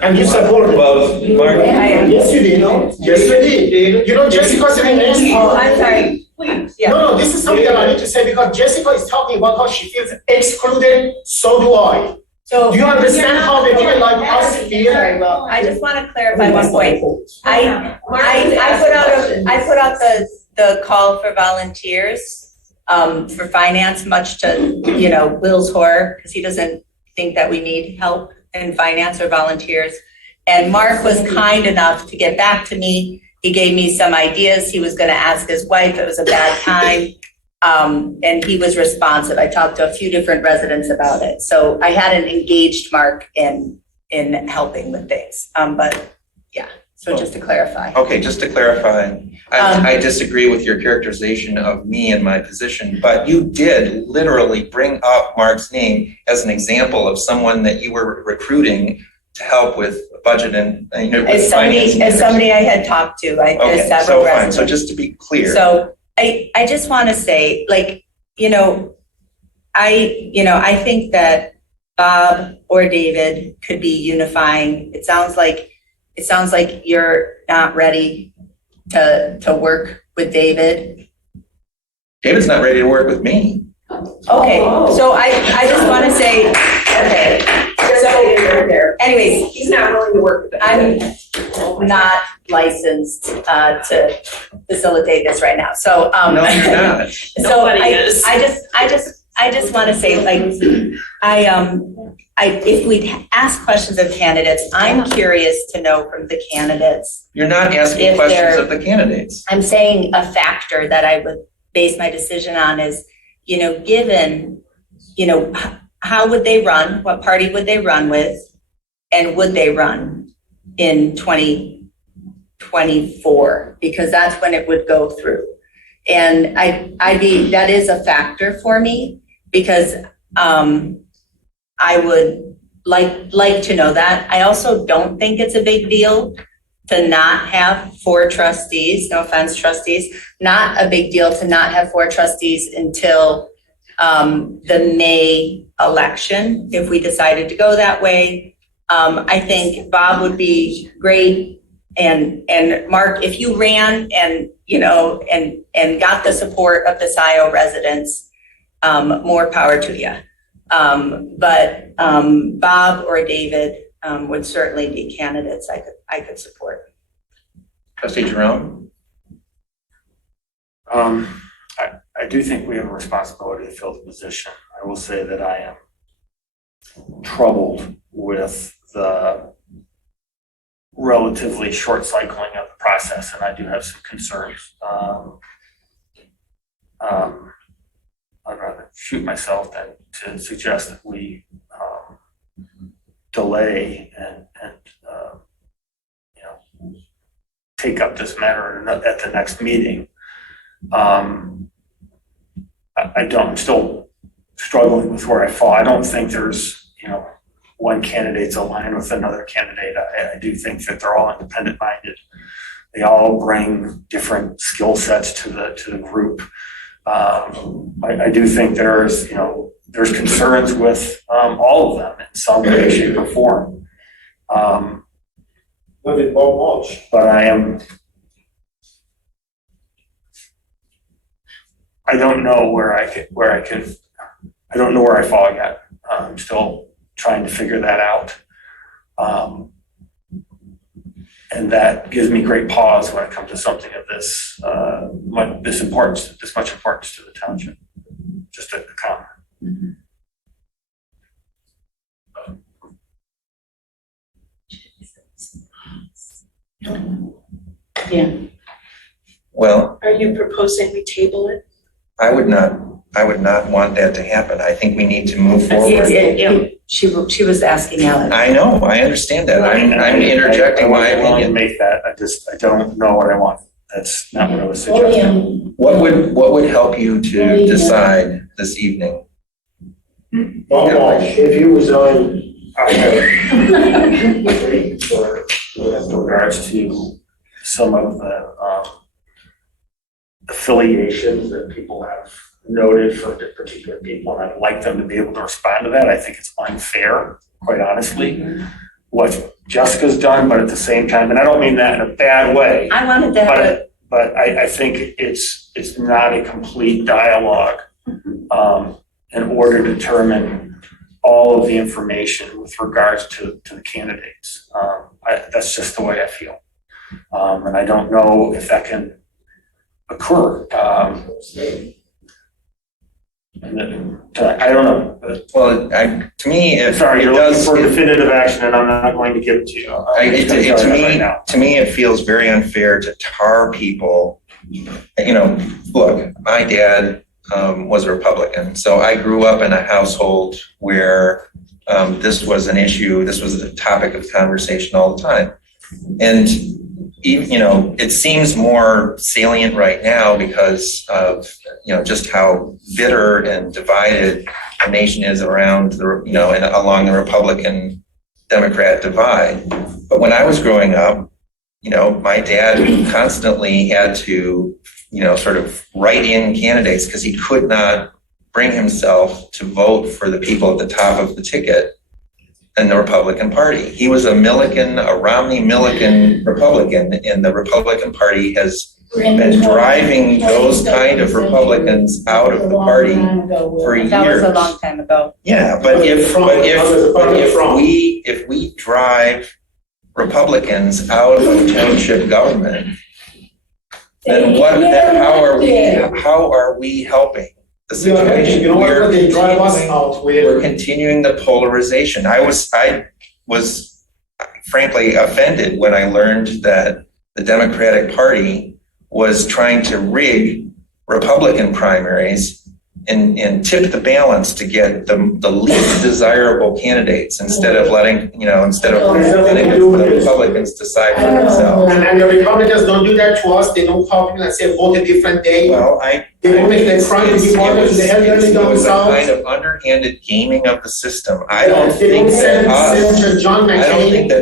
And you supported it. Well, Mark. Yes, you did. Yes, you did. You know, Jessica said against you. I'm sorry. Please. Yeah. No, this is something that I need to say because Jessica is talking about how she feels excluded, so do I. So do you understand how they feel like us feel? Very well. I just want to clarify one point. I put out the call for volunteers for finance, much to Will's horror, because he doesn't think that we need help in finance or volunteers. And Mark was kind enough to get back to me. He gave me some ideas. He was going to ask his wife. It was a bad time. And he was responsive. I talked to a few different residents about it. So I hadn't engaged Mark in helping with things. But yeah, so just to clarify. Okay, just to clarify, I disagree with your characterization of me and my position, but you did literally bring up Mark's name as an example of someone that you were recruiting to help with budget and As somebody I had talked to, there's several residents. So just to be clear. So I just want to say, I think that Bob or David could be unifying. It sounds like you're not ready to work with David. David's not ready to work with me. Okay, so I just want to say, okay, Anyways, he's not willing to work with us. I'm not licensed to facilitate this right now, so. No, you're not. So Nobody is. I just want to say, like, if we'd ask questions of candidates, I'm curious to know from the candidates. You're not asking If questions they're- of the candidates. I'm saying a factor that I would base my decision on is, given, how would they run? What party would they run with? And would they run in 2024? Because that's when it would go through. And that is a factor for me because I would like to know that. I also don't think it's a big deal to not have 4 trustees, no offense, trustees, not a big deal to not have 4 trustees until the May election, if we decided to go that way. I think Bob would be great. And Mark, if you ran and got the support of the Scio residents, more power to you. But Bob or David would certainly be candidates I could support. Trustee Jerome? I do think we have a responsibility to fill the position. I will say that I am troubled with the relatively short cycling of the process, and I do have some concerns. I'd rather shoot myself than to suggest that we delay and take up this matter at the next meeting. I'm still struggling with where I fall. I don't think there's, one candidate's aligned with another candidate. I do think that they're all independent minded. They all bring different skill sets to the group. I do think there's concerns with all of them in some way, shape, or form. But I don't know where I don't know where I fall yet. I'm still trying to figure that out. And that gives me great pause when it comes to something of this much importance to the township. Just a comment. Mm-hmm. Yeah. Well, Are you proposing we table it? I would not want that to happen. I think we need to move forward. She was asking Alex. I know, I understand that. I'm interjecting my I opinion. make that. I don't know what I want. That's not what I was suggesting. What would help you to decide this evening? If you resign, With regards to some of the affiliations that people have noted for particular people, and I'd like them to be able to respond to that. I think it's unfair, quite honestly, what Jessica's done, but at the same time, and I don't mean that in a bad way. I wanted to have it. But I think it's not a complete dialogue in order to determine all of the information with regards to the candidates. That's just the way I feel. And I don't know if that can occur. I don't know. Well, to me, if Sorry, you're it looking does, for definitive action, and I'm not going to give it to you. to me, it feels very unfair to tar people. Look, my dad was a Republican, so I grew up in a household where this was an issue. This was a topic of conversation all the time, and it seems more salient right now because of just how bitter and divided the nation is around and along the Republican Democrat divide. But when I was growing up, my dad constantly had to sort of write in candidates because he could not bring himself to vote for the people at the top of the ticket in the Republican Party. He was a Romney Milliken Republican, and the Republican Party has been driving those kind of Republicans out of the party for years. That was a long time ago. Yeah, but if we drive Republicans out of township government, then how are we helping the situation? You know what, they drive us out with. We're continuing the polarization. I was frankly offended when I learned that the Democratic Party was trying to rig Republican primaries and tip the balance to get the least desirable candidates instead of letting the Republicans decide for themselves. And the Republicans don't do that to us. They don't call people and say vote a different day. Well, they don't make them cry to be honest. They have it was a kind of underhanded gaming of the system. I don't think that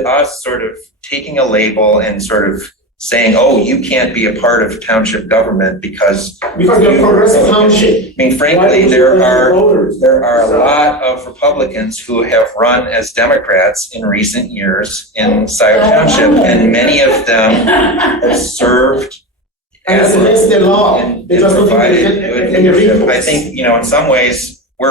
us sort of taking a label and sort of saying, oh, you can't be a part of township government because you're progressive township. I mean, frankly, there are a lot of Republicans who have run as Democrats in recent years in Scio Township, and many of them have served and provided good leadership. I think, in some ways, we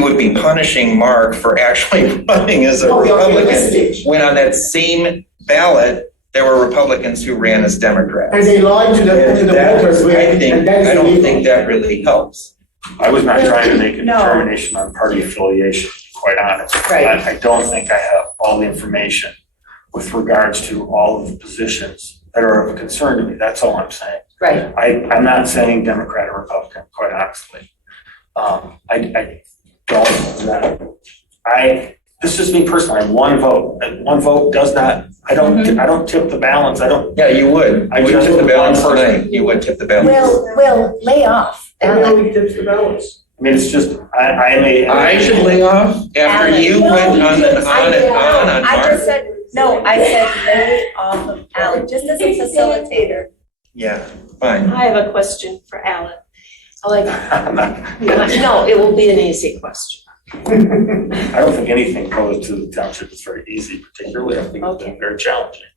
would be punishing Mark for actually running as a Republican when on that same ballot, there were Republicans who ran as Democrats. And they lied to the voters. I don't think that really helps. I was not trying to make a determination on party affiliation, quite honest. Right. I don't think I have all the information with regards to all of the positions that are of concern to me. That's all I'm saying. Right. I'm not saying Democrat or Republican, quite honestly. I don't. This is me personally. I have one vote, and one vote does not. I don't tip the balance. I don't. Yeah, you would. I would tip the balance tonight. You would tip the balance. Well, lay off. Everybody tips the balance. I mean, it's just I should lay off after you went on and on and on. I just said I said lay off of Alan, just as a facilitator. Yeah, fine. I have a question for Alan. No, it will be an easy question. I don't think anything posed to the township is very easy, particularly. I think it's been very challenging.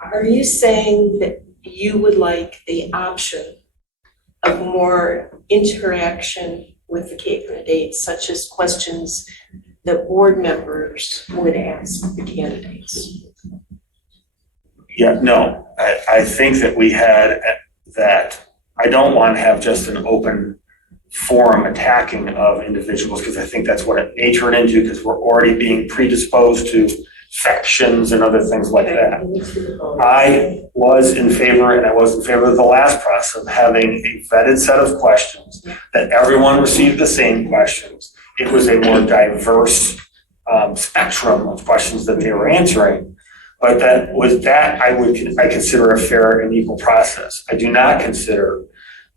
Are you saying that you would like the option of more interaction with the candidates, such as questions that board members would ask the candidates? Yeah, no, I think that we had that. I don't want to have just an open forum attacking of individuals, because I think that's what it may turn into, because we're already being predisposed to factions and other things like that. I was in favor, and I was in favor of the last process of having a vetted set of questions that everyone received the same questions. It was a more diverse spectrum of questions that they were answering, but I consider a fair and equal process. I do not consider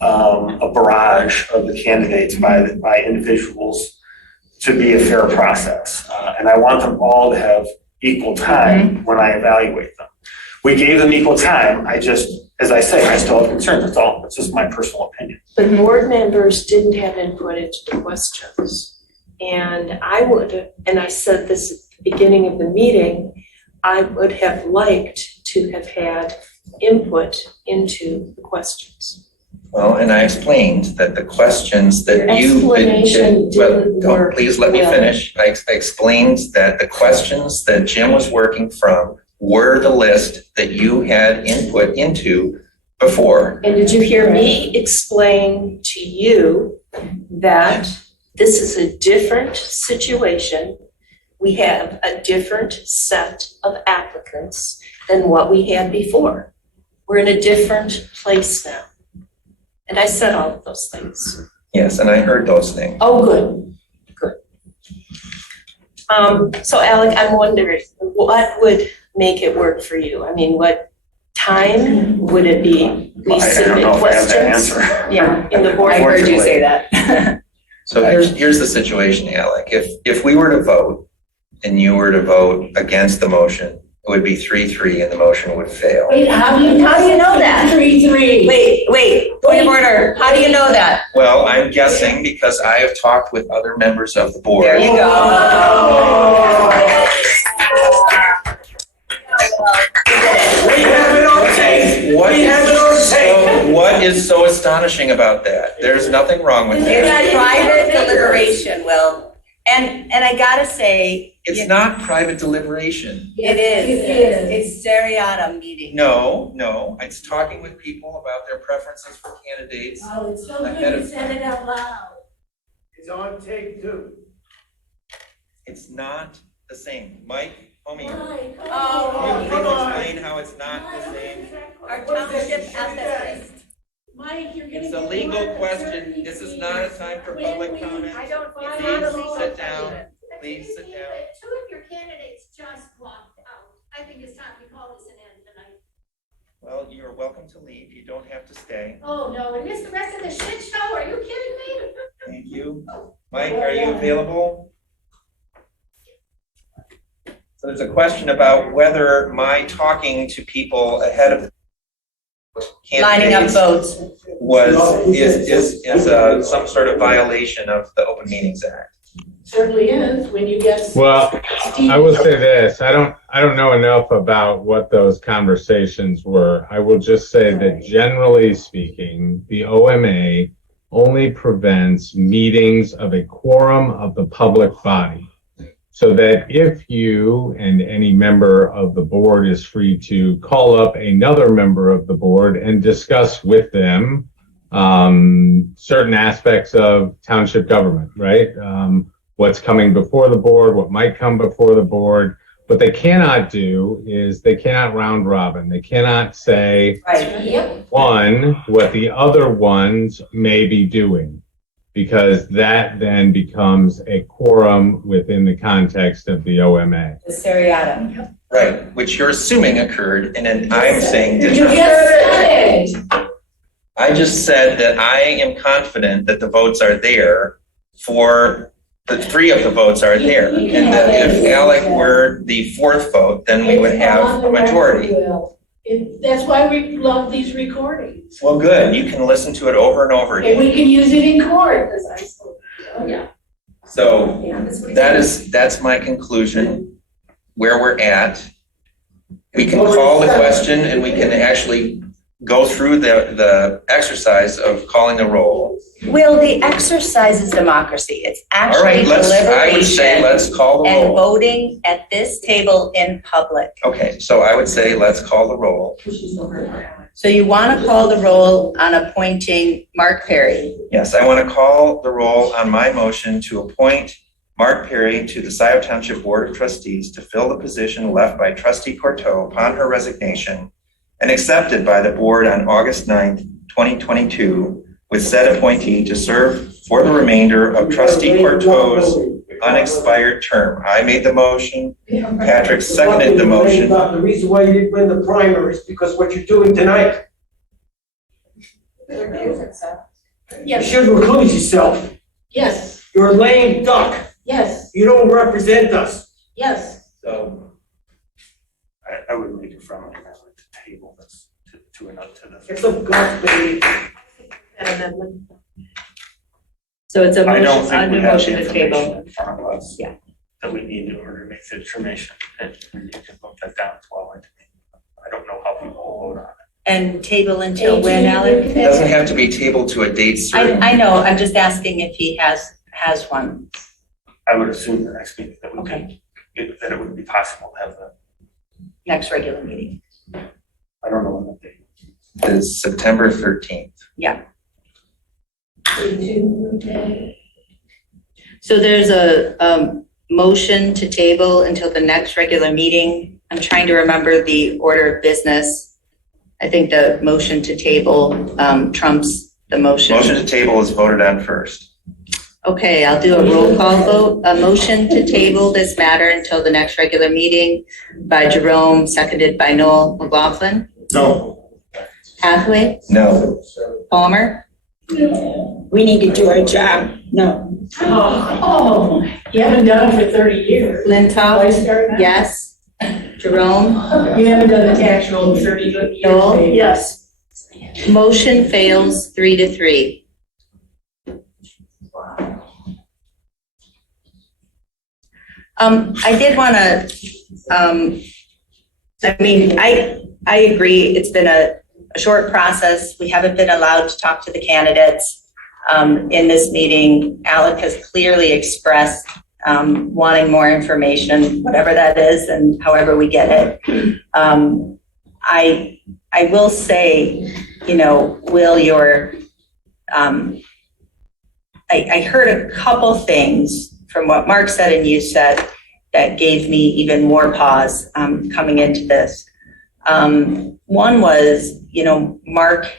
a barrage of the candidates by individuals to be a fair process. And I want them all to have equal time when I evaluate them. We gave them equal time. As I say, I still have concerns. That's all. It's just my personal opinion. But board members didn't have input into the questions. And I said this at the beginning of the meeting, I would have liked to have had input into the questions. Well, and I explained that the questions that please let me finish. I explained that the questions that Jim was working from were the list that you had input into before. And did you hear me explain to you that this is a different situation? We have a different set of applicants than what we had before. We're in a different place now. And I said all of those things. Yes, and I heard those things. Oh, good. So Alec, I'm wondering, what would make it work for you? I mean, what time would it be? We submit questions. Yeah, in the board. I heard you say that. So here's the situation, Alec. If we were to vote and you were to vote against the motion, it would be 3-3 and the motion would fail. Wait, how do you know that? 3-3. Wait, point of order. How do you know that? Well, I'm guessing because I have talked with other members of the board. There you go. have it on tape. What We have it on tape. what is so astonishing about that? There's nothing wrong with It's that. private deliberation, Will. And I gotta say, It's not private deliberation. it is. It is. It's seriatim meeting. No, it's talking with people about their preferences for candidates. Oh, it's so Ahead good of you said it out loud. It's on tape too. It's not the same. Mike, homie, Mike, Oh, you come on. explain how it's not the same. Our township ethicist. Mike, you're gonna It's get a legal one question. attorney This is fees not a time for when public we- comment. I don't find Please sit down. Please sit down. Two of your candidates just walked out. I think it's time we call this an end tonight. Well, you're welcome to leave. You don't have to stay. Oh, no, and miss the rest of the shit show, are you kidding me? Thank you. Mike, are you available? So there's a question about whether my talking to people ahead of Lining up candidates votes. is some sort of violation of the Open Meetings Act. Certainly is, when you get. Well, I will say this, I don't know enough about what those conversations were. I will just say that generally speaking, the OMA only prevents meetings of a quorum of the public body. So that if you and any member of the board is free to call up another member of the board and discuss with them certain aspects of township government, right? What's coming before the board, what might come before the board. What they cannot do is they cannot round robin. They cannot say, Right. one, what the other ones may be doing, because that then becomes a quorum within the context of the OMA. The seriatim. Right, which you're assuming occurred, and then I'm saying You different. just said it. I just said that I am confident that the votes are there for, the three of the votes are there. And that if Alec were the fourth vote, then we would have a majority. That's why we love these recordings. Well, good, you can listen to it over and over And we again. can use it in court. Oh, yeah. So that's my conclusion, where we're at. We can call the question and we can actually go through the exercise of calling the roll. Will, the exercise is democracy. It's All actually right, I would say deliberation let's call the and roll. voting at this table in public. Okay, so I would say let's call the roll. So you want to call the roll on appointing Mark Perry. Yes, I want to call the roll on my motion to appoint Mark Perry to the Scio Township Board of Trustees to fill the position left by Trustee Courteau upon her resignation and accepted by the board on August 9th, 2022, with said appointee to serve for the remainder of Trustee Courteau's unexpired term. I made the motion. Patrick seconded the motion. The reason why you didn't win the primary is because what you're doing tonight. You should recluse yourself. Yes, You're a lame duck. yes, You don't represent us. yes. So, I would make a friendly amendment to table this to the. Get some guts, baby. So it's a I don't motion, think on we the have the motion to information table. in front of us. Yeah. That we need in order to make the determination, and you can vote that down as well. I don't know how people will vote on it. And table until when, Alec? it doesn't have to be tabled to a date certain. I know, I'm just asking if he has one. I would assume the next meeting that would Okay. be, that it would be possible to have the, Next regular meeting. I don't know when the date. It's September 13th. Yeah. So there's a motion to table until the next regular meeting. I'm trying to remember the order of business. I think the motion to table trumps the motion. Motion to table is voted on first. Okay, I'll do a roll call vote. A motion to table this matter until the next regular meeting by Jerome, seconded by Noel McLaughlin. No. Hathaway, No. Palmer, We need to do our job. No. Oh, you haven't done it for 30 years. Flintoff, yes. Jerome, You haven't done the tax roll in 30 years. Noel? Yes. motion fails 3-3. I did want to I mean, I agree. It's been a short process. We haven't been allowed to talk to the candidates in this meeting. Alec has clearly expressed wanting more information, whatever that is, and however we get it. I will say, you know, Will, I heard a couple things from what Mark said and you said that gave me even more pause coming into this. One was, you know, Mark,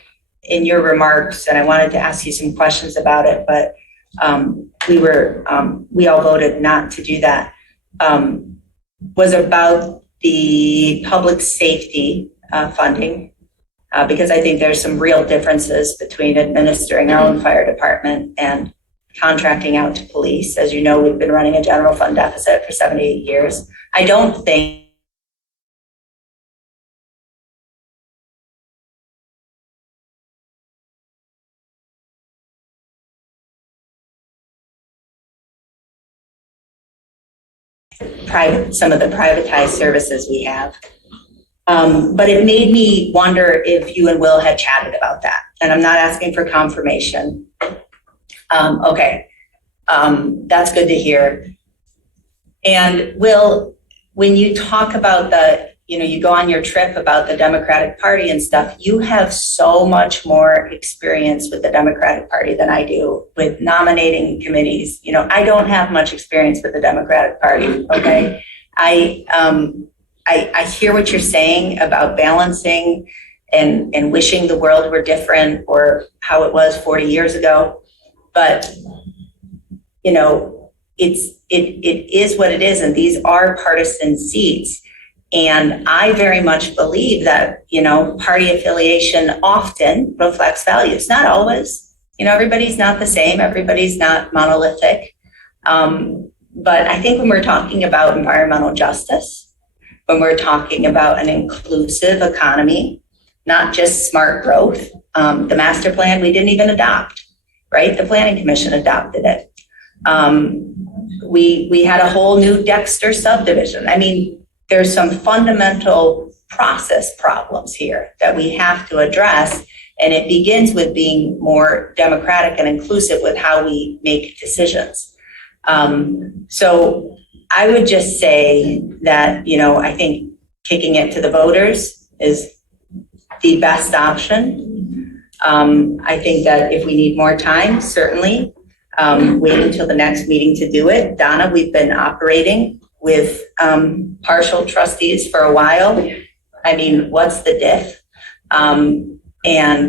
in your remarks, and I wanted to ask you some questions about it, but we all voted not to do that, was about the public safety funding, because I think there's some real differences between administering our own fire department and contracting out to police. As you know, we've been running a general fund deficit for 78 years. I don't think some of the privatized services we have. But it made me wonder if you and Will had chatted about that. And I'm not asking for confirmation. Okay, that's good to hear. And Will, when you talk about you go on your trip about the Democratic Party and stuff, you have so much more experience with the Democratic Party than I do with nominating committees. You know, I don't have much experience with the Democratic Party, okay? I hear what you're saying about balancing and wishing the world were different or how it was 40 years ago. But, you know, it is what it is, and these are partisan seats. And I very much believe that, you know, party affiliation often reflects values, not always. You know, everybody's not the same, everybody's not monolithic. But I think when we're talking about environmental justice, when we're talking about an inclusive economy, not just smart growth, the master plan we didn't even adopt, right? The Planning Commission adopted it. We had a whole new Dexter subdivision. I mean, there's some fundamental process problems here that we have to address, and it begins with being more democratic and inclusive with how we make decisions. So I would just say that, you know, I think kicking it to the voters is the best option. I think that if we need more time, certainly wait until the next meeting to do it. Donna, we've been operating with partial trustees for a while. I mean, what's the diff? And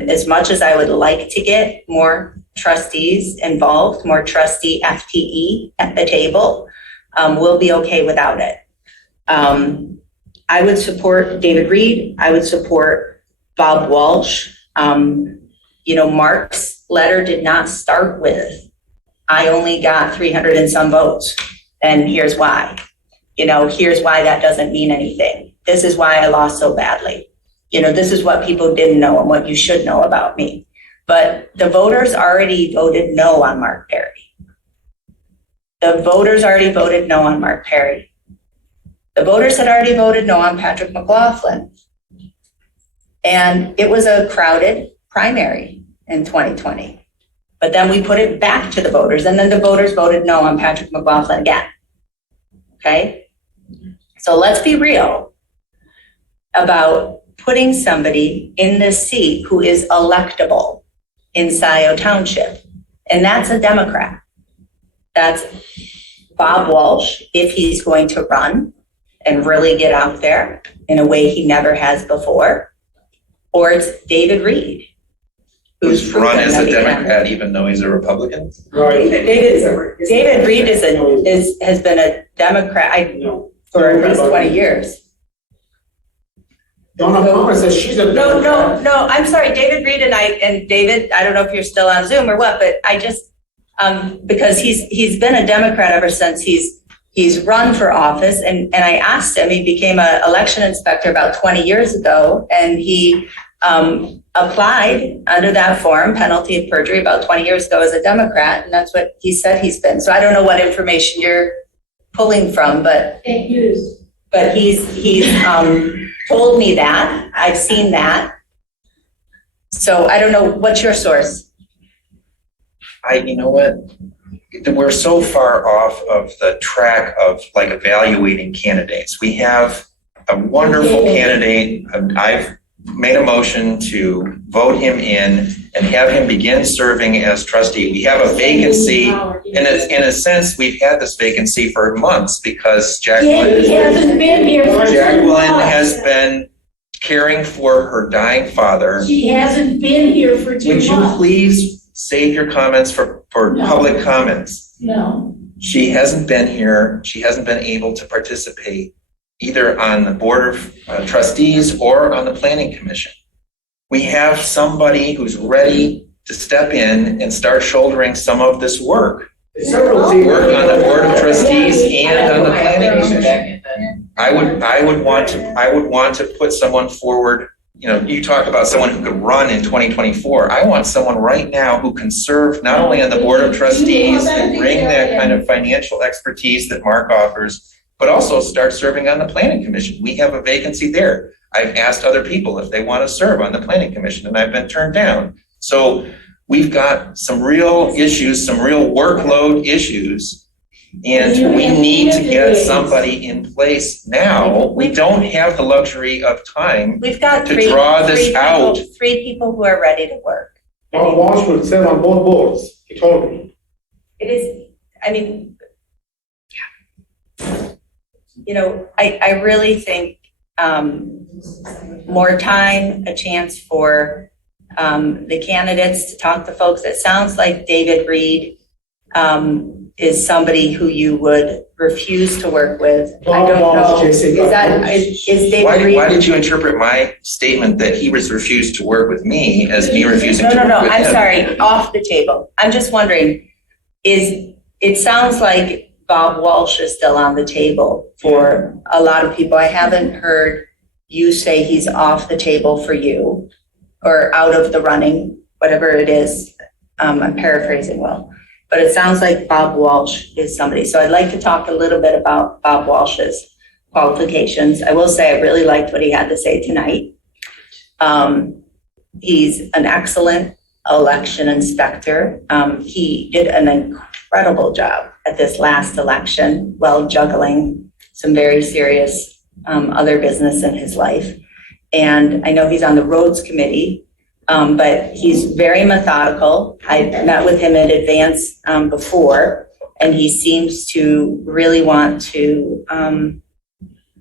as much as I would like to get more trustees involved, more trustee FTE at the table, we'll be okay without it. I would support David Reed. I would support Bob Walsh. You know, Mark's letter did not start with, I only got 300 and some votes, and here's why. You know, here's why that doesn't mean anything. This is why I lost so badly. You know, this is what people didn't know and what you should know about me. But the voters already voted no on Mark Perry. The voters already voted no on Mark Perry. The voters had already voted no on Patrick McLaughlin. And it was a crowded primary in 2020. But then we put it back to the voters, and then the voters voted no on Patrick McLaughlin again. Okay? So let's be real about putting somebody in this seat who is electable in Scio Township. And that's a Democrat. That's Bob Walsh, if he's going to run and really get out there in a way he never has before, or it's David Reed, who's run as a Democrat even though he's a Republican. Right. David Reed has been a Democrat for at least 20 years. Donna Palmer says she's a Democrat. No, I'm sorry, David Reed and David, I don't know if you're still on Zoom or what, but I just, because he's been a Democrat ever since he's run for office, and I asked him, he became an election inspector about 20 years ago, and he applied under that form, penalty of perjury, about 20 years ago as a Democrat, and that's what he said he's been. So I don't know what information you're pulling from, but Fake news. But he's told me that. I've seen that. So I don't know, what's your source? You know what? We're so far off of the track of like evaluating candidates. We have a wonderful candidate. I've made a motion to vote him in and have him begin serving as trustee. We have a vacancy. In a sense, we've had this vacancy for months because He hasn't been here for 2 Jacqueline months. has been caring for her dying father. She hasn't been here for 2 months. Would you please save your comments for No. public comments? No. She hasn't been here. She hasn't been able to participate either on the Board of Trustees or on the Planning Commission. We have somebody who's ready to step in and start shouldering some of this work. Work on the Board of Trustees and on the Planning Commission. I would want to put someone forward. You know, you talk about someone who could run in 2024. I want someone right now who can serve not only on the Board of Trustees and bring that kind of financial expertise that Mark offers, but also start serving on the Planning Commission. We have a vacancy there. I've asked other people if they want to serve on the Planning Commission, and I've been turned down. So we've got some real issues, some real workload issues, and we need to get somebody in place now. We don't have the luxury of time We've got to draw this out. Three people who are ready to work. Mark Walsh will serve on both boards, he told me. It is, I mean, you know, I really think more time, a chance for the candidates to talk to folks. It sounds like David Reed is somebody who you would refuse to work with. I don't know. Is David Reed? Why did you interpret my statement that he was refused to work with me as me refusing to work with him? I'm sorry, off the table. I'm just wondering, it sounds like Bob Walsh is still on the table for a lot of people. I haven't heard you say he's off the table for you or out of the running, whatever it is. I'm paraphrasing well, but it sounds like Bob Walsh is somebody. So I'd like to talk a little bit about Bob Walsh's qualifications. I will say I really liked what he had to say tonight. He's an excellent election inspector. He did an incredible job at this last election while juggling some very serious other business in his life. And I know he's on the roads committee, but he's very methodical. I met with him in advance before, and he seems to really want to,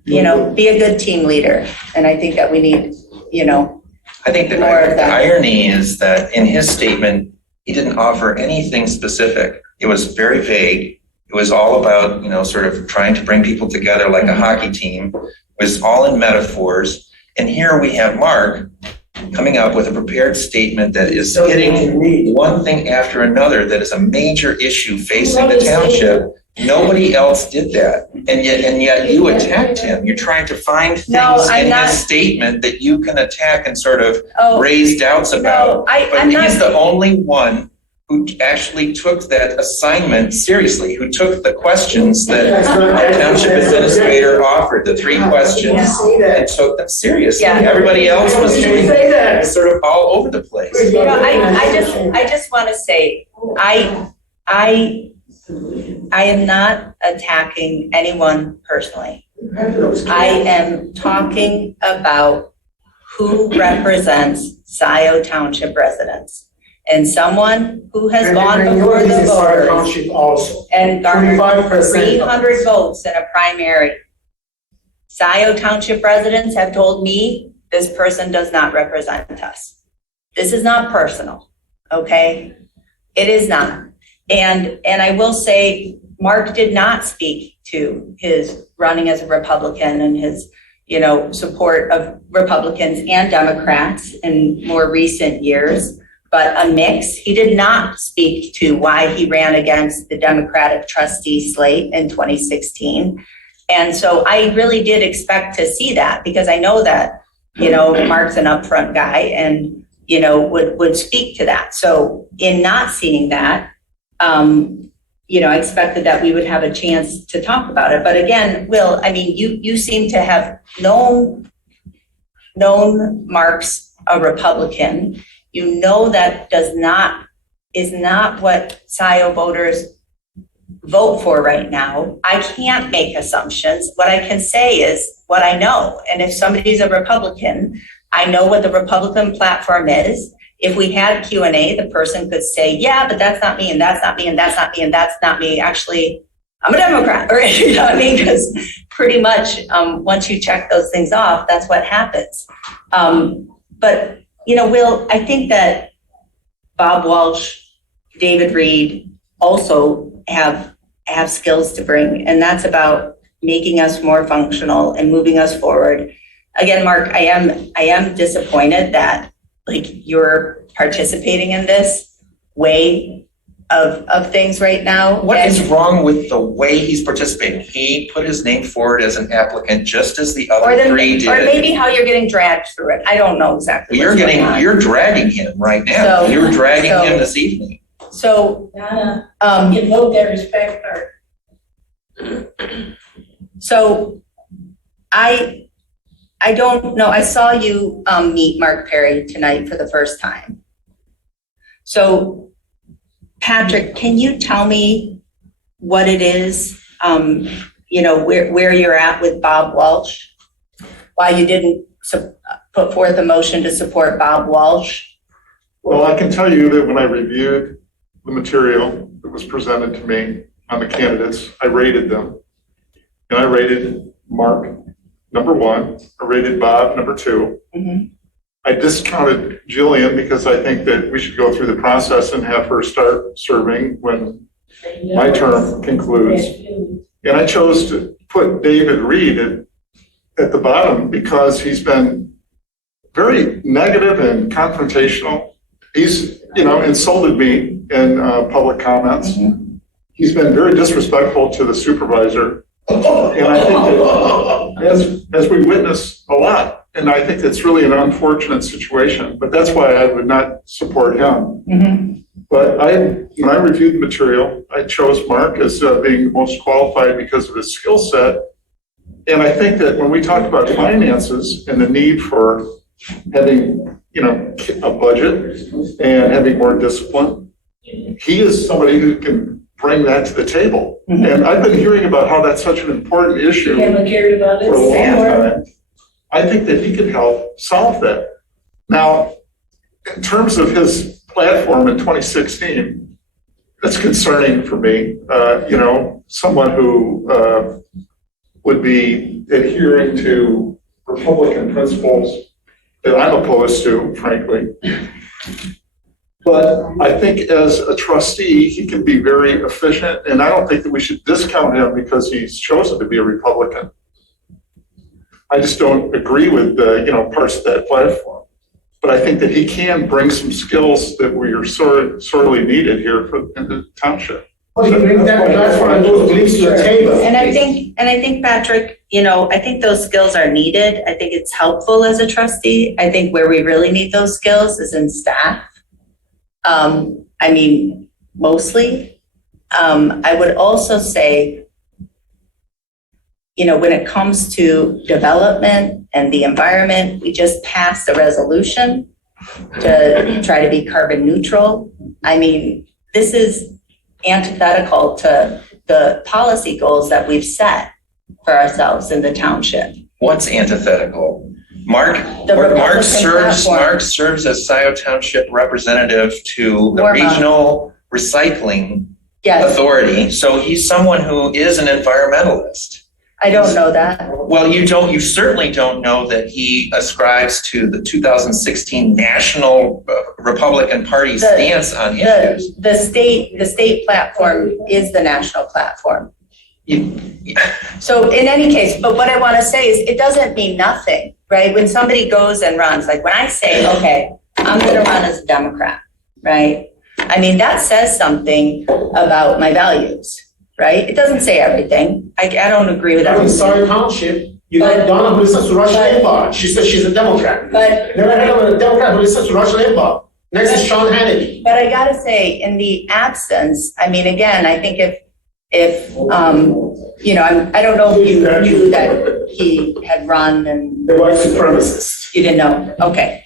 be a good team leader. And I think that we need, I think the irony is that in his statement, he didn't offer anything specific. It was very vague. It was all about, sort of trying to bring people together like a hockey team. It was all in metaphors. And here we have Mark coming up with a prepared statement that is hitting one thing after another that is a major issue facing the township. Nobody else did that. And yet you attacked him. You're trying to find things in his statement that you can attack and sort of raise doubts about. But he's the only one who actually took that assignment seriously, who took the questions that our township administrator offered, the 3 questions, and took them seriously. Everybody else was doing sort of all over the place. I just want to say, I am not attacking anyone personally. I am talking about who represents Scio Township residents. And someone who has gone before the voters and garnered 300 votes in a primary. Scio Township residents have told me this person does not represent us. This is not personal, okay? It is not. And I will say, Mark did not speak to his running as a Republican and his, support of Republicans and Democrats in more recent years. But a mix. He did not speak to why he ran against the Democratic trustee slate in 2016. And so I really did expect to see that because I know that, Mark's an upfront guy and, would speak to that. So in not seeing that, I expected that we would have a chance to talk about it. But again, Will, I mean, you seem to have known known Mark's a Republican. You know that is not what Scio voters vote for right now. I can't make assumptions. What I can say is what I know. And if somebody's a Republican, I know what the Republican platform is. If we had Q&A, the person could say, yeah, but that's not me, and that's not me, and that's not me, and that's not me. Actually, I'm a Democrat, or you know what I mean? Because pretty much once you check those things off, that's what happens. But, you know, Will, I think that Bob Walsh, David Reed also have skills to bring, and that's about making us more functional and moving us forward. Again, Mark, I am disappointed that like you're participating in this way of things right now. What is wrong with the way he's participating? He put his name forward as an applicant just as the other three did. Or maybe how you're getting dragged through it. I don't know exactly. You're dragging him right now. You're dragging him this evening. So, You vote that respect her. So I don't know. I saw you meet Mark Perry tonight for the first time. So Patrick, can you tell me what it is, you know, where you're at with Bob Walsh? Why you didn't put forth a motion to support Bob Walsh? Well, I can tell you that when I reviewed the material that was presented to me on the candidates, I rated them. And I rated Mark number 1, I rated Bob number 2. Mm-hmm. I discounted Jillian because I think that we should go through the process and have her start serving when my term concludes. And I chose to put David Reed at the bottom because he's been very negative and confrontational. He's, you know, insulted me in public comments. Mm-hmm. He's been very disrespectful to the supervisor. And I think that as we witness a lot, and I think it's really an unfortunate situation, but that's why I would not support him. Mm-hmm. But when I reviewed the material, I chose Mark as being the most qualified because of his skill set. And I think that when we talk about finances and the need for having, you know, a budget and having more discipline, he is somebody who can bring that to the table. Mm-hmm. And I've been hearing about how that's such an important issue Haven't cared about it for a long before. time. I think that he could help solve that. Now, in terms of his platform in 2016, that's concerning for me. You know, someone who would be adhering to Republican principles that I'm opposed to, frankly. But I think as a trustee, he can be very efficient, and I don't think that we should discount him because he's chosen to be a Republican. I just don't agree with you know, parts of that platform. But I think that he can bring some skills that we are sorely needed here in the township. Well, you bring that platform and those beliefs to the table. And I think, Patrick, you know, I think those skills are needed. I think it's helpful as a trustee. I think where we really need those skills is in staff. I mean, mostly. I would also say, you know, when it comes to development and the environment, we just passed a resolution to try to be carbon neutral. I mean, this is antithetical to the policy goals that we've set for ourselves in the township. What's antithetical? Mark serves as Scio Township representative to the regional recycling authority. So he's someone who is an environmentalist. I don't know that. Well, you certainly don't know that he ascribes to the 2016 National Republican Party stance on issues. The state platform is the national platform. So in any case, but what I want to say is it doesn't mean nothing, right? When somebody goes and runs, like when I say, okay, I'm going to run as a Democrat, right? I mean, that says something about my values. Right? It doesn't say everything. I don't agree with everything. In Scio Township, you got Donna who listens to Rush Limbaugh. She says she's a Democrat. But never heard of a Democrat who listens to Rush Limbaugh. Next is Sean Hannity. But I gotta say, in the absence, I mean, again, I think if, I don't know if you knew that he had run and. The white supremacist. You didn't know? Okay.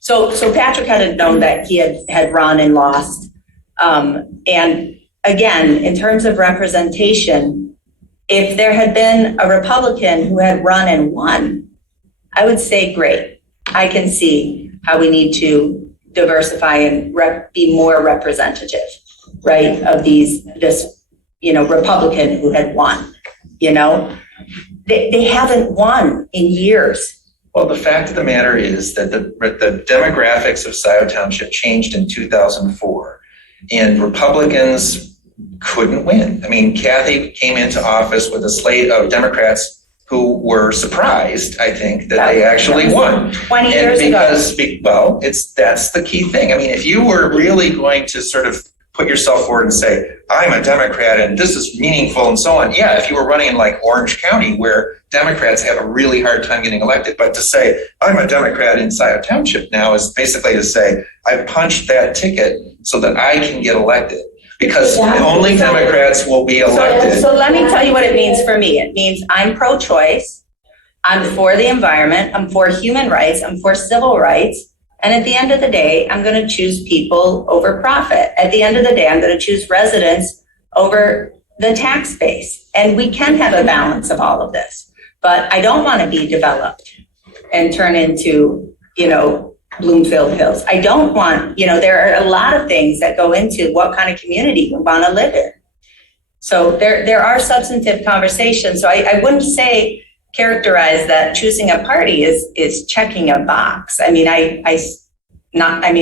So Patrick hadn't known that he had run and lost. And again, in terms of representation, if there had been a Republican who had run and won, I would say, great, I can see how we need to diversify and be more representative, right, of this Republican who had won, They haven't won in years. Well, the fact of the matter is that the demographics of Scio Township changed in 2004, and Republicans couldn't win. I mean, Kathy came into office with a slate of Democrats who were surprised, I think, that they actually won. 20 years ago. That's the key thing. I mean, if you were really going to sort of put yourself forward and say, I'm a Democrat and this is meaningful and so on. Yeah, if you were running in like Orange County where Democrats have a really hard time getting elected, but to say, I'm a Democrat in Scio Township now is basically to say, I punched that ticket so that I can get elected. Because only Democrats will be elected. So let me tell you what it means for me. It means I'm pro-choice, I'm for the environment, I'm for human rights, I'm for civil rights. And at the end of the day, I'm going to choose people over profit. At the end of the day, I'm going to choose residents over the tax base. And we can have a balance of all of this. But I don't want to be developed and turn into, Bloomfield Hills. I don't want, there are a lot of things that go into what kind of community we want to live in. So there are substantive conversations. So I wouldn't characterize that choosing a party is checking a box. I mean,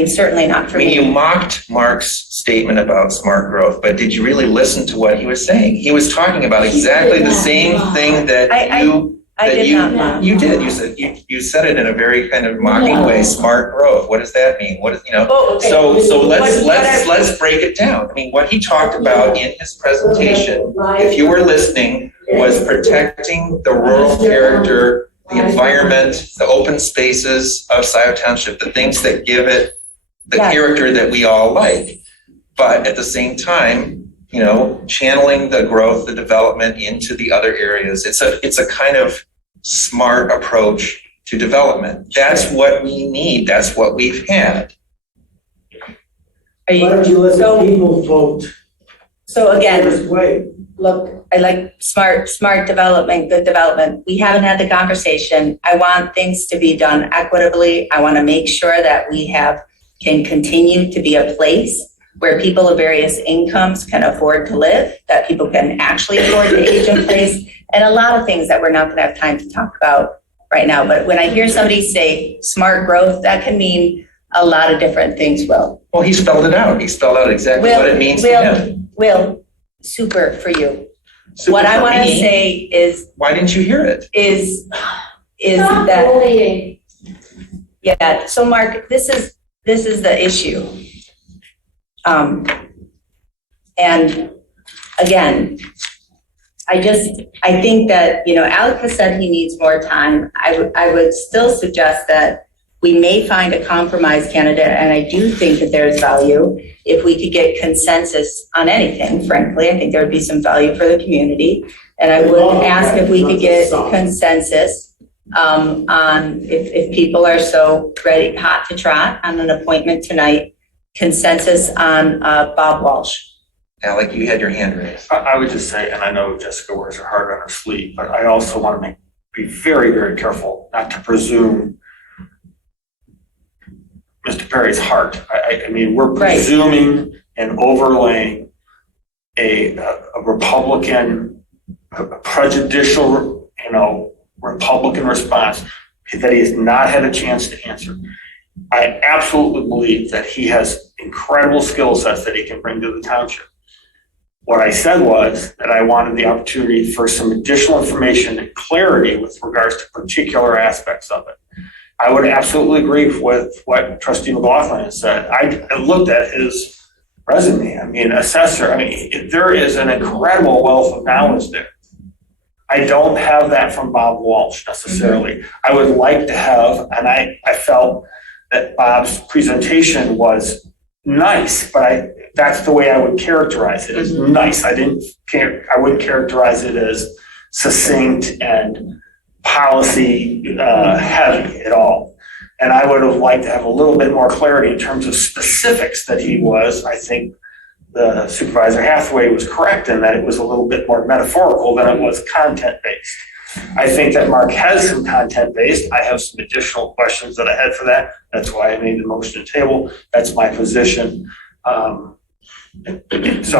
certainly not for me. You mocked Mark's statement about smart growth, but did you really listen to what he was saying? He was talking about exactly the same thing that you did. You said it in a very kind of mocking way. Smart growth. What does that mean? So let's break it down. I mean, what he talked about in his presentation, if you were listening, was protecting the rural character, the environment, the open spaces of Scio Township, the things that give it the character that we all like. But at the same time, channeling the growth, the development into the other areas. It's a kind of smart approach to development. That's what we need. That's what we've had. Why don't you let the people vote? So again, look, I like smart development, good development. We haven't had the conversation. I want things to be done equitably. I want to make sure that we can continue to be a place where people of various incomes can afford to live, that people can actually afford to age in place, and a lot of things that we're not going to have time to talk about right now. But when I hear somebody say smart growth, that can mean a lot of different things, Will. Well, he spelled it out. He spelled out exactly what it means to him. Will, super for you. Super what I for want to me? say is... Why didn't you hear it? Is Stop that... bullying. Yeah, so Mark, this is the issue. And again, I think that, Alec has said he needs more time. I would still suggest that we may find a compromise candidate, and I do think that there's value if we could get consensus on anything, frankly. I think there would be some value for the community. And I would ask if we could get consensus on if people are so ready, hot to trot on an appointment tonight, consensus on Bob Walsh. Alec, you had your hand raised. I would just say, and I know Jessica wears her heart on her sleeve, but I also want to be very, very careful not to presume Mr. Perry's heart. I mean, we're presuming and overlaying a Republican, a prejudicial, Republican response that he has not had a chance to answer. I absolutely believe that he has incredible skill sets that he can bring to the township. What I said was that I wanted the opportunity for some additional information and clarity with regards to particular aspects of it. I would absolutely agree with what Trustee McLaughlin has said. I looked at his resume. I mean, assessor, there is an incredible wealth of knowledge there. I don't have that from Bob Walsh necessarily. I would like to have, and I felt that Bob's presentation was nice, but that's the way I would characterize it, as nice. I wouldn't characterize it as succinct and policy heavy at all. And I would have liked to have a little bit more clarity in terms of specifics that he was. I think the Supervisor Hathaway was correct in that it was a little bit more metaphorical than it was content-based. I think that Mark has some content-based. I have some additional questions that I had for that. That's why I made the motion to table. That's my position. So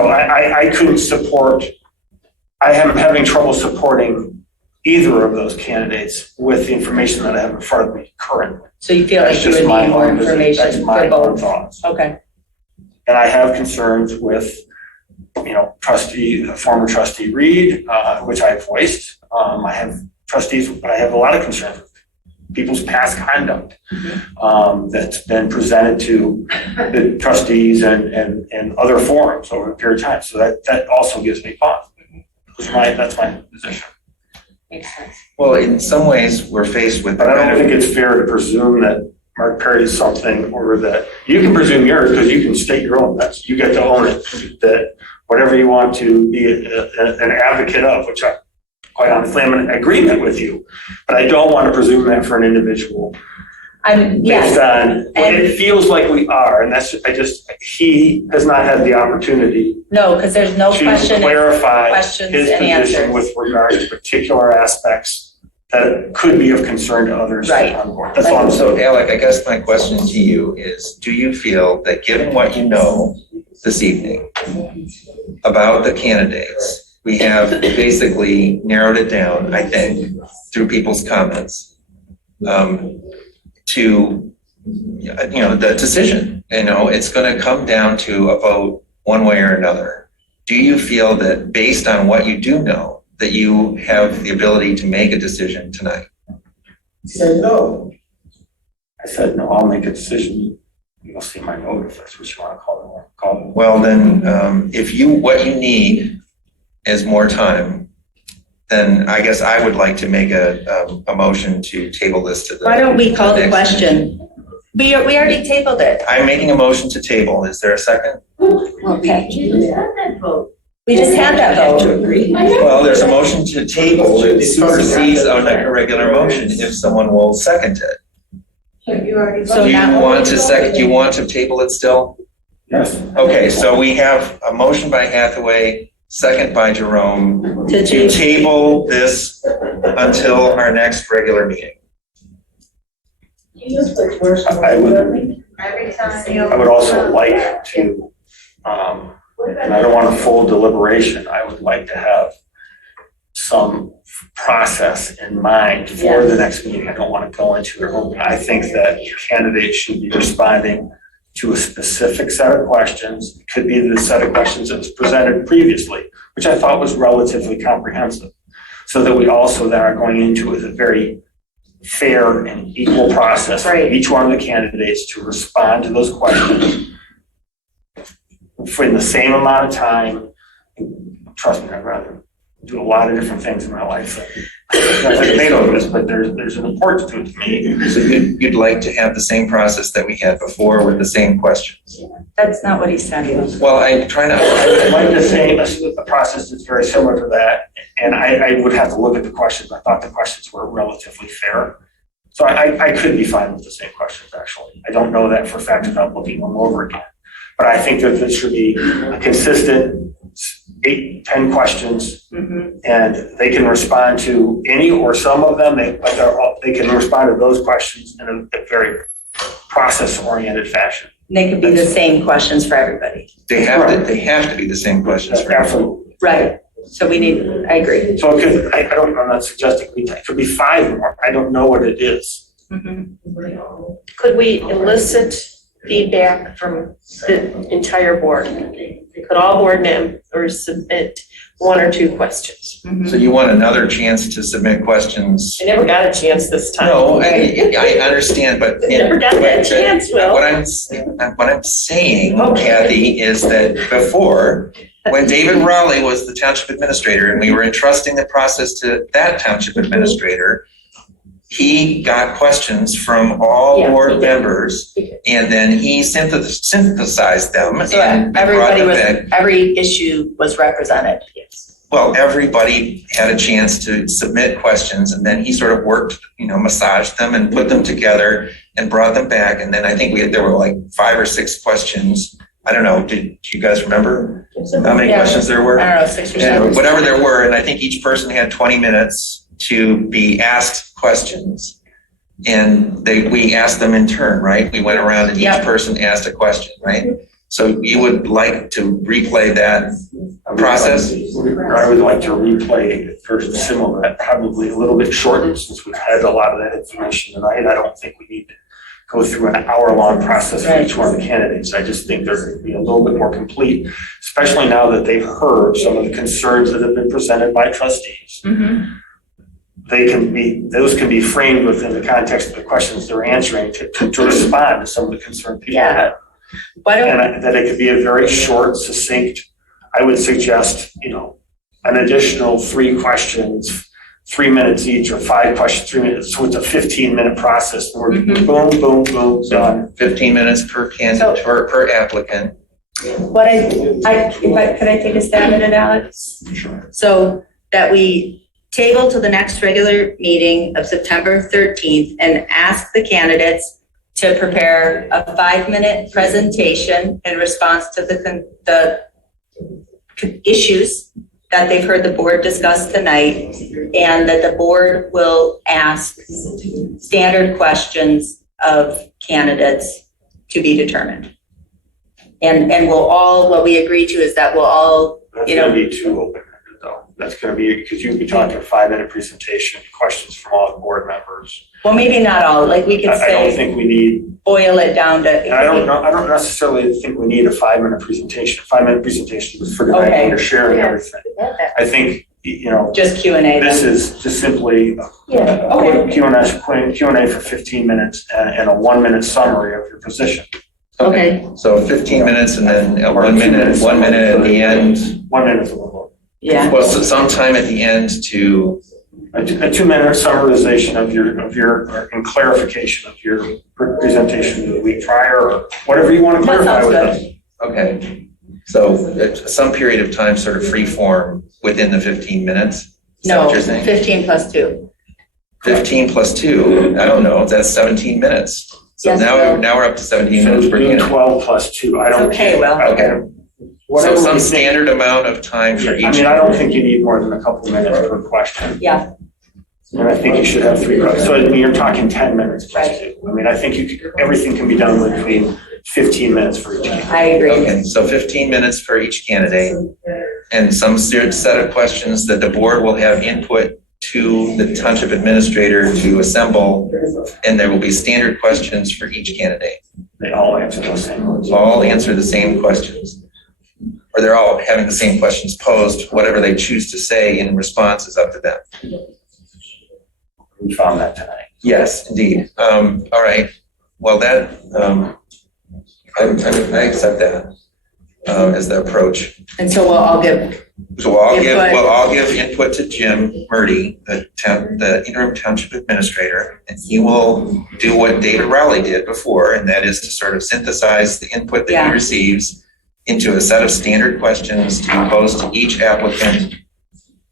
I couldn't support, I am having trouble supporting either of those candidates with the information that I have in front of me currently. So you feel like you would need more information That's my for own both? thoughts. Okay. And I have concerns with, former trustee Reed, which I voiced. I have a lot of concerns with people's past conduct that's been presented to the trustees and other forums over a period of time. So that also gives me pause. That's my position. Makes sense. Well, in some ways, we're faced with. But I don't think it's fair to presume that Mark Perry is something, or that you can presume yours because you can state your own. You get to own it. That whatever you want to be an advocate of, which I quite honestly am in agreement with you, but I don't want to presume that for an individual. Based on what it feels like we are, and he has not had the opportunity. No, because there's no to question, clarify questions his and position answers. with regard to particular aspects that could be of concern to others on board. That's all I'm saying. So Alec, I guess my question to you is, do you feel that given what you know this evening about the candidates, we have basically narrowed it down, I think, through people's comments, to, the decision, it's going to come down to a vote one way or another. Do you feel that based on what you do know, that you have the ability to make a decision tonight? Said no. I said no, I'll make a decision. You'll see my note if that's what you want to call it. Well, then, what you need is more time, then I guess I would like to make a motion to table this to the. Why don't we call the next question? meeting. We already tabled it. I'm making a motion to table. Is there a second? Okay. We just had that vote. Well, there's a motion to table that supersedes on a regular motion if someone will second it. So Do you now. want to table it still? Yes. Okay, so we have a motion by Hathaway, second by Jerome, to table this until our next regular meeting. I would also like to, and I don't want a full deliberation, I would like to have some process in mind for the next meeting. I don't want to go into it. I think that candidates should be responding to a specific set of questions. It could be the set of questions that was presented previously, which I thought was relatively comprehensive, so that we also then are going into with a very fair and equal process for each one of the candidates to respond to those questions for in the same amount of time. Trust me, I'd rather do a lot of different things in my life. Not like a tomato this, but there's an importance to it to me. So you'd like to have the same process that we had before with the same questions? That's not what he said. Well, I'm trying to. I'd like to say a process that's very similar to that, and I would have to look at the questions. I thought the questions were relatively fair. So I could be fine with the same questions, actually. I don't know that for a fact without looking them over again. But I think that this should be a consistent 8-10 questions, and they can respond to any or some of them. They can respond to those questions in a very process-oriented fashion. They could be the same questions for everybody. They have to be the same questions for Absolutely. Right. So we need, I agree. So I'm not suggesting it could be 5 more. I don't know what it is. Could we elicit feedback from the entire board? Could all board members submit 1 or 2 questions? So you want another chance to submit questions? I never got a chance this time. No, I understand, but. Never got that chance, Will. What I'm saying, Kathy, is that before, when David Raleigh was the township administrator and we were entrusting the process to that township administrator, he got questions from all Yeah, he board did. members, and then he synthesized them So and brought everybody them was, back. every issue was represented, yes. Well, everybody had a chance to submit questions, and then he sort of worked, massaged them and put them together and brought them back. And then I think there were like 5 or 6 questions. I don't know, do you guys remember how many questions there were? I don't know, 6 or Yeah, 7. whatever there were, and I think each person had 20 minutes to be asked questions. And we asked them in turn, right? We went around and each Yep. person asked a question, right? So you would like to replay that process? I would like to replay version similar, probably a little bit shortened since we've had a lot of that information tonight. I don't think we need to go through an hour-long process for each one of the candidates. I just think they're going to be a little bit more complete, especially now that they've heard some of the concerns that have been presented by trustees. Mm-hmm. Those can be framed within the context of the questions they're answering to respond to some of the concerns people have. And that it could be a very short, succinct, I would suggest, an additional 3 questions, 3 minutes each, or 5 questions, 3 minutes. So it's a 15-minute process. We're boom, boom, boom, done. 15 minutes per candidate, per applicant. What could I take a stab at it, Alex? Sure. So that we table to the next regular meeting of September 13th and ask the candidates to prepare a 5-minute presentation in response to the issues that they've heard the board discuss tonight, and that the board will ask standard questions of candidates to be determined. And what we agree to is that we'll all, That's going to be too open-ended, though. That's going to be, because you'd be talking a 5-minute presentation, questions from all the board members. well, maybe not all, like we could I don't say, think we need, boil it down to. and I don't necessarily think we need a 5-minute presentation. 5-minute presentation is for the night when you're sharing everything. I think, Just Q&A. this is just simply Q&A for 15 minutes and a 1-minute summary of your position. Okay. So 15 minutes and then 1 minute, 1 minute at the end. 1 minute is a little. Yeah. Well, so sometime at the end to. A 2-minute summarization of your and clarification of your presentation the week prior, or whatever you want to clarify with us. Okay. So at some period of time, sort of free form within the 15 minutes? Is that No, what you're saying? 15 plus 2. 15 plus 2, I don't know, that's 17 minutes. So Yes, now we're up to 17 minutes per do candidate. 12 plus 2. I don't. Okay, well. Okay. So some standard amount of time for each. I don't think you need more than a couple minutes per question. Yeah. And I think you should have 3 questions. So you're talking 10 minutes plus 2. I think everything can be done between 15 minutes for each candidate. I agree. Okay, so 15 minutes for each candidate and some set of questions that the board will have input to the township administrator to assemble, and there will be standard questions for each candidate. They all answer those same questions. All answer the same questions. Or they're all having the same questions posed, whatever they choose to say in response is up to them. We found that tonight. Yes, indeed. All right. Well, that, I accept that as the approach. And so we'll all give. So we'll all Input. give input to Jim Murdy, the interim township administrator, and he will do what David Rowley did before, and that is to sort of synthesize the input that he receives into a set of standard questions to be posed to each applicant,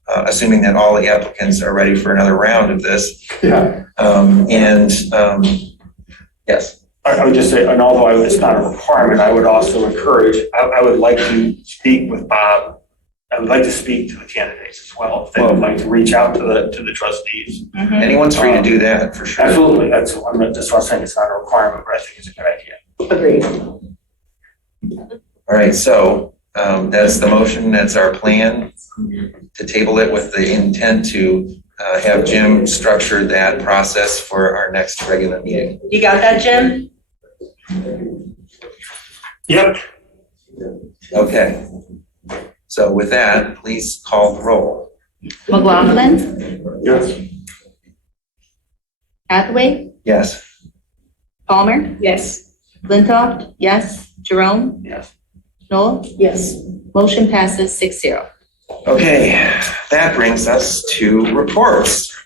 assuming that all the applicants are ready for another round of this. Yeah. Yes. I would just say, and although it's not a requirement, I would also encourage, I would like to speak with Bob. I would like to speak to the candidates as well, if they would like to reach out to the trustees. Anyone's free to do that, for sure. Absolutely, that's what I'm saying, it's not a requirement, but I think it's a good idea. Agreed. All right, so that's the motion, that's our plan, to table it with the intent to have Jim structure that process for our next regular meeting. You got that, Jim? Yep. Okay. So with that, please call the roll. McLaughlin, Yes. Hathaway, Yes. Palmer, Yes. Flintoff, yes, Jerome, Yes. Noel, Yes. motion passes 6-0. Okay, that brings us to reports.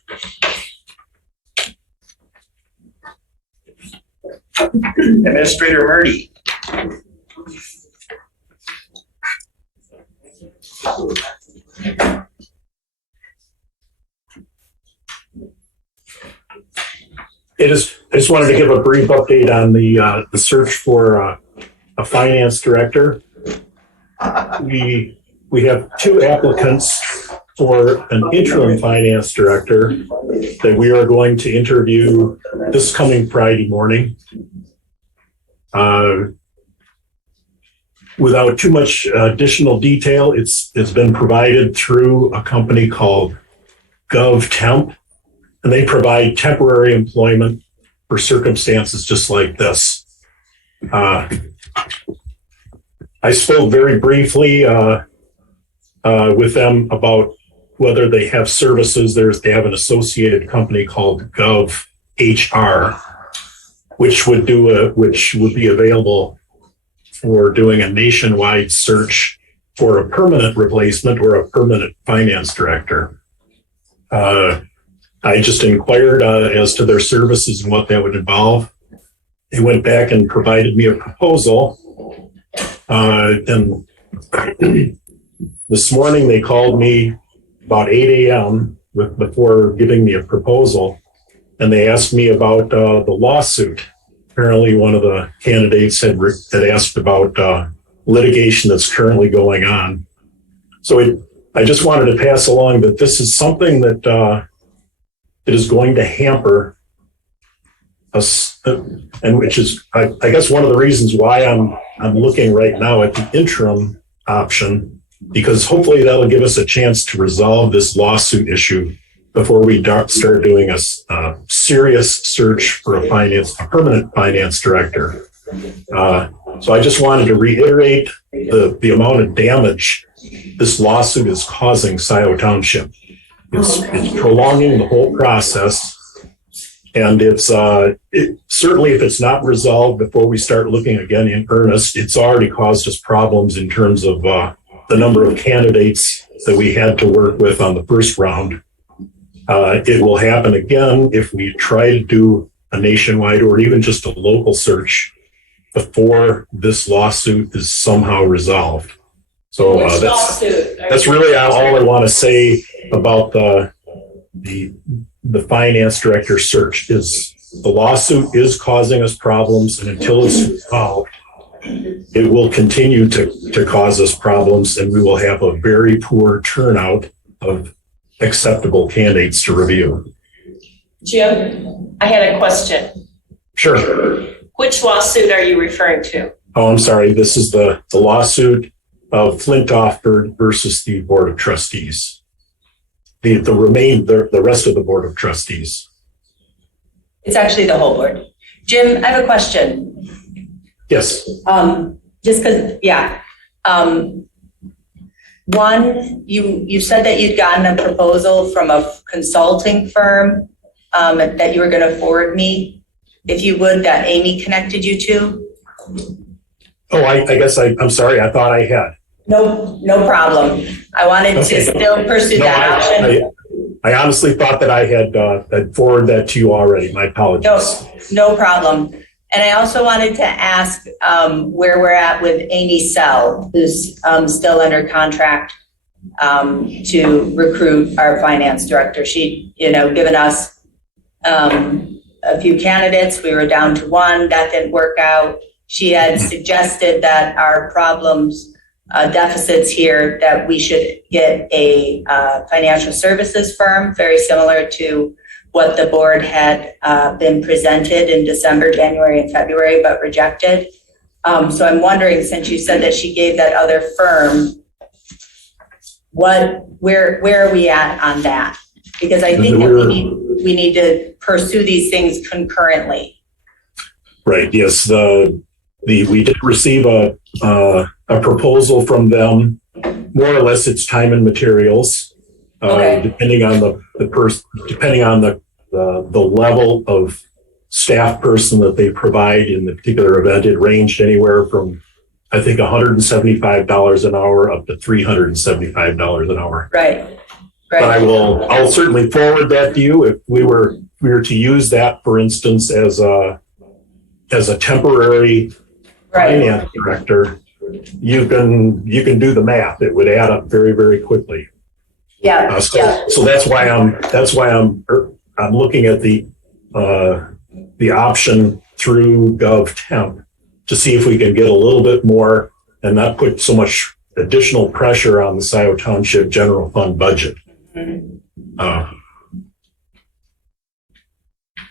Administrator Murdy. I just wanted to give a brief update on the search for a finance director. We have 2 applicants for an interim finance director that we are going to interview this coming Friday morning. Without too much additional detail, it's been provided through a company called GovTemp, and they provide temporary employment for circumstances just like this. I spoke very briefly with them about whether they have services. They have an associated company called GovHR, which would be available for doing a nationwide search for a permanent replacement or a permanent finance director. I just inquired as to their services and what that would involve. They went back and provided me a proposal. And this morning they called me about 8 a.m. before giving me a proposal, and they asked me about the lawsuit. Apparently one of the candidates had asked about litigation that's currently going on. So I just wanted to pass along that this is something that it is going to hamper us, and which is, I guess, one of the reasons why I'm looking right now at the interim option, because hopefully that'll give us a chance to resolve this lawsuit issue before we start doing a serious search for a permanent finance director. So I just wanted to reiterate the amount of damage this lawsuit is causing Scio Township. It's prolonging the whole process, and it's certainly, if it's not resolved before we start looking again in earnest, it's already caused us problems in terms of the number of candidates that we had to work with on the first round. It will happen again if we try to do a nationwide or even just a local search before this lawsuit is somehow resolved. So that's really all I want to say about the finance director search. Is the lawsuit is causing us problems, and until it's resolved, it will continue to cause us problems, and we will have a very poor turnout of acceptable candidates to review. Jim, I had a question. Sure. Which lawsuit are you referring to? Oh, I'm sorry. This is the lawsuit of Flint-Offord versus the Board of Trustees. The rest of the Board of Trustees. It's actually the whole board. Jim, I have a question. Yes. Just because, yeah. One, you said that you'd gotten a proposal from a consulting firm that you were going to forward me. If you would, that Amy connected you to. Oh, I guess I'm sorry. I thought I had. No problem. I wanted to still pursue that option. I honestly thought that I had forwarded that to you already. My apologies. No problem. And I also wanted to ask where we're at with Amy Sell, who's still under contract to recruit our finance director. She, given us a few candidates. We were down to one. That didn't work out. She had suggested that our problems, deficits here, that we should get a financial services firm, very similar to what the board had been presented in December, January, and February, but rejected. So I'm wondering, since you said that she gave that other firm, where are we at on that? Because I think that we need to pursue these things concurrently. Right. Yes. We did receive a proposal from them. More or less, it's time and materials, depending on the level of staff person that they provide in the particular event. It ranged anywhere from, I think, $175 an hour up to $375 an hour. Right. But I'll certainly forward that to you if we were to use that, for instance, as as a temporary finance director, you can do the math. It would add up very, very quickly. Yeah, So that's why I'm looking at the option through GovTemp to see if we can get a little bit more and not put so much additional pressure on the Scio Township general fund budget.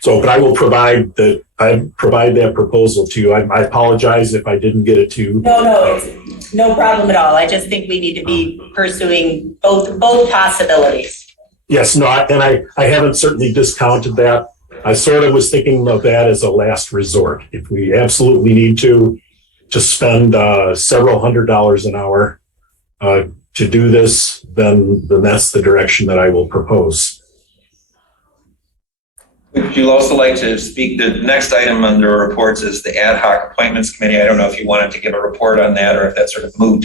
But I will provide that proposal to you. I apologize if I didn't get it to you. No, it's no problem at all. I just think we need to be pursuing both possibilities. Yes, no, I haven't certainly discounted that. I sort of was thinking of that as a last resort. If we absolutely need to spend several $100s an hour to do this, then that's the direction that I will propose. Would you also like to speak? The next item under reports is the Ad Hoc Appointments Committee. I don't know if you wanted to give a report on that or if that's sort of moot.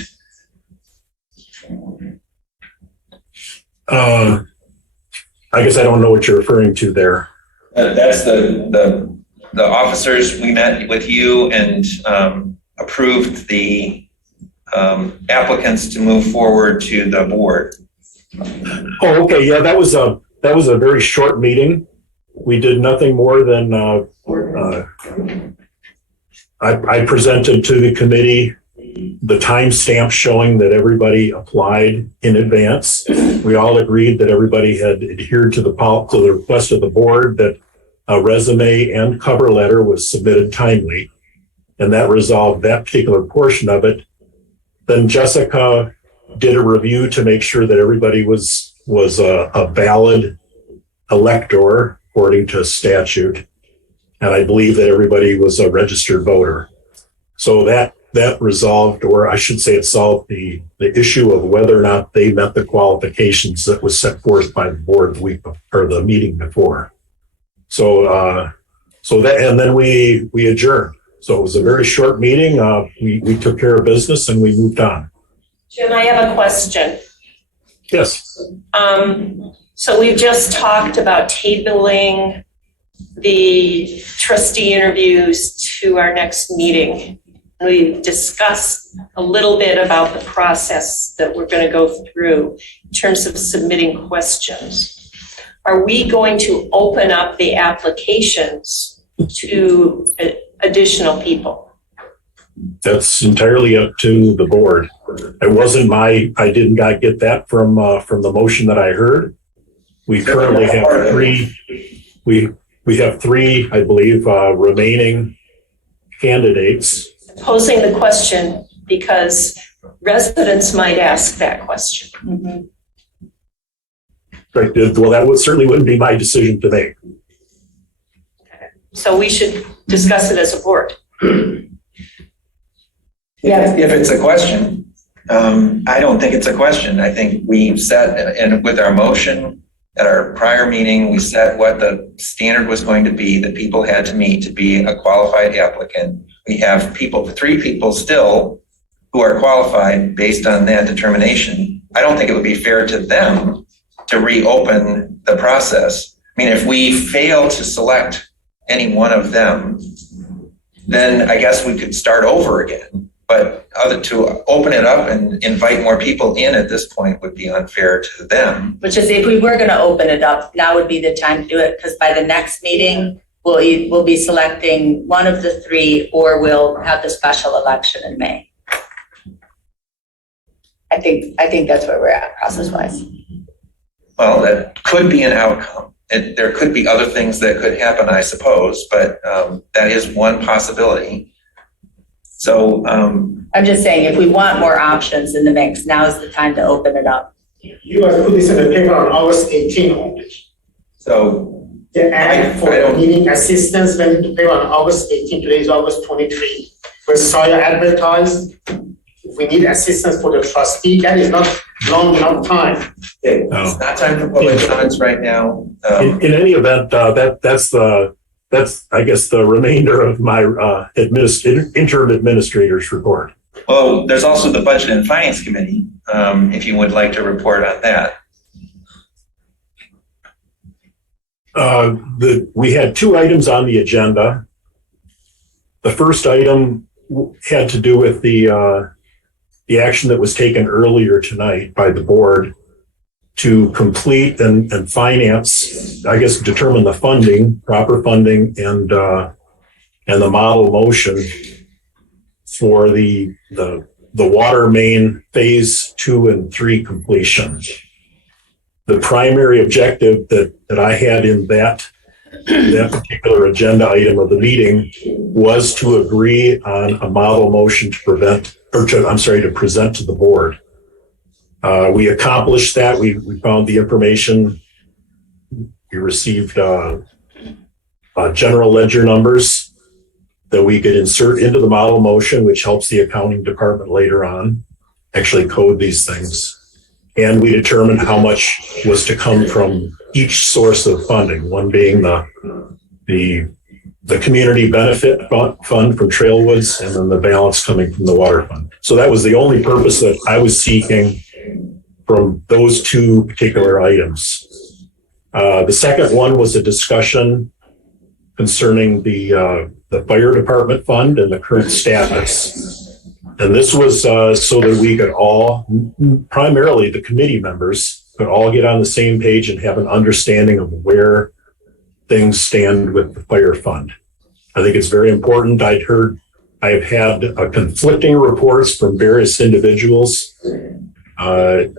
I guess I don't know what you're referring to there. That's the officers. We met with you and approved the applicants to move forward to the board. Oh, okay. Yeah, that was a very short meeting. We did nothing more than I presented to the committee the timestamp showing that everybody applied in advance. We all agreed that everybody had adhered to the request of the board that a resume and cover letter was submitted timely, and that resolved that particular portion of it. Then Jessica did a review to make sure that everybody was a valid elector according to statute, and I believe that everybody was a registered voter. So that resolved, or I should say it solved the issue of whether or not they met the qualifications that was set forth by the board the meeting before. So that, and then we adjourned. So it was a very short meeting. We took care of business and we moved on. Jim, I have a question. Yes. So we've just talked about tabling the trustee interviews to our next meeting. We've discussed a little bit about the process that we're going to go through in terms of submitting questions. Are we going to open up the applications to additional people? That's entirely up to the board. It wasn't I did not get that from the motion that I heard. We currently have we have three, I believe, remaining candidates. Posing the question because residents might ask that question. Mm-hmm. Right. Well, that certainly wouldn't be my decision to make. So we should discuss it as a board. If it's a question, I don't think it's a question. I think we've set, and with our motion at our prior meeting, we set what the standard was going to be that people had to meet to be a qualified applicant. We have three people still who are qualified based on that determination. I don't think it would be fair to them to reopen the process. I mean, if we fail to select any one of them, then I guess we could start over again. But to open it up and invite more people in at this point would be unfair to them. Which is, if we were going to open it up, now would be the time to do it, because by the next meeting, we'll be selecting one of the three, or we'll have the special election in May. I think that's where we're at process-wise. Well, that could be an outcome. There could be other things that could happen, I suppose, but that is one possibility. So I'm just saying, if we want more options in the mix, now is the time to open it up. You guys put this in the paper on August 18 only. So the ad for needing assistance went into paper on August 18. Today is August 23. When Scio advertised, if we need assistance for the trustee, that is not long enough time. It's not time for public comments right now. In any event, that's I guess the remainder of my interim administrator's report. Well, there's also the Budget and Finance Committee, if you would like to report on that. We had two items on the agenda. The first item had to do with the action that was taken earlier tonight by the board to complete and finance, I guess, determine the funding, proper funding, and the model motion for the water main phase 2 and 3 completion. The primary objective that I had in that particular agenda item of the meeting was to agree on a model motion to present to the board. We accomplished that. We found the information. We received general ledger numbers that we could insert into the model motion, which helps the accounting department later on actually code these things. And we determined how much was to come from each source of funding, one being the community benefit fund from Trailwoods, and then the balance coming from the water fund. So that was the only purpose that I was seeking from those two particular items. The second one was a discussion concerning the fire department fund and the current status. And this was so that we could all, primarily the committee members, could all get on the same page and have an understanding of where things stand with the fire fund. I think it's very important. I have had conflicting reports from various individuals, and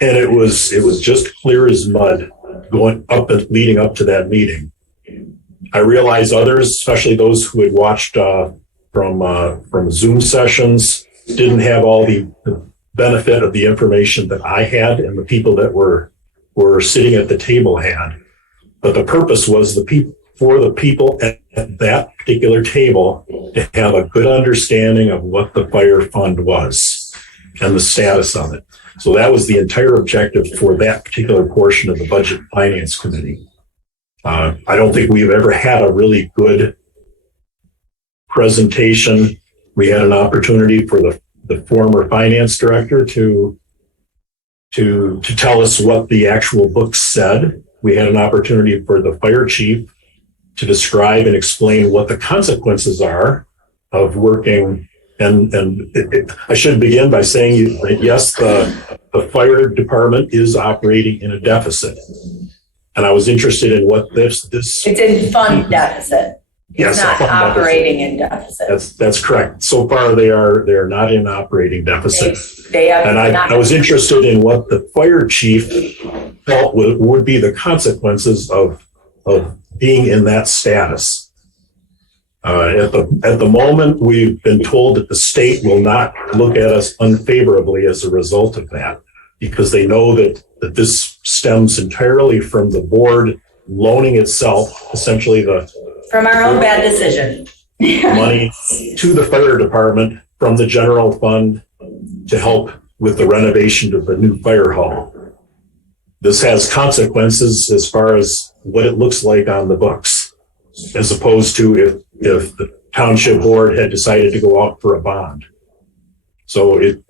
it was just clear as mud going up and leading up to that meeting. I realize others, especially those who had watched from Zoom sessions, didn't have all the benefit of the information that I had and the people that were sitting at the table had. But the purpose was for the people at that particular table to have a good understanding of what the fire fund was and the status of it. So that was the entire objective for that particular portion of the Budget and Finance Committee. I don't think we've ever had a really good presentation. We had an opportunity for the former finance director to tell us what the actual book said. We had an opportunity for the fire chief to describe and explain what the consequences are of working. I should begin by saying that yes, the fire department is operating in a deficit. And I was interested in what this It's in fund deficit. Yes, It's not operating in deficit. That's correct. So far, they are not in operating deficit. They have And not. I was interested in what the fire chief felt would be the consequences of being in that status. At the moment, we've been told that the state will not look at us unfavorably as a result of that, because they know that this stems entirely from the board loaning itself, essentially From our own bad decision. money to the fire department from the general fund to help with the renovation of the new fire hall. This has consequences as far as what it looks like on the books, as opposed to if the township board had decided to go out for a bond. So it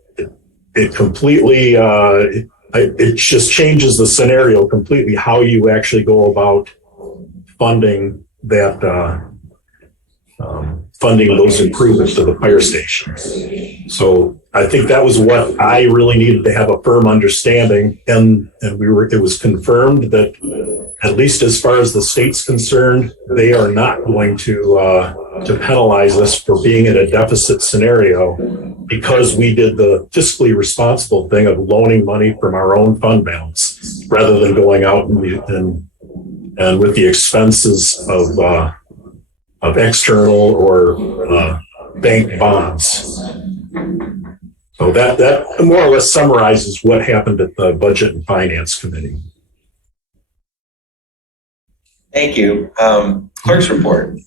completely, it just changes the scenario completely, how you actually go about funding that, funding those improvements to the fire station. So I think that was what I really needed to have a firm understanding, and it was confirmed that, at least as far as the state's concerned, they are not going to penalize us for being in a deficit scenario, because we did the fiscally responsible thing of loaning money from our own fund balance rather than going out and with the expenses of external or bank bonds. So that more or less summarizes what happened at the Budget and Finance Committee. Thank you. Clerk's report.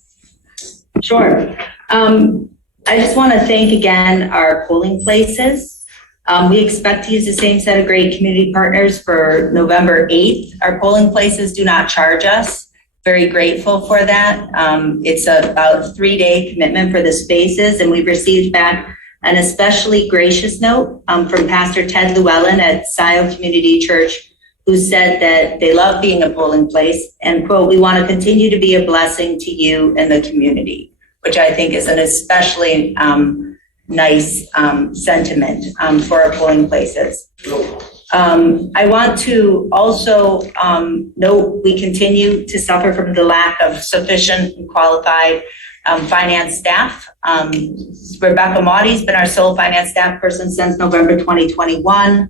Sure. I just want to thank again our polling places. We expect to use the same set of great community partners for November 8th. Our polling places do not charge us. Very grateful for that. It's about a 3-day commitment for the spaces, and we've received back an especially gracious note from Pastor Ted Llewellyn at Scio Community Church, who said that they love being a polling place and, quote, "We want to continue to be a blessing to you and the community." which I think is an especially nice sentiment for our polling places. I want to also note we continue to suffer from the lack of sufficient and qualified finance staff. Rebecca Maudy's been our sole finance staff person since November 2021.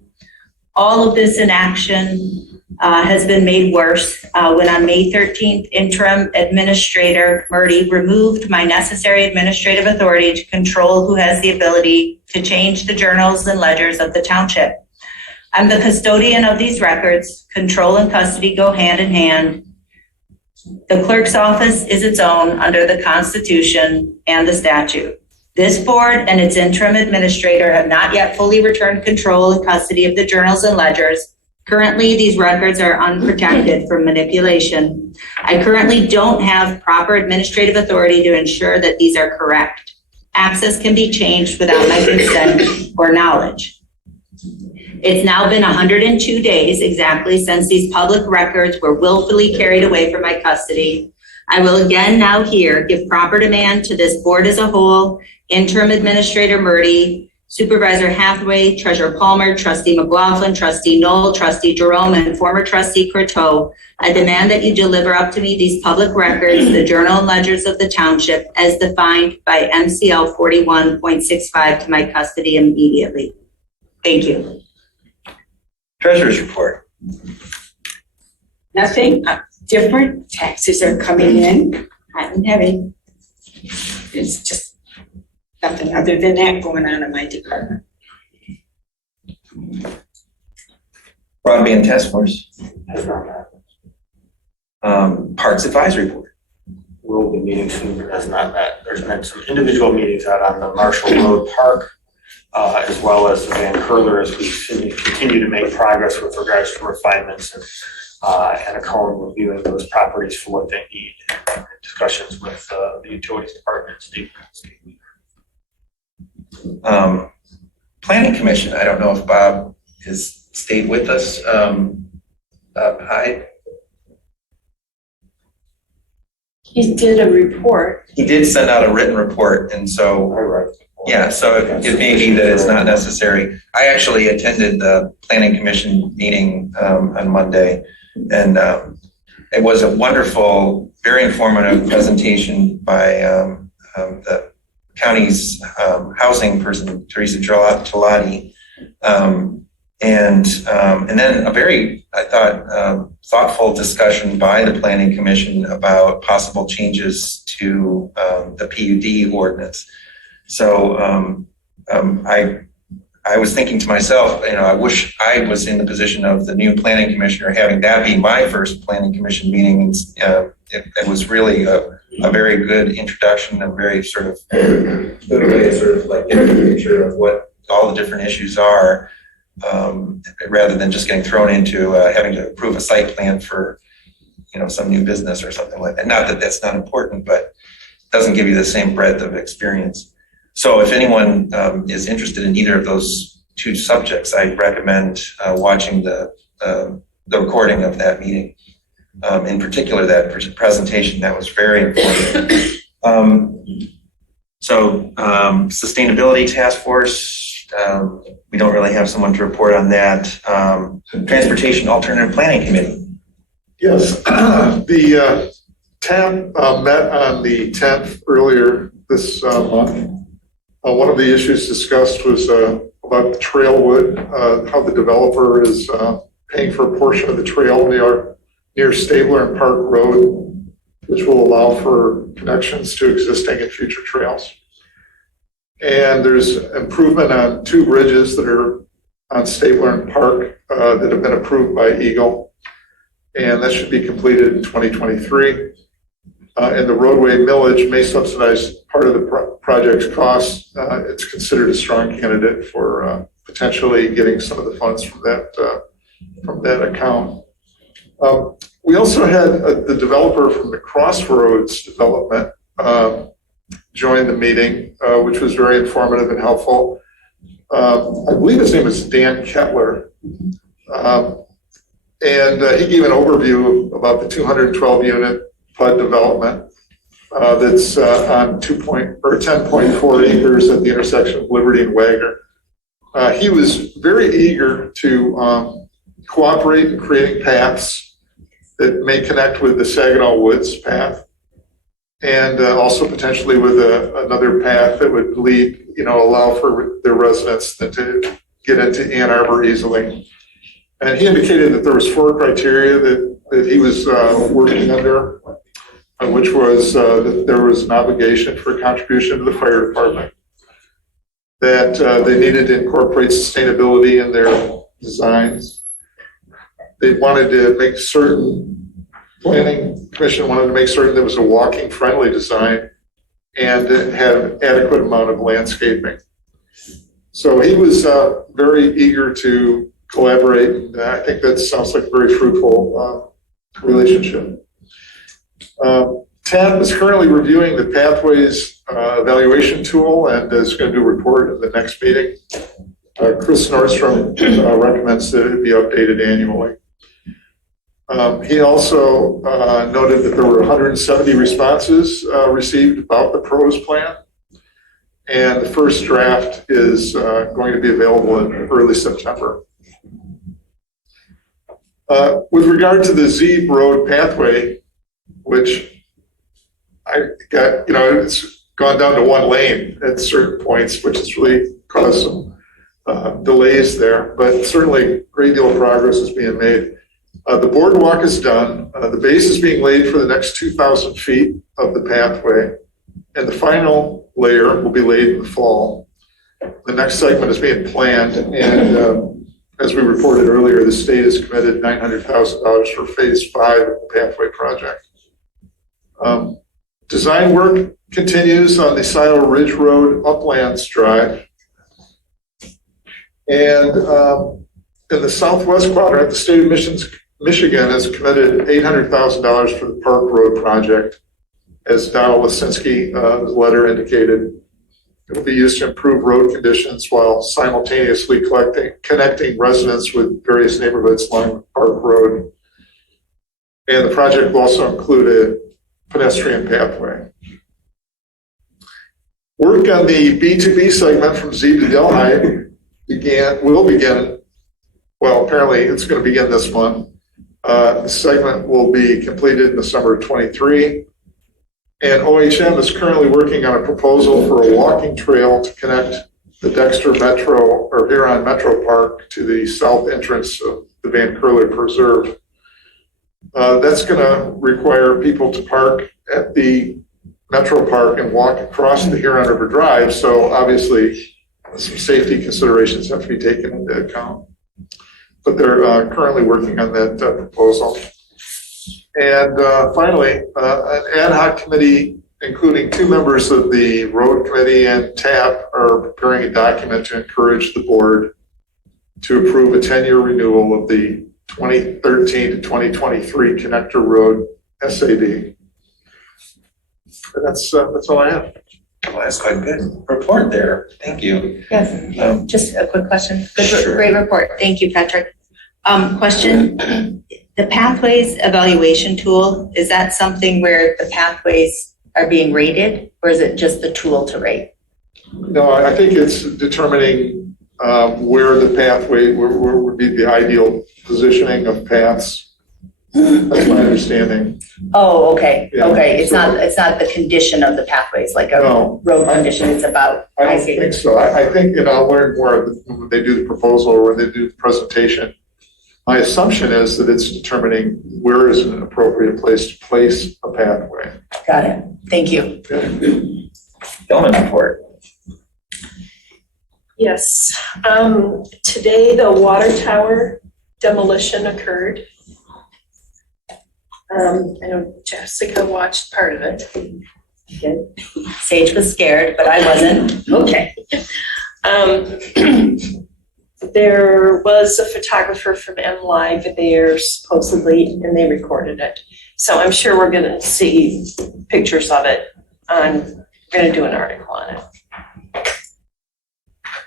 All of this inaction has been made worse when on May 13th, interim administrator Murdy removed my necessary administrative authority to control who has the ability to change the journals and ledgers of the township. I'm the custodian of these records. Control and custody go hand in hand. The clerk's office is its own under the Constitution and the statute. This board and its interim administrator have not yet fully returned control and custody of the journals and ledgers. Currently, these records are unprotected from manipulation. I currently don't have proper administrative authority to ensure that these are correct. Access can be changed without my consent or knowledge. It's now been 102 days exactly since these public records were willfully carried away from my custody. I will again now here give proper demand to this board as a whole, interim administrator Murdy, Supervisor Hathaway, Treasurer Palmer, Trustee McLaughlin, Trustee Knoll, Trustee Jerome, and former Trustee Courteau. I demand that you deliver up to me these public records, the journal and ledgers of the township as defined by MCL 41.65 to my custody immediately. Thank you. Treasurer's report. Nothing different. Taxes are coming in hot and heavy. It's just nothing other than that going on in my department. Broadband task force. Parks advisory board. We'll be meeting soon, but has not met. There's been some individual meetings out on the Marshall Road Park, as well as the Van Curler, as we continue to make progress with regards to refinements and a cone reviewing those properties for what they need. Discussions with the utilities department, state. Planning commission. I don't know if Bob has stayed with us. Hi. He did a report. He did send out a written report, and so yeah, so it may be that it's not necessary. I actually attended the planning commission meeting on Monday, and it was a wonderful, very informative presentation by the county's housing person, Teresa Gelati, and then a very, I thought, thoughtful discussion by the planning commission about possible changes to the PUD ordinance. So I was thinking to myself, I wish I was in the position of the new planning commissioner, having that be my first planning commission meeting. It was really a very good introduction, a very sort of good way to sort of like get a picture of what all the different issues are, rather than just getting thrown into having to approve a site plan for, some new business or something like that. Not that that's not important, but it doesn't give you the same breadth of experience. So if anyone is interested in either of those two subjects, I recommend watching the recording of that meeting. In particular, that presentation, that was very important. Sustainability task force, we don't really have someone to report on that. Transportation Alternative Planning Committee. Yes, the TAP met on the 10th earlier this month. One of the issues discussed was about Trailwood, how the developer is paying for a portion of the trail near Stabler and Park Road, which will allow for connections to existing and future trails. And there's improvement on two bridges that are on Stabler and Park that have been approved by Eagle. And that should be completed in 2023. And the roadway millage may subsidize part of the project's costs. It's considered a strong candidate for potentially getting some of the funds from that account. We also had the developer from the Crossroads development join the meeting, which was very informative and helpful. I believe his name is Dan Kettler. And he gave an overview about the 212 unit PUD development that's on 10.4 acres at the intersection of Liberty and Wagner. He was very eager to cooperate in creating paths that may connect with the Saginaw Woods path, and also potentially with another path that would lead, allow for their residents to get into Ann Arbor easily. And he indicated that there was 4 criteria that he was working under, which was that there was an obligation for a contribution to the fire department, that they needed to incorporate sustainability in their designs. They wanted to make certain, Planning Commission wanted to make certain there was a walking friendly design and it had an adequate amount of landscaping. So he was very eager to collaborate. I think that sounds like a very fruitful relationship. TAP is currently reviewing the Pathways evaluation tool and is going to do a report at the next meeting. Chris Nordstrom recommends that it be updated annually. He also noted that there were 170 responses received about the PROS plan, and the first draft is going to be available in early September. With regard to the Z Road pathway, which I got, it's gone down to 1 lane at certain points, which has really caused some delays there, but certainly a great deal of progress is being made. The boardwalk is done. The base is being laid for the next 2,000 feet of the pathway, and the final layer will be laid in the fall. The next segment is being planned, and as we reported earlier, the state has committed $900,000 for phase 5 of the pathway project. Design work continues on the Scio Ridge Road Uplands Drive. And in the southwest quadrant, the state of Michigan has committed $800,000 for the Park Road project. As Donald Lisinski's letter indicated, it will be used to improve road conditions while simultaneously connecting residents with various neighborhoods along Park Road. And the project will also include a pedestrian pathway. Work on the B2B segment from Z to Delhi will begin, well, apparently it's going to begin this month. The segment will be completed in the summer of 23. And OHM is currently working on a proposal for a walking trail to connect the Dexter Metro or Huron Metro Park to the south entrance of the Van Curler Preserve. That's going to require people to park at the Metro Park and walk across the Huron River Drive. So obviously some safety considerations have to be taken into account. But they're currently working on that proposal. And finally, an ad hoc committee, including 2 members of the road committee and TAP, are preparing a document to encourage the board to approve a 10-year renewal of the 2013 to 2023 Connector Road SAD. And that's all I have. Well, that's quite a good report there. Thank you. Yes, just a quick question. Sure. Great report. Thank you, Patrick. Question, the pathways evaluation tool, is that something where the pathways are being rated, or is it just the tool to rate? No, I think it's determining where the pathway, where would be the ideal positioning of paths. That's my understanding. Oh, okay, Yeah, okay. It's so- not the condition of the pathways, like a No. road condition, it's about. I don't think so. I think, I'll learn more when they do the proposal or when they do the presentation. My assumption is that it's determining where is an appropriate place to place a pathway. Got it. Thank you. Gentleman report. Yes. Today, the water tower demolition occurred. I know Jessica watched part of it. Sage was scared, but I wasn't. Okay. There was a photographer from MLive there supposedly, and they recorded it. So I'm sure we're going to see pictures of it. We're going to do an article on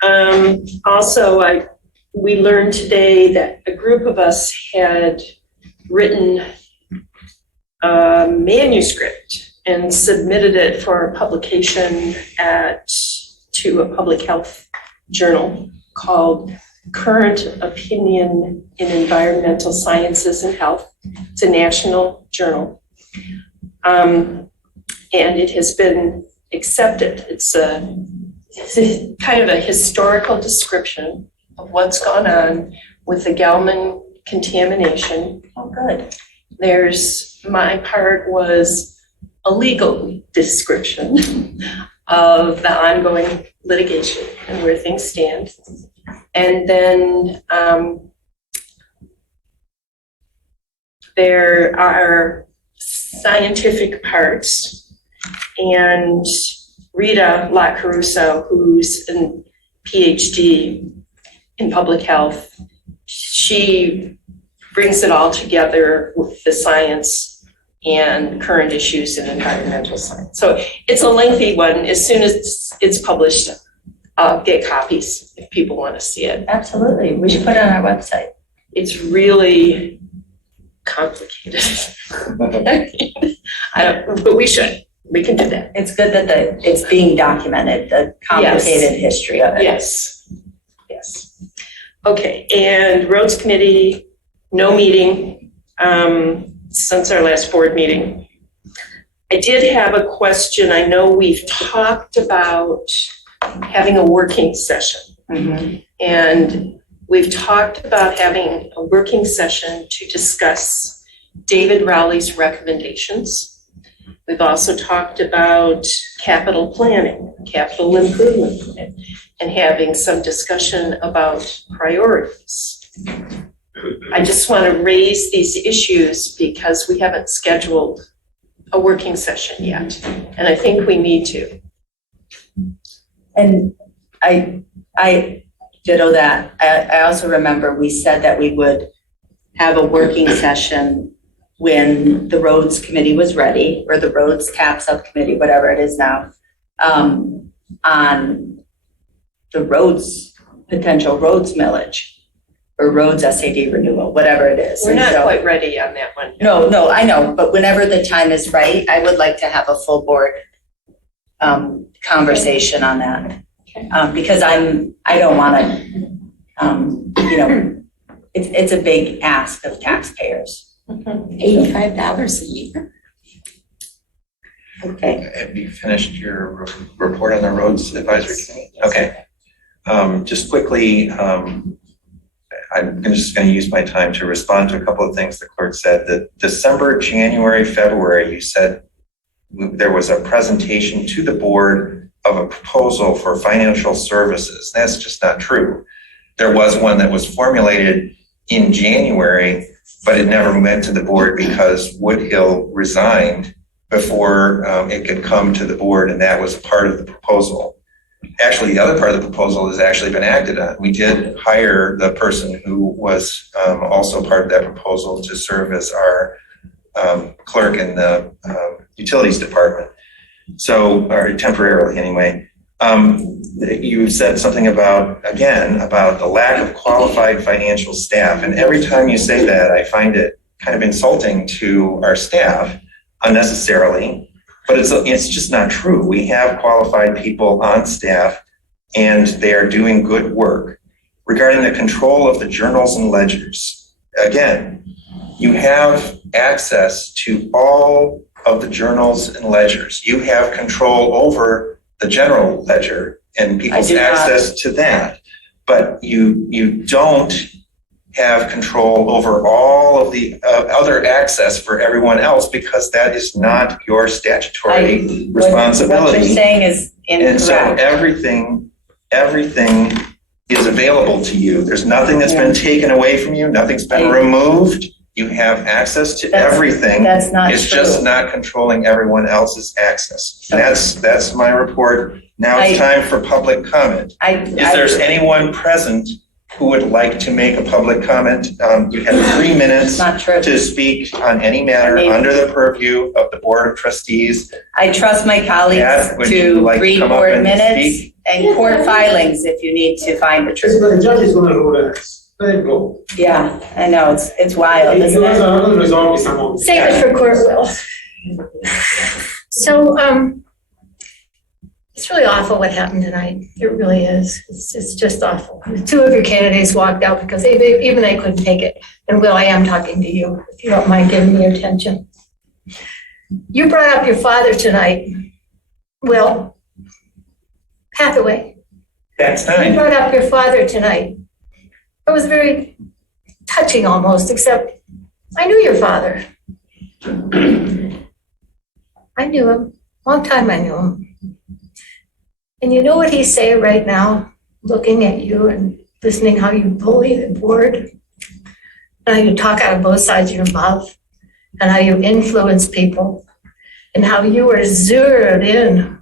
it. Also, we learned today that a group of us had written a manuscript and submitted it for publication to a public health journal called Current Opinion in Environmental Sciences and Health. It's a national journal. And it has been accepted. It's kind of a historical description of what's gone on with the Gelman contamination. Oh, good. My part was a legal description of the ongoing litigation and where things stand. And then there are scientific parts, and Rita LaCaruso, who's a PhD in public health, she brings it all together with the science and current issues in environmental science. So it's a lengthy one. As soon as it's published, I'll get copies if people want to see it. Absolutely. We should put it on our website. It's really complicated. But we should. We can do that. It's good that it's being documented, the complicated history of it. Yes. Okay, and Roads Committee, no meeting since our last board meeting. I did have a question. I know we've talked about having a working session. Mm-hmm. And we've talked about having a working session to discuss David Rowley's recommendations. We've also talked about capital planning, capital improvement plan, and having some discussion about priorities. I just want to raise these issues because we haven't scheduled a working session yet, and I think we need to. And I ditto that. I also remember we said that we would have a working session when the roads committee was ready, or the roads TAP subcommittee, whatever it is now, on the roads, potential roads millage, or roads SAD renewal, whatever it is. We're not quite ready on that one. No, I know, but whenever the time is right, I would like to have a full board conversation on that. Because I don't want to, it's a big ask of taxpayers. $85 a year. Okay. Have you finished your report on the roads advisory committee? Okay. Just quickly, I'm just going to use my time to respond to a couple of things the clerk said. That December, January, February, you said there was a presentation to the board of a proposal for financial services. That's just not true. There was one that was formulated in January, but it never went to the board because Woodhill resigned before it could come to the board, and that was part of the proposal. Actually, the other part of the proposal has actually been acted on. We did hire the person who was also part of that proposal to serve as our clerk in the utilities department. So, or temporarily anyway. You said something about the lack of qualified financial staff. And every time you say that, I find it kind of insulting to our staff unnecessarily, but it's just not true. We have qualified people on staff and they are doing good work. Regarding the control of the journals and ledgers, again, you have access to all of the journals and ledgers. You have control over the general ledger and people's access to that, but you don't have control over all of the other access for everyone else because that is not your statutory responsibility. What you're saying is incorrect. And so everything is available to you. There's nothing that's been taken away from you. Nothing's been removed. You have access to everything. That's not It's true. just not controlling everyone else's access. That's my report. Now it's time for public comment. Is there anyone present who would like to make a public comment? You have 3 minutes to speak on any matter under the purview of the Board of Trustees. I trust my colleagues to read board minutes and court filings if you need to find the truth. The judge is going to rule it. Let it go. Yeah, I know, it's wild, isn't it? Resolve this amount. Save it for court, Will. So, it's really awful what happened tonight. It really is. It's just awful. Two of your candidates walked out because even they couldn't take it. And Will, I am talking to you, if you don't mind giving me your attention. You brought up your father tonight, Will Hathaway. That's You fine. brought up your father tonight. It was very touching almost, except I knew your father. I knew him. Long time I knew him. And you know what he's saying right now, looking at you and listening how you bully the board, and how you talk out of both sides of your mouth, and how you influence people, and how you were zeroed in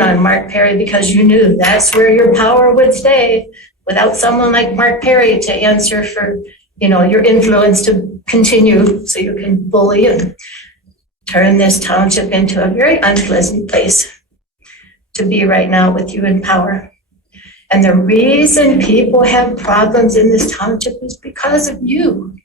on Mark Perry because you knew that's where your power would stay without someone like Mark Perry to answer for, your influence to continue so you can bully and turn this township into a very unpleasant place to be right now with you in power. And the reason people have problems in this township is because of you,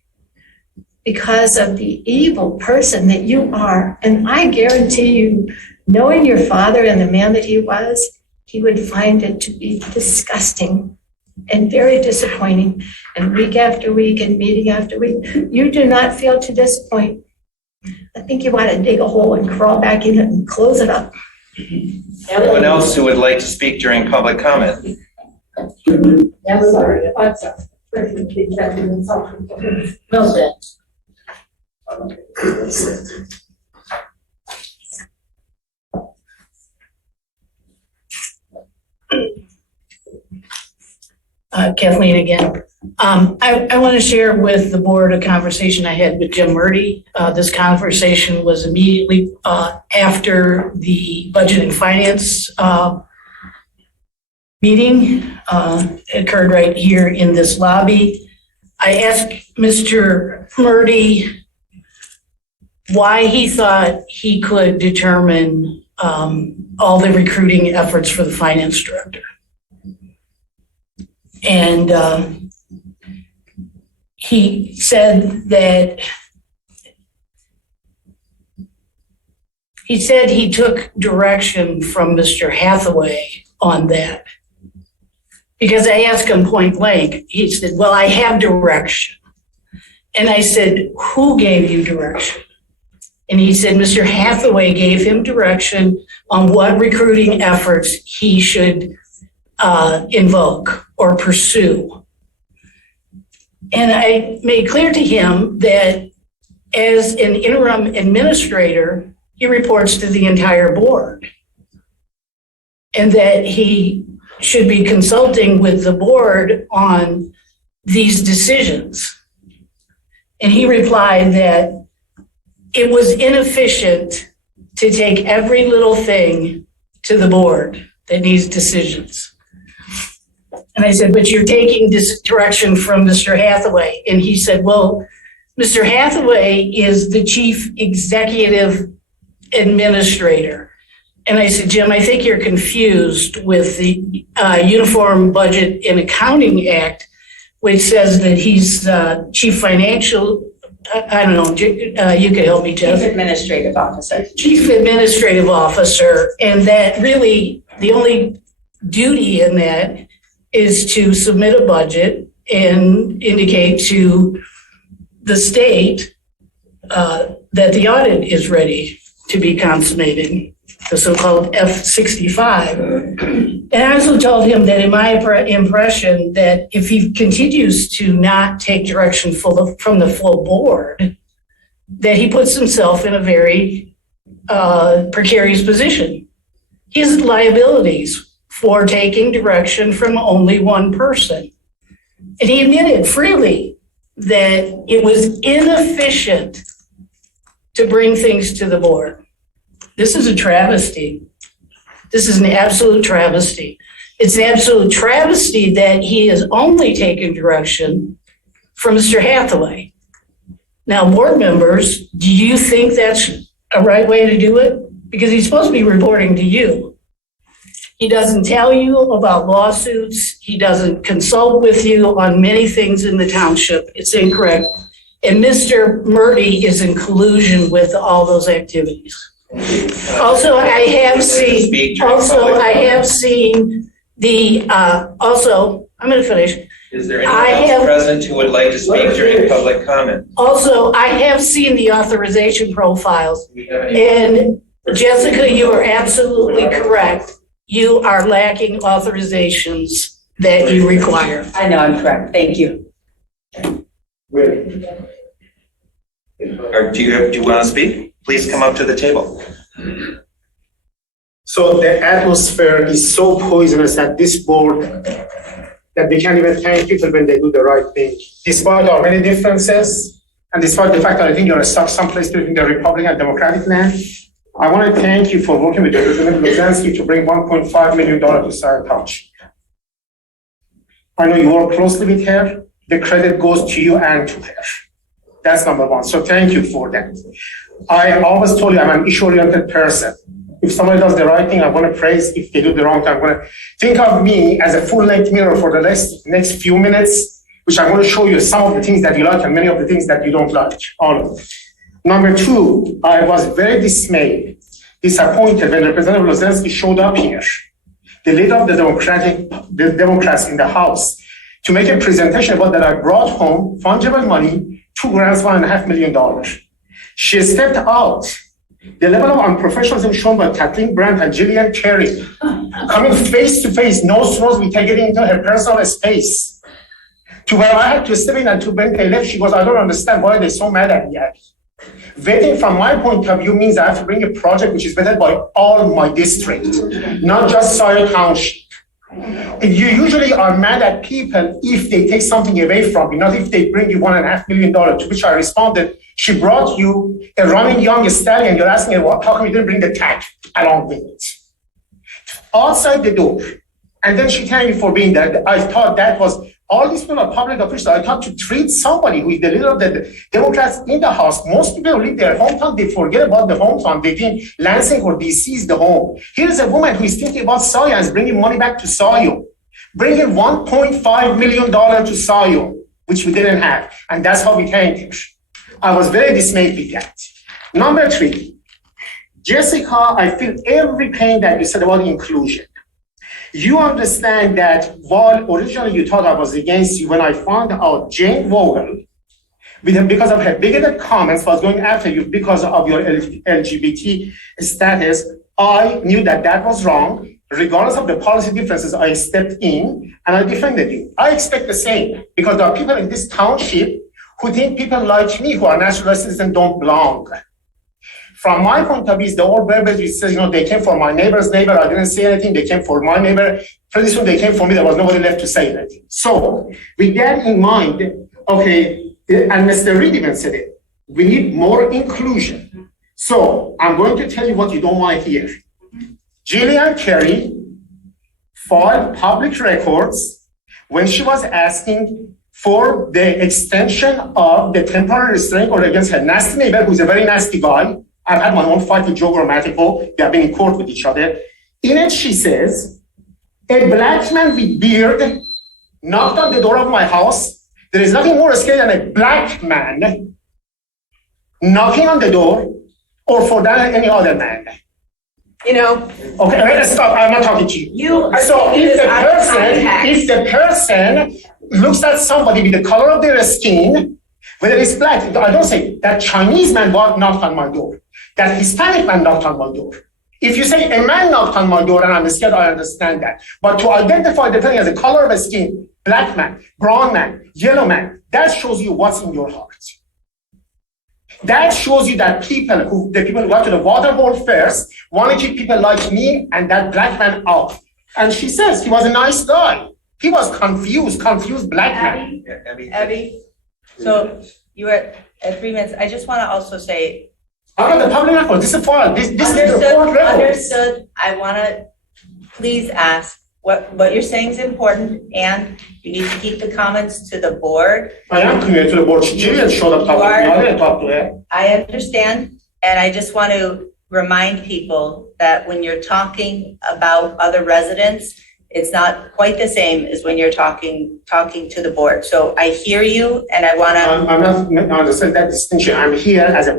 because of the evil person that you are. And I guarantee you, knowing your father and the man that he was, he would find it to be disgusting and very disappointing. And week after week and meeting after week, you do not fail to disappoint. I think you want to dig a hole and crawl back in it and close it up. Anyone else who would like to speak during public comment? I'm sorry. Well said. Kathleen again. I want to share with the board a conversation I had with Jim Murdy. This conversation was immediately after the Budget and Finance meeting. It occurred right here in this lobby. I asked Mr. Murdy why he thought he could determine all the recruiting efforts for the finance director. And he said that he took direction from Mr. Hathaway on that. Because I asked him point blank, he said, well, I have direction. And I said, who gave you direction? And he said, Mr. Hathaway gave him direction on what recruiting efforts he should invoke or pursue. And I made clear to him that as an interim administrator, he reports to the entire board. And that he should be consulting with the board on these decisions. And he replied that it was inefficient to take every little thing to the board that needs decisions. And I said, but you're taking this direction from Mr. Hathaway. And he said, well, Mr. Hathaway is the chief executive administrator. And I said, Jim, I think you're confused with the Uniform Budget and Accounting Act, which says that he's chief financial, I don't know, you could help me, Jeff. Chief Administrative Officer. Chief Administrative Officer, and that really, the only duty in that is to submit a budget and indicate to the state that the audit is ready to be consummated, the so-called F-65. And I also told him that in my impression that if he continues to not take direction from the full board, that he puts himself in a very precarious position. He has liabilities for taking direction from only one person. And he admitted freely that it was inefficient to bring things to the board. This is a travesty. This is an absolute travesty. It's an absolute travesty that he has only taken direction from Mr. Hathaway. Now, board members, do you think that's a right way to do it? Because he's supposed to be reporting to you. He doesn't tell you about lawsuits. He doesn't consult with you on many things in the township. It's incorrect. And Mr. Murdy is in collusion with all those activities. Also, I have seen the, I'm gonna finish. Is there anyone else present who would like to speak during public comment? Also, I have seen the authorization profiles. And Jessica, you are absolutely correct. You are lacking authorizations that you require. I know I'm correct. Thank you. Or do you want to speak? Please come up to the table. So the atmosphere is so poisonous at this board that we can't even thank people when they do the right thing. Despite our many differences, and despite the fact that I think you're stuck someplace between the Republican and Democratic land, I want to thank you for working with Representative Lozansky to bring $1.5 million to Scio Township. I know you work closely with her. The credit goes to you and to her. That's number one. So thank you for that. I always told you I'm an issue-oriented person. If somebody does the right thing, I want to praise. If they do the wrong thing, I want to think of me as a full-length mirror for the next few minutes, which I'm going to show you some of the things that you like and many of the things that you don't like, all of them. Number two, I was very dismayed, disappointed when Representative Lozansky showed up here, the leader of the Democrats in the House, to make a presentation about that I brought home fungible money, 2 grants, $1.5 million. She stepped out. The level of unprofessionalism shown by Kathleen Brandt and Jillian Carey, coming face to face, nose to nose with her, getting into her personal space, to where I had to step in and to when they left, she goes, I don't understand why they're so mad at me. Vetting from my point of view means I have to bring a project which is vetted by all my district, not just Scio Township. You usually are mad at people if they take something away from you, not if they bring you $1.5 million, to which I responded, she brought you a running young stallion, you're asking her, how come you didn't bring the tag along with it? Outside the door. And then she thanked me for being there. I thought that was, all these people are public officials. I thought to treat somebody who is the leader of the Democrats in the House. Most people who live their hometown, they forget about the hometown. They think Lansing or DC is the home. Here's a woman who is thinking about Scio and is bringing money back to Scio. Bringing $1.5 million to Scio, which we didn't have. And that's how we thank her. I was very dismayed with that. Number three, Jessica, I feel every pain that you said about inclusion. You understand that while originally you thought I was against you, when I found out Jane Vogel, because of her bigoted comments, was going after you because of your LGBT status, I knew that that was wrong. Regardless of the policy differences, I stepped in and I defended you. I expect the same because there are people in this township who think people like me who are naturalized citizens don't belong. From my point of view, the old verbiage which says, they came for my neighbor's neighbor, I didn't say anything, they came for my neighbor, pretty soon they came for me, there was nobody left to say anything. So, with that in mind, okay, and Mr. Reed even said it, we need more inclusion. So, I'm going to tell you what you don't want to hear. Jillian Carey filed public records when she was asking for the extension of the temporary restraining order against her nasty neighbor, who's a very nasty guy. I've had my own fight with Joe Grammatical. They have been in court with each other. In it, she says, a black man with beard knocked on the door of my house. There is nothing more scary than a black man knocking on the door, or for that, any other man. Okay, let's stop. I'm not talking to you. So if the person looks at somebody with the color of their skin, whether it's black, I don't say that Chinese man knocked on my door, that Hispanic man knocked on my door. If you say a man knocked on my door and I'm scared, I understand that. But to identify the person as a color of skin, black man, brown man, yellow man, that shows you what's in your heart. That shows you that the people who got to the water hole first want to keep people like me and that black man out. And she says he was a nice guy. He was confused black man. Abby, so you were at 3 minutes. I just want to also say. I'm the public record. This is for this is the court record. Understood. I want to please ask what you're saying is important, and you need to keep the comments to the board. I am committed to the board. Jillian showed up talking to me. I didn't talk to her. I understand, and I just want to remind people that when you're talking about other residents, It's not quite the same as when you're talking to the board. So I hear you and I wanna. I'm not understand that distinction. I'm here as a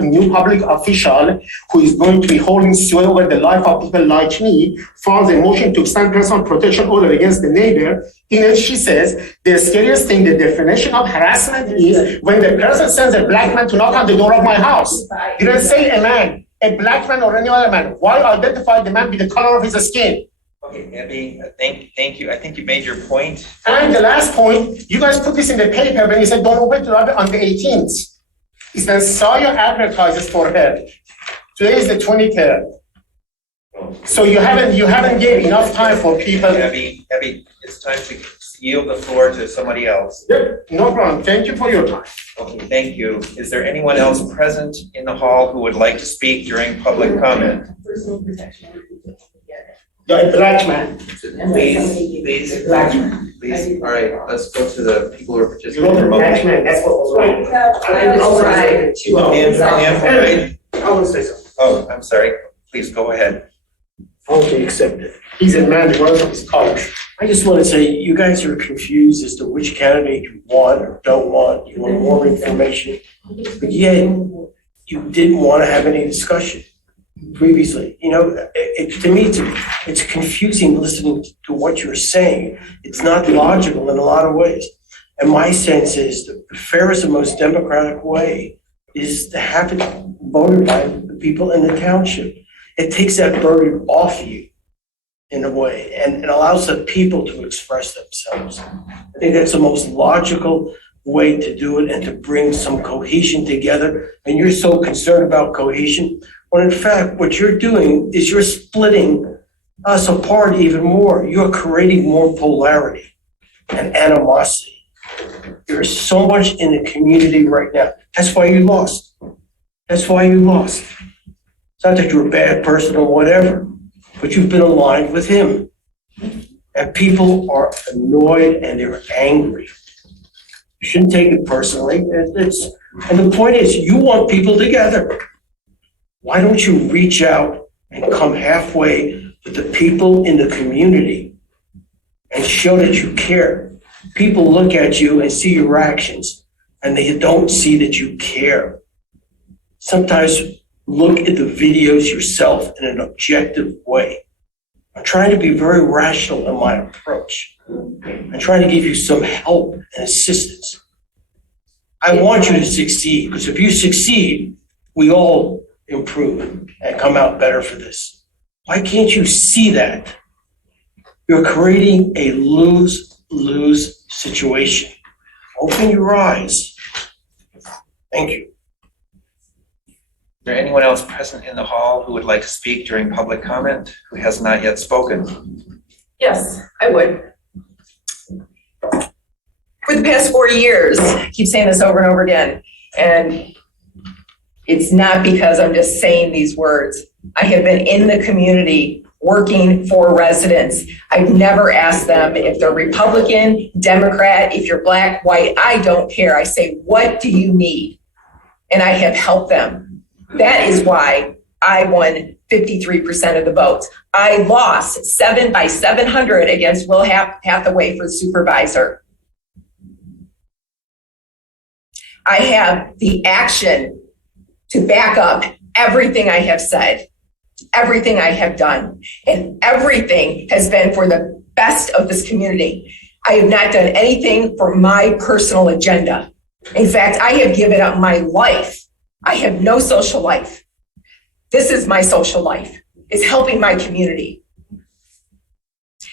new public official who is going to be holding sway over the life of people like me, files a motion to extend personal protection order against the neighbor. In it, she says, the scariest thing, the definition of harassment is when the person sends a black man to knock on the door of my house. Didn't say a man, a black man or any other man. Why identify the man with the color of his skin? Okay, Abby, thank you. I think you made your point. And the last point, you guys put this in the paper when you said don't open to on the 18th. It's when Scio advertises for her. Today is the 23rd. So you haven't given enough time for people. Abby, it's time to yield the floor to somebody else. Yep, no problem. Thank you for your time. Okay, thank you. Is there anyone else present in the hall who would like to speak during public comment? Personal protection. You're a black man. Please, Black man. please. All right, let's go to the people who are participating You're a remotely. black man. That's what was wrong. Ma'am, I will say so. oh, I'm sorry. Please go ahead. Okay, accepted. He's a man regardless of his color. I just want to say, you guys are confused as to which candidate you want or don't want. You want more information, but yet you didn't want to have any discussion previously. You know, to me, it's confusing listening to what you're saying. It's not logical in a lot of ways. And my sense is the fairest and most democratic way is to have it voted by the people in the township. It takes that burden off you in a way and allows the people to express themselves. I think that's the most logical way to do it and to bring some cohesion together. And you're so concerned about cohesion, when in fact, what you're doing is you're splitting us apart even more. You're creating more polarity and animosity. There is so much in the community right now. That's why you lost. That's why you lost. It's not that you're a bad person or whatever, but you've been aligned with him. And people are annoyed and they're angry. You shouldn't take it personally. And the point is, you want people together. Why don't you reach out and come halfway with the people in the community and show that you care? People look at you and see your actions and they don't see that you care. Sometimes look at the videos yourself in an objective way. I'm trying to be very rational in my approach. I'm trying to give you some help and assistance. I want you to succeed, because if you succeed, we all improve and come out better for this. Why can't you see that? You're creating a lose-lose situation. Open your eyes. Thank you. Is there anyone else present in the hall who would like to speak during public comment who has not yet spoken? Yes, I would. For the past 4 years, I keep saying this over and over again, and it's not because I'm just saying these words. I have been in the community working for residents. I've never asked them if they're Republican, Democrat, if you're black, white, I don't care. I say, what do you need? And I have helped them. That is why I won 53% of the votes. I lost 7 by 700 against Will Hathaway for supervisor. I have the action to back up everything I have said, everything I have done, and everything has been for the best of this community. I have not done anything for my personal agenda. In fact, I have given up my life. I have no social life. This is my social life, is helping my community.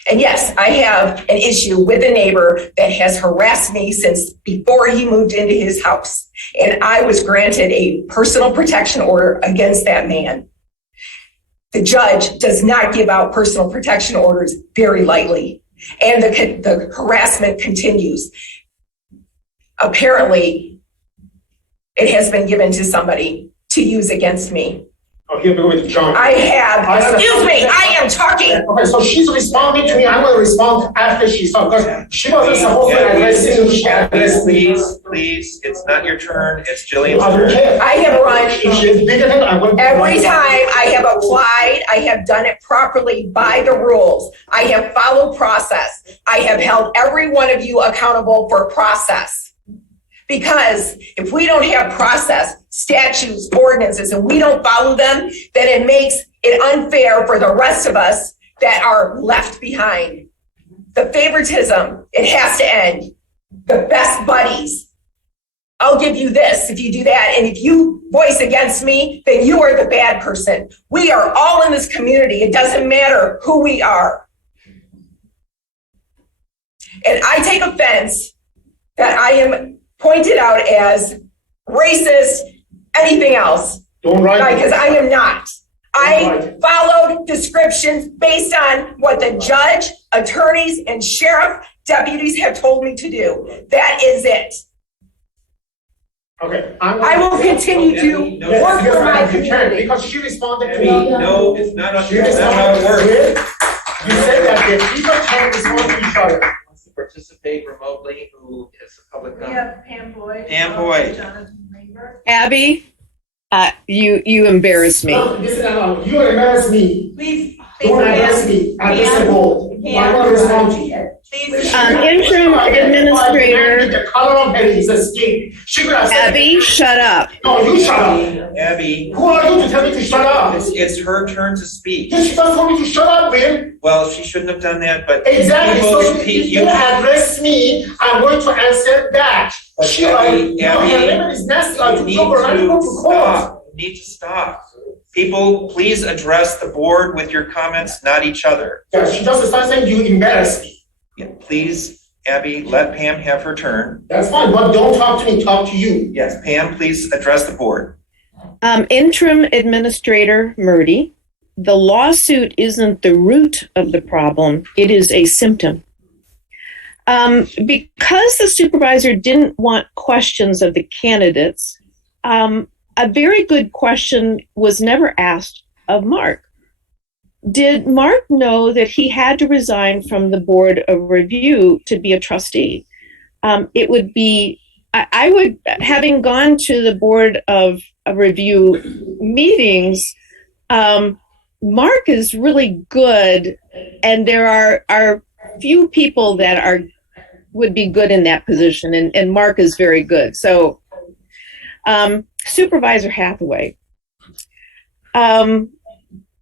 And yes, I have an issue with a neighbor that has harassed me since before he moved into his house. And I was granted a personal protection order against that man. The judge does not give out personal protection orders very lightly. And the harassment continues. Apparently, it has been given to somebody to use against me. Oh, here we go with John. I have, excuse me, I am talking. Okay, so she's responding to me, I'm gonna respond after she's talking, because she wasn't supposed to address me, she addressed me. Please, it's not your turn, it's Jillian's I don't turn. care. I have run If she is bigger than I want. every time I have applied, I have done it properly by the rules. I have followed process. I have held every one of you accountable for process. Because if we don't have process, statutes, ordinances, and we don't follow them, then it makes it unfair for the rest of us that are left behind. The favoritism, it has to end. The best buddies. I'll give you this if you do that. And if you voice against me, then you are the bad person. We are all in this community. It doesn't matter who we are. And I take offense that I am pointed out as racist, anything else. Don't write. Because I am not. I followed descriptions based on what the judge, attorneys, and sheriff deputies have told me to do. That is it. Okay. I will continue to work for my community. Because she responded to me. No, it's not how She responded it works. You said that the people can respond to each other. Participate remotely, who is a public We comment. have Pam Boyd. Pam Boyd. Jonathan Greenberg. Abby, you embarrass me. No, listen, you embarrass me. Please, Don't embarrass me. I just bold. I'm gonna respond to you. Interim administrator. The color of her is a skin. She could have said. Abby, shut up. No, you shut up. Abby, Who are you to tell me to shut up? it's her turn to speak. Yes, she just told me to shut up, Will. Well, she shouldn't have done that, but Exactly. people, So if you you, address me, I'm going to answer that. But She, Abby, no, her limit is nasty. I you took need over. I go to to court. stop. You need to stop. People, please address the board with your comments, not each other. Yeah, she just started saying you embarrass me. Yeah, please, Abby, let Pam have her turn. That's fine, but don't talk to me, talk to you. Yes, Pam, please address the board. Interim Administrator Murdy, the lawsuit isn't the root of the problem, it is a symptom. Because the supervisor didn't want questions of the candidates, a very good question was never asked of Mark. Did Mark know that he had to resign from the board of review to be a trustee? It would be, I would, having gone to the board of review meetings, Mark is really good, and there are few people that would be good in that position, and Mark is very good. So, Supervisor Hathaway.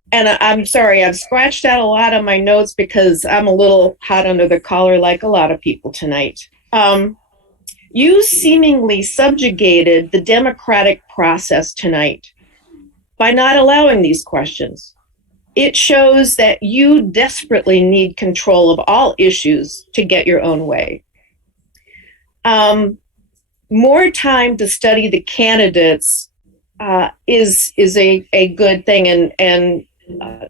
And I'm sorry, I've scratched out a lot of my notes because I'm a little hot under the collar like a lot of people tonight. You seemingly subjugated the democratic process tonight by not allowing these questions. It shows that you desperately need control of all issues to get your own way. More time to study the candidates is a good thing, and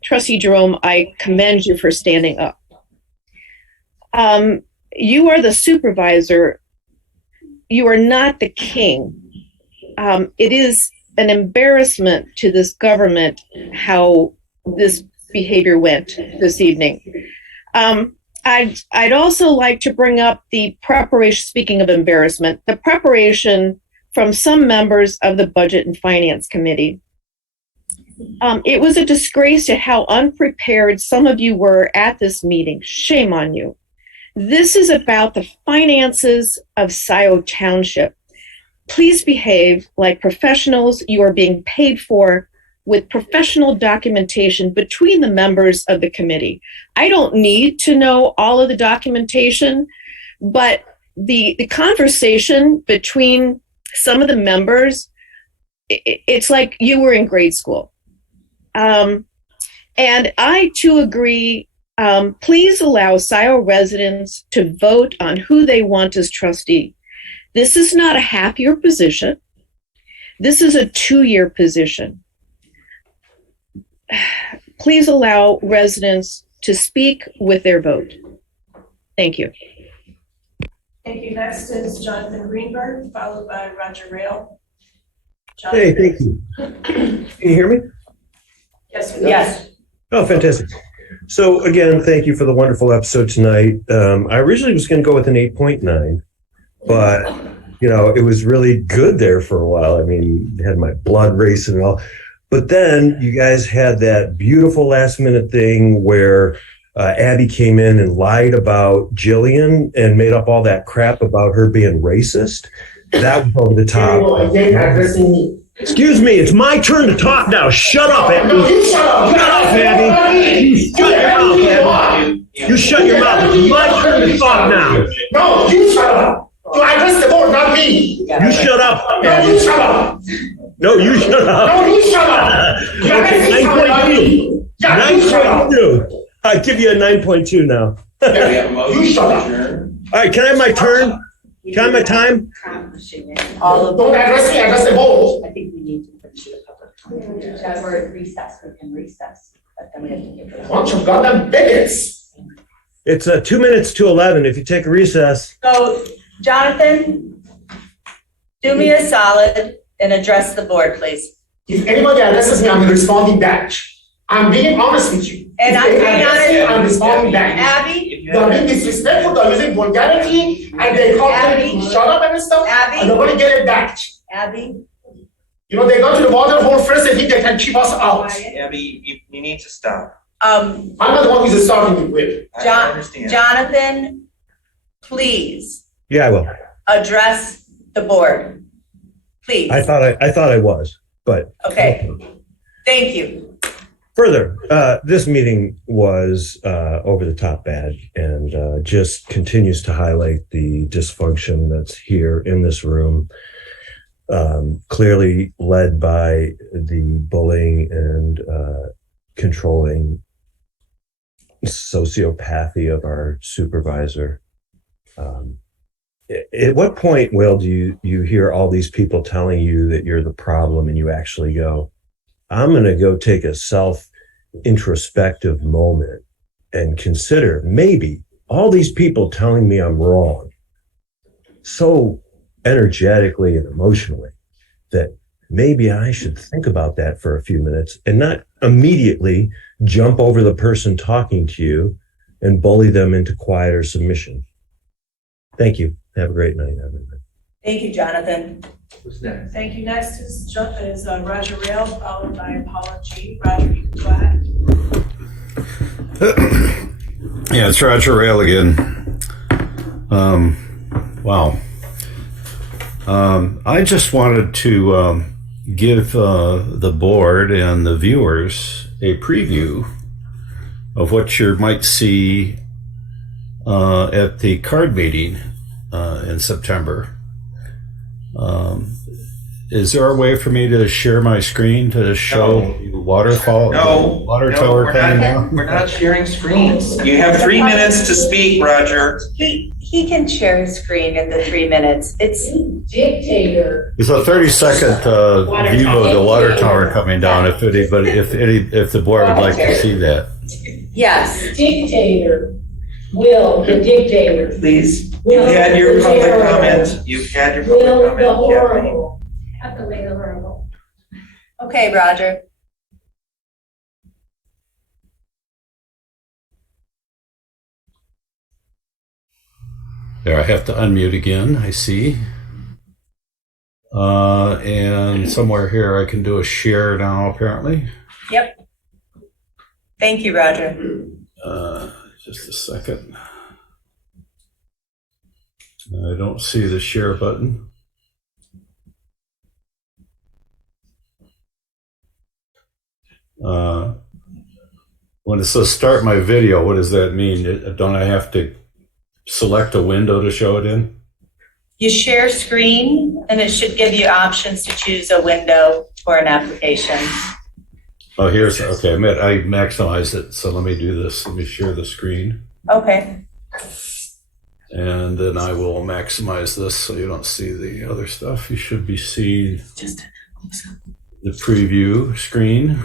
Trustee Jerome, I commend you for standing up. You are the supervisor. You are not the king. It is an embarrassment to this government how this behavior went this evening. I'd also like to bring up the preparation, speaking of embarrassment, the preparation from some members of the Budget and Finance Committee. It was a disgrace to how unprepared some of you were at this meeting. Shame on you. This is about the finances of Scio Township. Please behave like professionals. You are being paid for with professional documentation between the members of the committee. I don't need to know all of the documentation, but the conversation between some of the members, it's like you were in grade school. And I too agree, please allow Scio residents to vote on who they want as trustee. This is not a half-year position. This is a 2-year position. Please allow residents to speak with their vote. Thank you. Thank you. Next is Jonathan Greenberg, followed by Roger Rail. Hey, thank you. Can you hear me? Yes. Oh, fantastic. So again, thank you for the wonderful episode tonight. I originally was going to go with an 8.9, but it was really good there for a while. I mean, had my blood racing and all. But then you guys had that beautiful last minute thing where Abby came in and lied about Jillian and made up all that crap about her being racist. That was over the top. Excuse me, it's my turn to talk now. Shut up, Abby. No, you shut up. Shut up, Abby. You shut your mouth, Abby. You shut your mouth. It's my turn to talk now. No, you shut up. You address the board, not me. You shut up, No, Abby. you shut up. No, you shut up. No, you shut up. Okay, 9.2. 9.2. I give you a 9.2 now. You shut up. All right, can I have my turn? Can I have my time? Don't address me, address the board. I think we need to finish the public comment. We're at recess, we can recess, but then we have to give it. Bunch of goddamn bigots. It's 2 minutes to 11. If you take a recess. So, Jonathan, do me a solid and address the board, please. If anybody addresses me, I'm responding back. I'm being honest with you. And If I'm they being address honest. me, I'm responding back. Abby? They're being disrespectful, they're using vulgarity, and they call me to shut up and stuff. Abby? And nobody get it back. Abby? They go to the water hole first, they think they can keep us out. Abby, you need to stop. I'm not the one who's starting with. I understand. Jonathan, please Yeah, I will. address the board. Please. I thought I was, but Okay. Thank you. further, this meeting was over the top bad and just continues to highlight the dysfunction that's here in this room, clearly led by the bullying and controlling sociopathy of our supervisor. At what point, Will, do you hear all these people telling you that you're the problem and you actually go, I'm going to go take a self-introspective moment and consider maybe all these people telling me I'm wrong so energetically and emotionally that maybe I should think about that for a few minutes and not immediately jump over the person talking to you and bully them into quiet or submission. Thank you. Have a great night, everybody. Thank you, Jonathan. Who's next? Thank you. Next is Roger Rail, followed by Paula G. Roger, you can go ahead. Yeah, it's Roger Rail again. Wow. I just wanted to give the board and the viewers a preview of what you might see at the card meeting in September. Is there a way for me to share my screen to show waterfall? Water tower coming down? We're not sharing screens. You have 3 minutes to speak, Roger. He can share his screen in the 3 minutes. It's Dictator. It's a 30-second view of the water tower coming down. If the board would like to see that. yes. Dictator. Will, the dictator. Please. You've had your public comment. You've had your public Will, the comment. horrible. Have to make it horrible. Okay, Roger. There, I have to unmute again, I see. And somewhere here I can do a share now, apparently. Yep. Thank you, Roger. Just a second. I don't see the share button. When it says start my video, what does that mean? Don't I have to select a window to show it in? You share screen, and it should give you options to choose a window for an application. Oh, here's, okay, I maximized it, so let me do this. Let me share the screen. Okay. And then I will maximize this so you don't see the other stuff. You should be seeing the preview screen.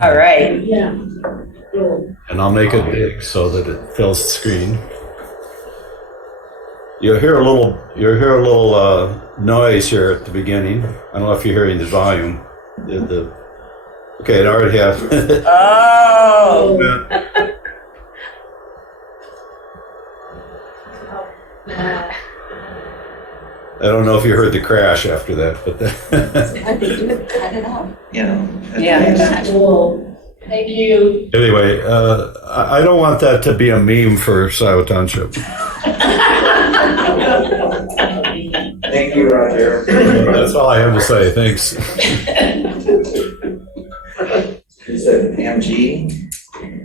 All right. Yeah. And I'll make it big so that it fills the screen. You'll hear a little noise here at the beginning. I don't know if you're hearing the volume. The Okay, it already happened. Oh. I don't know if you heard the crash after that, but How'd they do it? Cut it out. Yeah. Cool. Thank you. anyway, I don't want that to be a meme for Scio Township. Thank you, Roger. That's all I have to say. Thanks. Is it MG?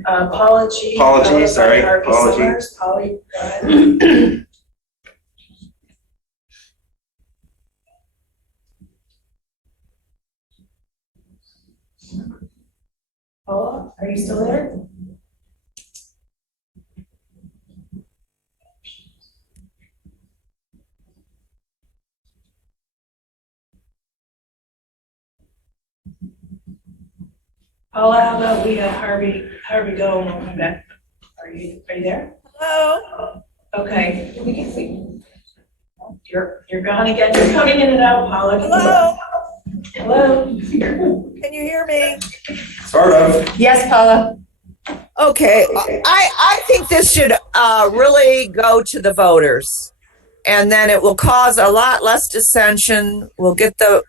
Paula G. Paula G, followed by sorry, Harvey Paula G. Summers. Polly, go ahead. Paula, are you still there? Paula, how about we have Harvey go and we'll come back. Are you there? Hello. Okay. You're gone again. You're coming in and out, Paula. Hello. Hello. Can you hear me? Sort of. Yes, Paula. Okay, I think this should really go to the voters. And then it will cause a lot less dissension. We'll get the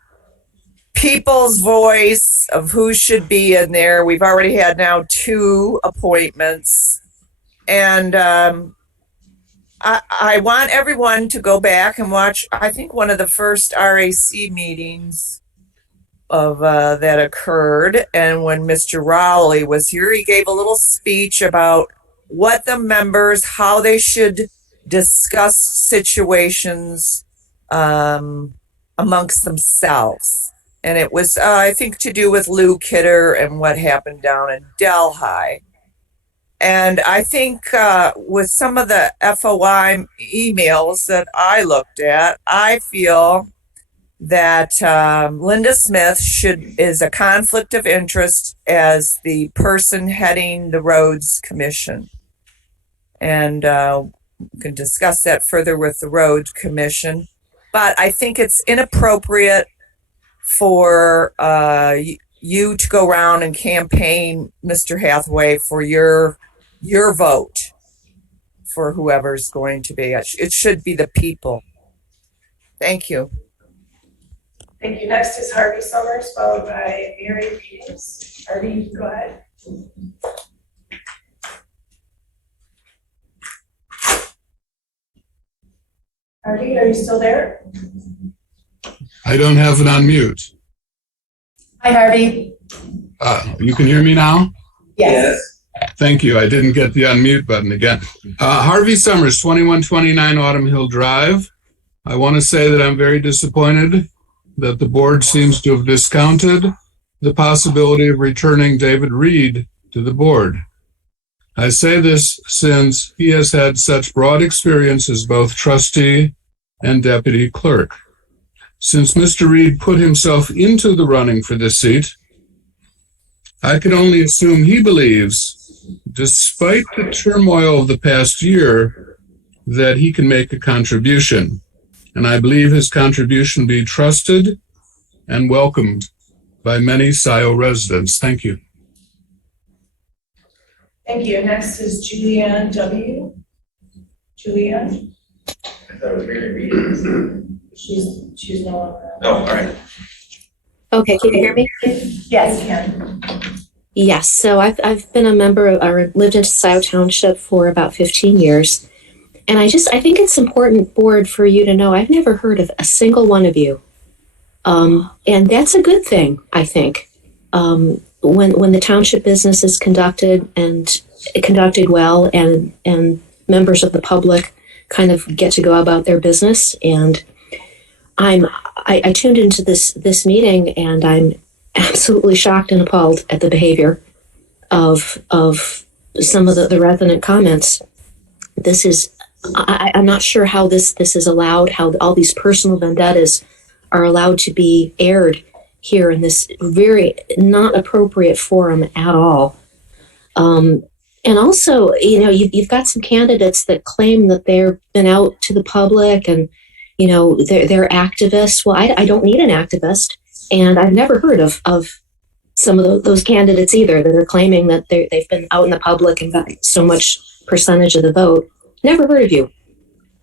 people's voice of who should be in there. We've already had now 2 appointments. And I want everyone to go back and watch, I think, one of the first RAC meetings of that occurred. And when Mr. Rowley was here, he gave a little speech about what the members, how they should discuss situations amongst themselves. And it was, I think, to do with Lou Kidder and what happened down in Delhi. And I think with some of the FOI emails that I looked at, I feel that Linda Smith is a conflict of interest as the person heading the Roads Commission. And we can discuss that further with the Roads Commission. But I think it's inappropriate for you to go around and campaign, Mr. Hathaway, for your vote for whoever's going to be. It should be the people. Thank you. Thank you. Next is Harvey Summers, followed by Mary Peters. Harvey, go ahead. Harvey, are you still there? I don't have it on mute. Hi, Harvey. You can hear me now? Yes. Thank you. I didn't get the unmute button again. Harvey Summers, 2129 Autumn Hill Drive. I want to say that I'm very disappointed that the board seems to have discounted the possibility of returning David Reed to the board. I say this since he has had such broad experience as both trustee and deputy clerk. Since Mr. Reed put himself into the running for this seat, I can only assume he believes, despite the turmoil of the past year, that he can make a contribution. And I believe his contribution will be trusted and welcomed by many Scio residents. Thank you. Thank you. Next is Julianne W. Julianne? I thought it was Mary Reed. She's no longer. Oh, all right. Okay, can you hear me? Yes, Ken. Yes, so I've been a member of, or lived in Scio Township for about 15 years. And I think it's important, board, for you to know, I've never heard of a single one of you. And that's a good thing, I think. When the township business is conducted well and members of the public kind of get to go about their business. And I tuned into this meeting and I'm absolutely shocked and appalled at the behavior of some of the resident comments. This is, I'm not sure how this is allowed, how all these personal vendettas are allowed to be aired here in this very not appropriate forum at all. And also, you've got some candidates that claim that they've been out to the public and, they're activists. Well, I don't need an activist. And I've never heard of some of those candidates either that are claiming that they've been out in the public and got so much percentage of the vote. Never heard of you.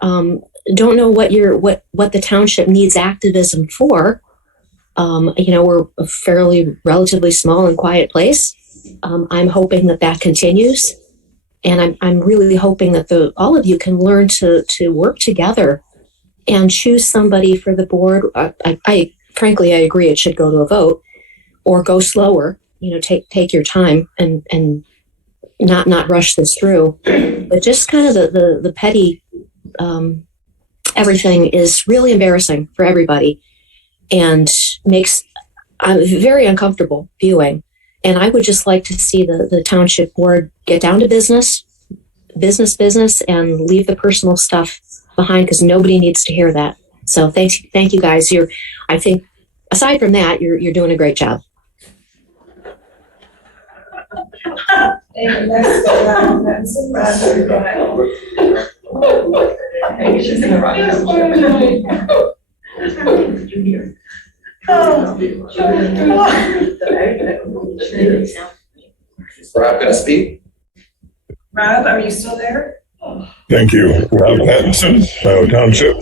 Don't know what the township needs activism for. We're a fairly relatively small and quiet place. I'm hoping that continues. And I'm really hoping that all of you can learn to work together and choose somebody for the board. I frankly, I agree it should go to a vote or go slower, take your time and not rush this through. But just kind of the petty, everything is really embarrassing for everybody and makes very uncomfortable viewing. And I would just like to see the township board get down to business, and leave the personal stuff behind because nobody needs to hear that. So thank you guys. I think aside from that, you're doing a great job. Rob going to speak? Rob, are you still there? Thank you. Rob Pattinson, Scio Township.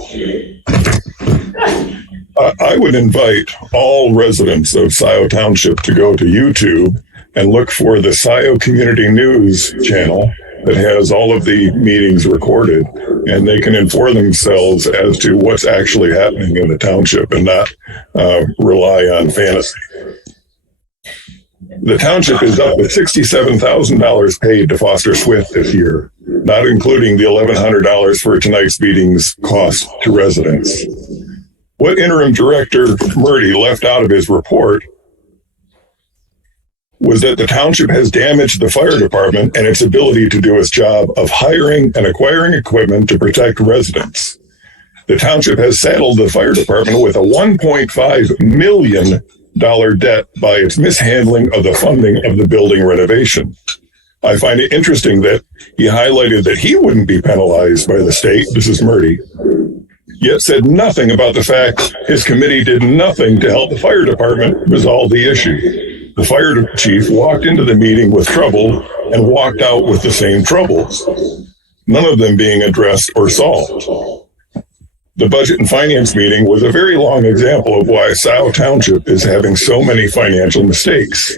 I would invite all residents of Scio Township to go to YouTube and look for the Scio Community News channel that has all of the meetings recorded, and they can inform themselves as to what's actually happening in the township and not rely on fantasy. The township is up with $67,000 paid to Foster Swift this year, not including the $1,100 for tonight's meeting's cost to residents. What interim director Murdy left out of his report was that the township has damaged the fire department and its ability to do its job of hiring and acquiring equipment to protect residents. The township has saddled the fire department with a $1.5 million debt by its mishandling of the funding of the building renovation. I find it interesting that he highlighted that he wouldn't be penalized by the state, this is Murdy, yet said nothing about the fact his committee did nothing to help the fire department resolve the issue. The fire chief walked into the meeting with trouble and walked out with the same troubles, none of them being addressed or solved. The Budget and Finance meeting was a very long example of why Scio Township is having so many financial mistakes.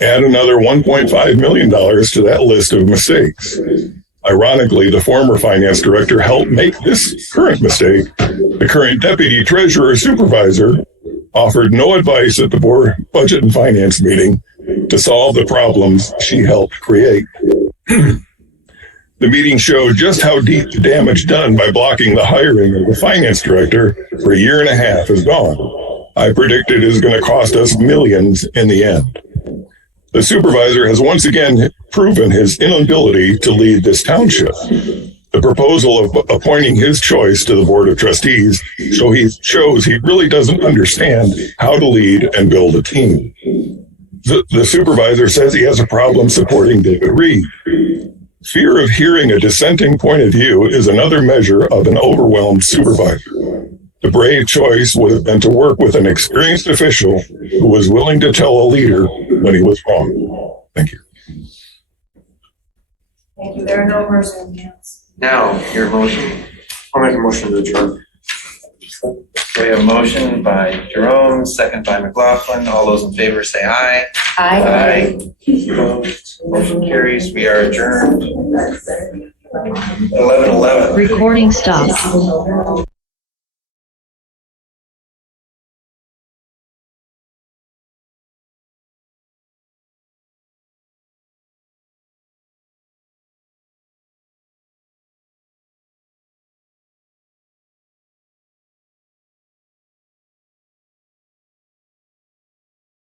Add another $1.5 million to that list of mistakes. Ironically, the former finance director helped make this current mistake. The current deputy treasurer supervisor offered no advice at the board Budget and Finance meeting to solve the problems she helped create. The meeting showed just how deep the damage done by blocking the hiring of the finance director for a year and a half is gone. I predicted it is going to cost us millions in the end. The supervisor has once again proven his inability to lead this township. The proposal of appointing his choice to the board of trustees shows he really doesn't understand how to lead and build a team. The supervisor says he has a problem supporting David Reed. Fear of hearing a dissenting point of view is another measure of an overwhelmed supervisor. The brave choice would have been to work with an experienced official who was willing to tell a leader when he was wrong. Thank you. Thank you. There are no more Zoom hands. Now, your motion. I'll make a motion to adjourn. We have a motion by Jerome, second by McLaughlin. All those in favor say aye. Aye. Opposed? Motion carries. We are adjourned. 11:11. Recording stopped.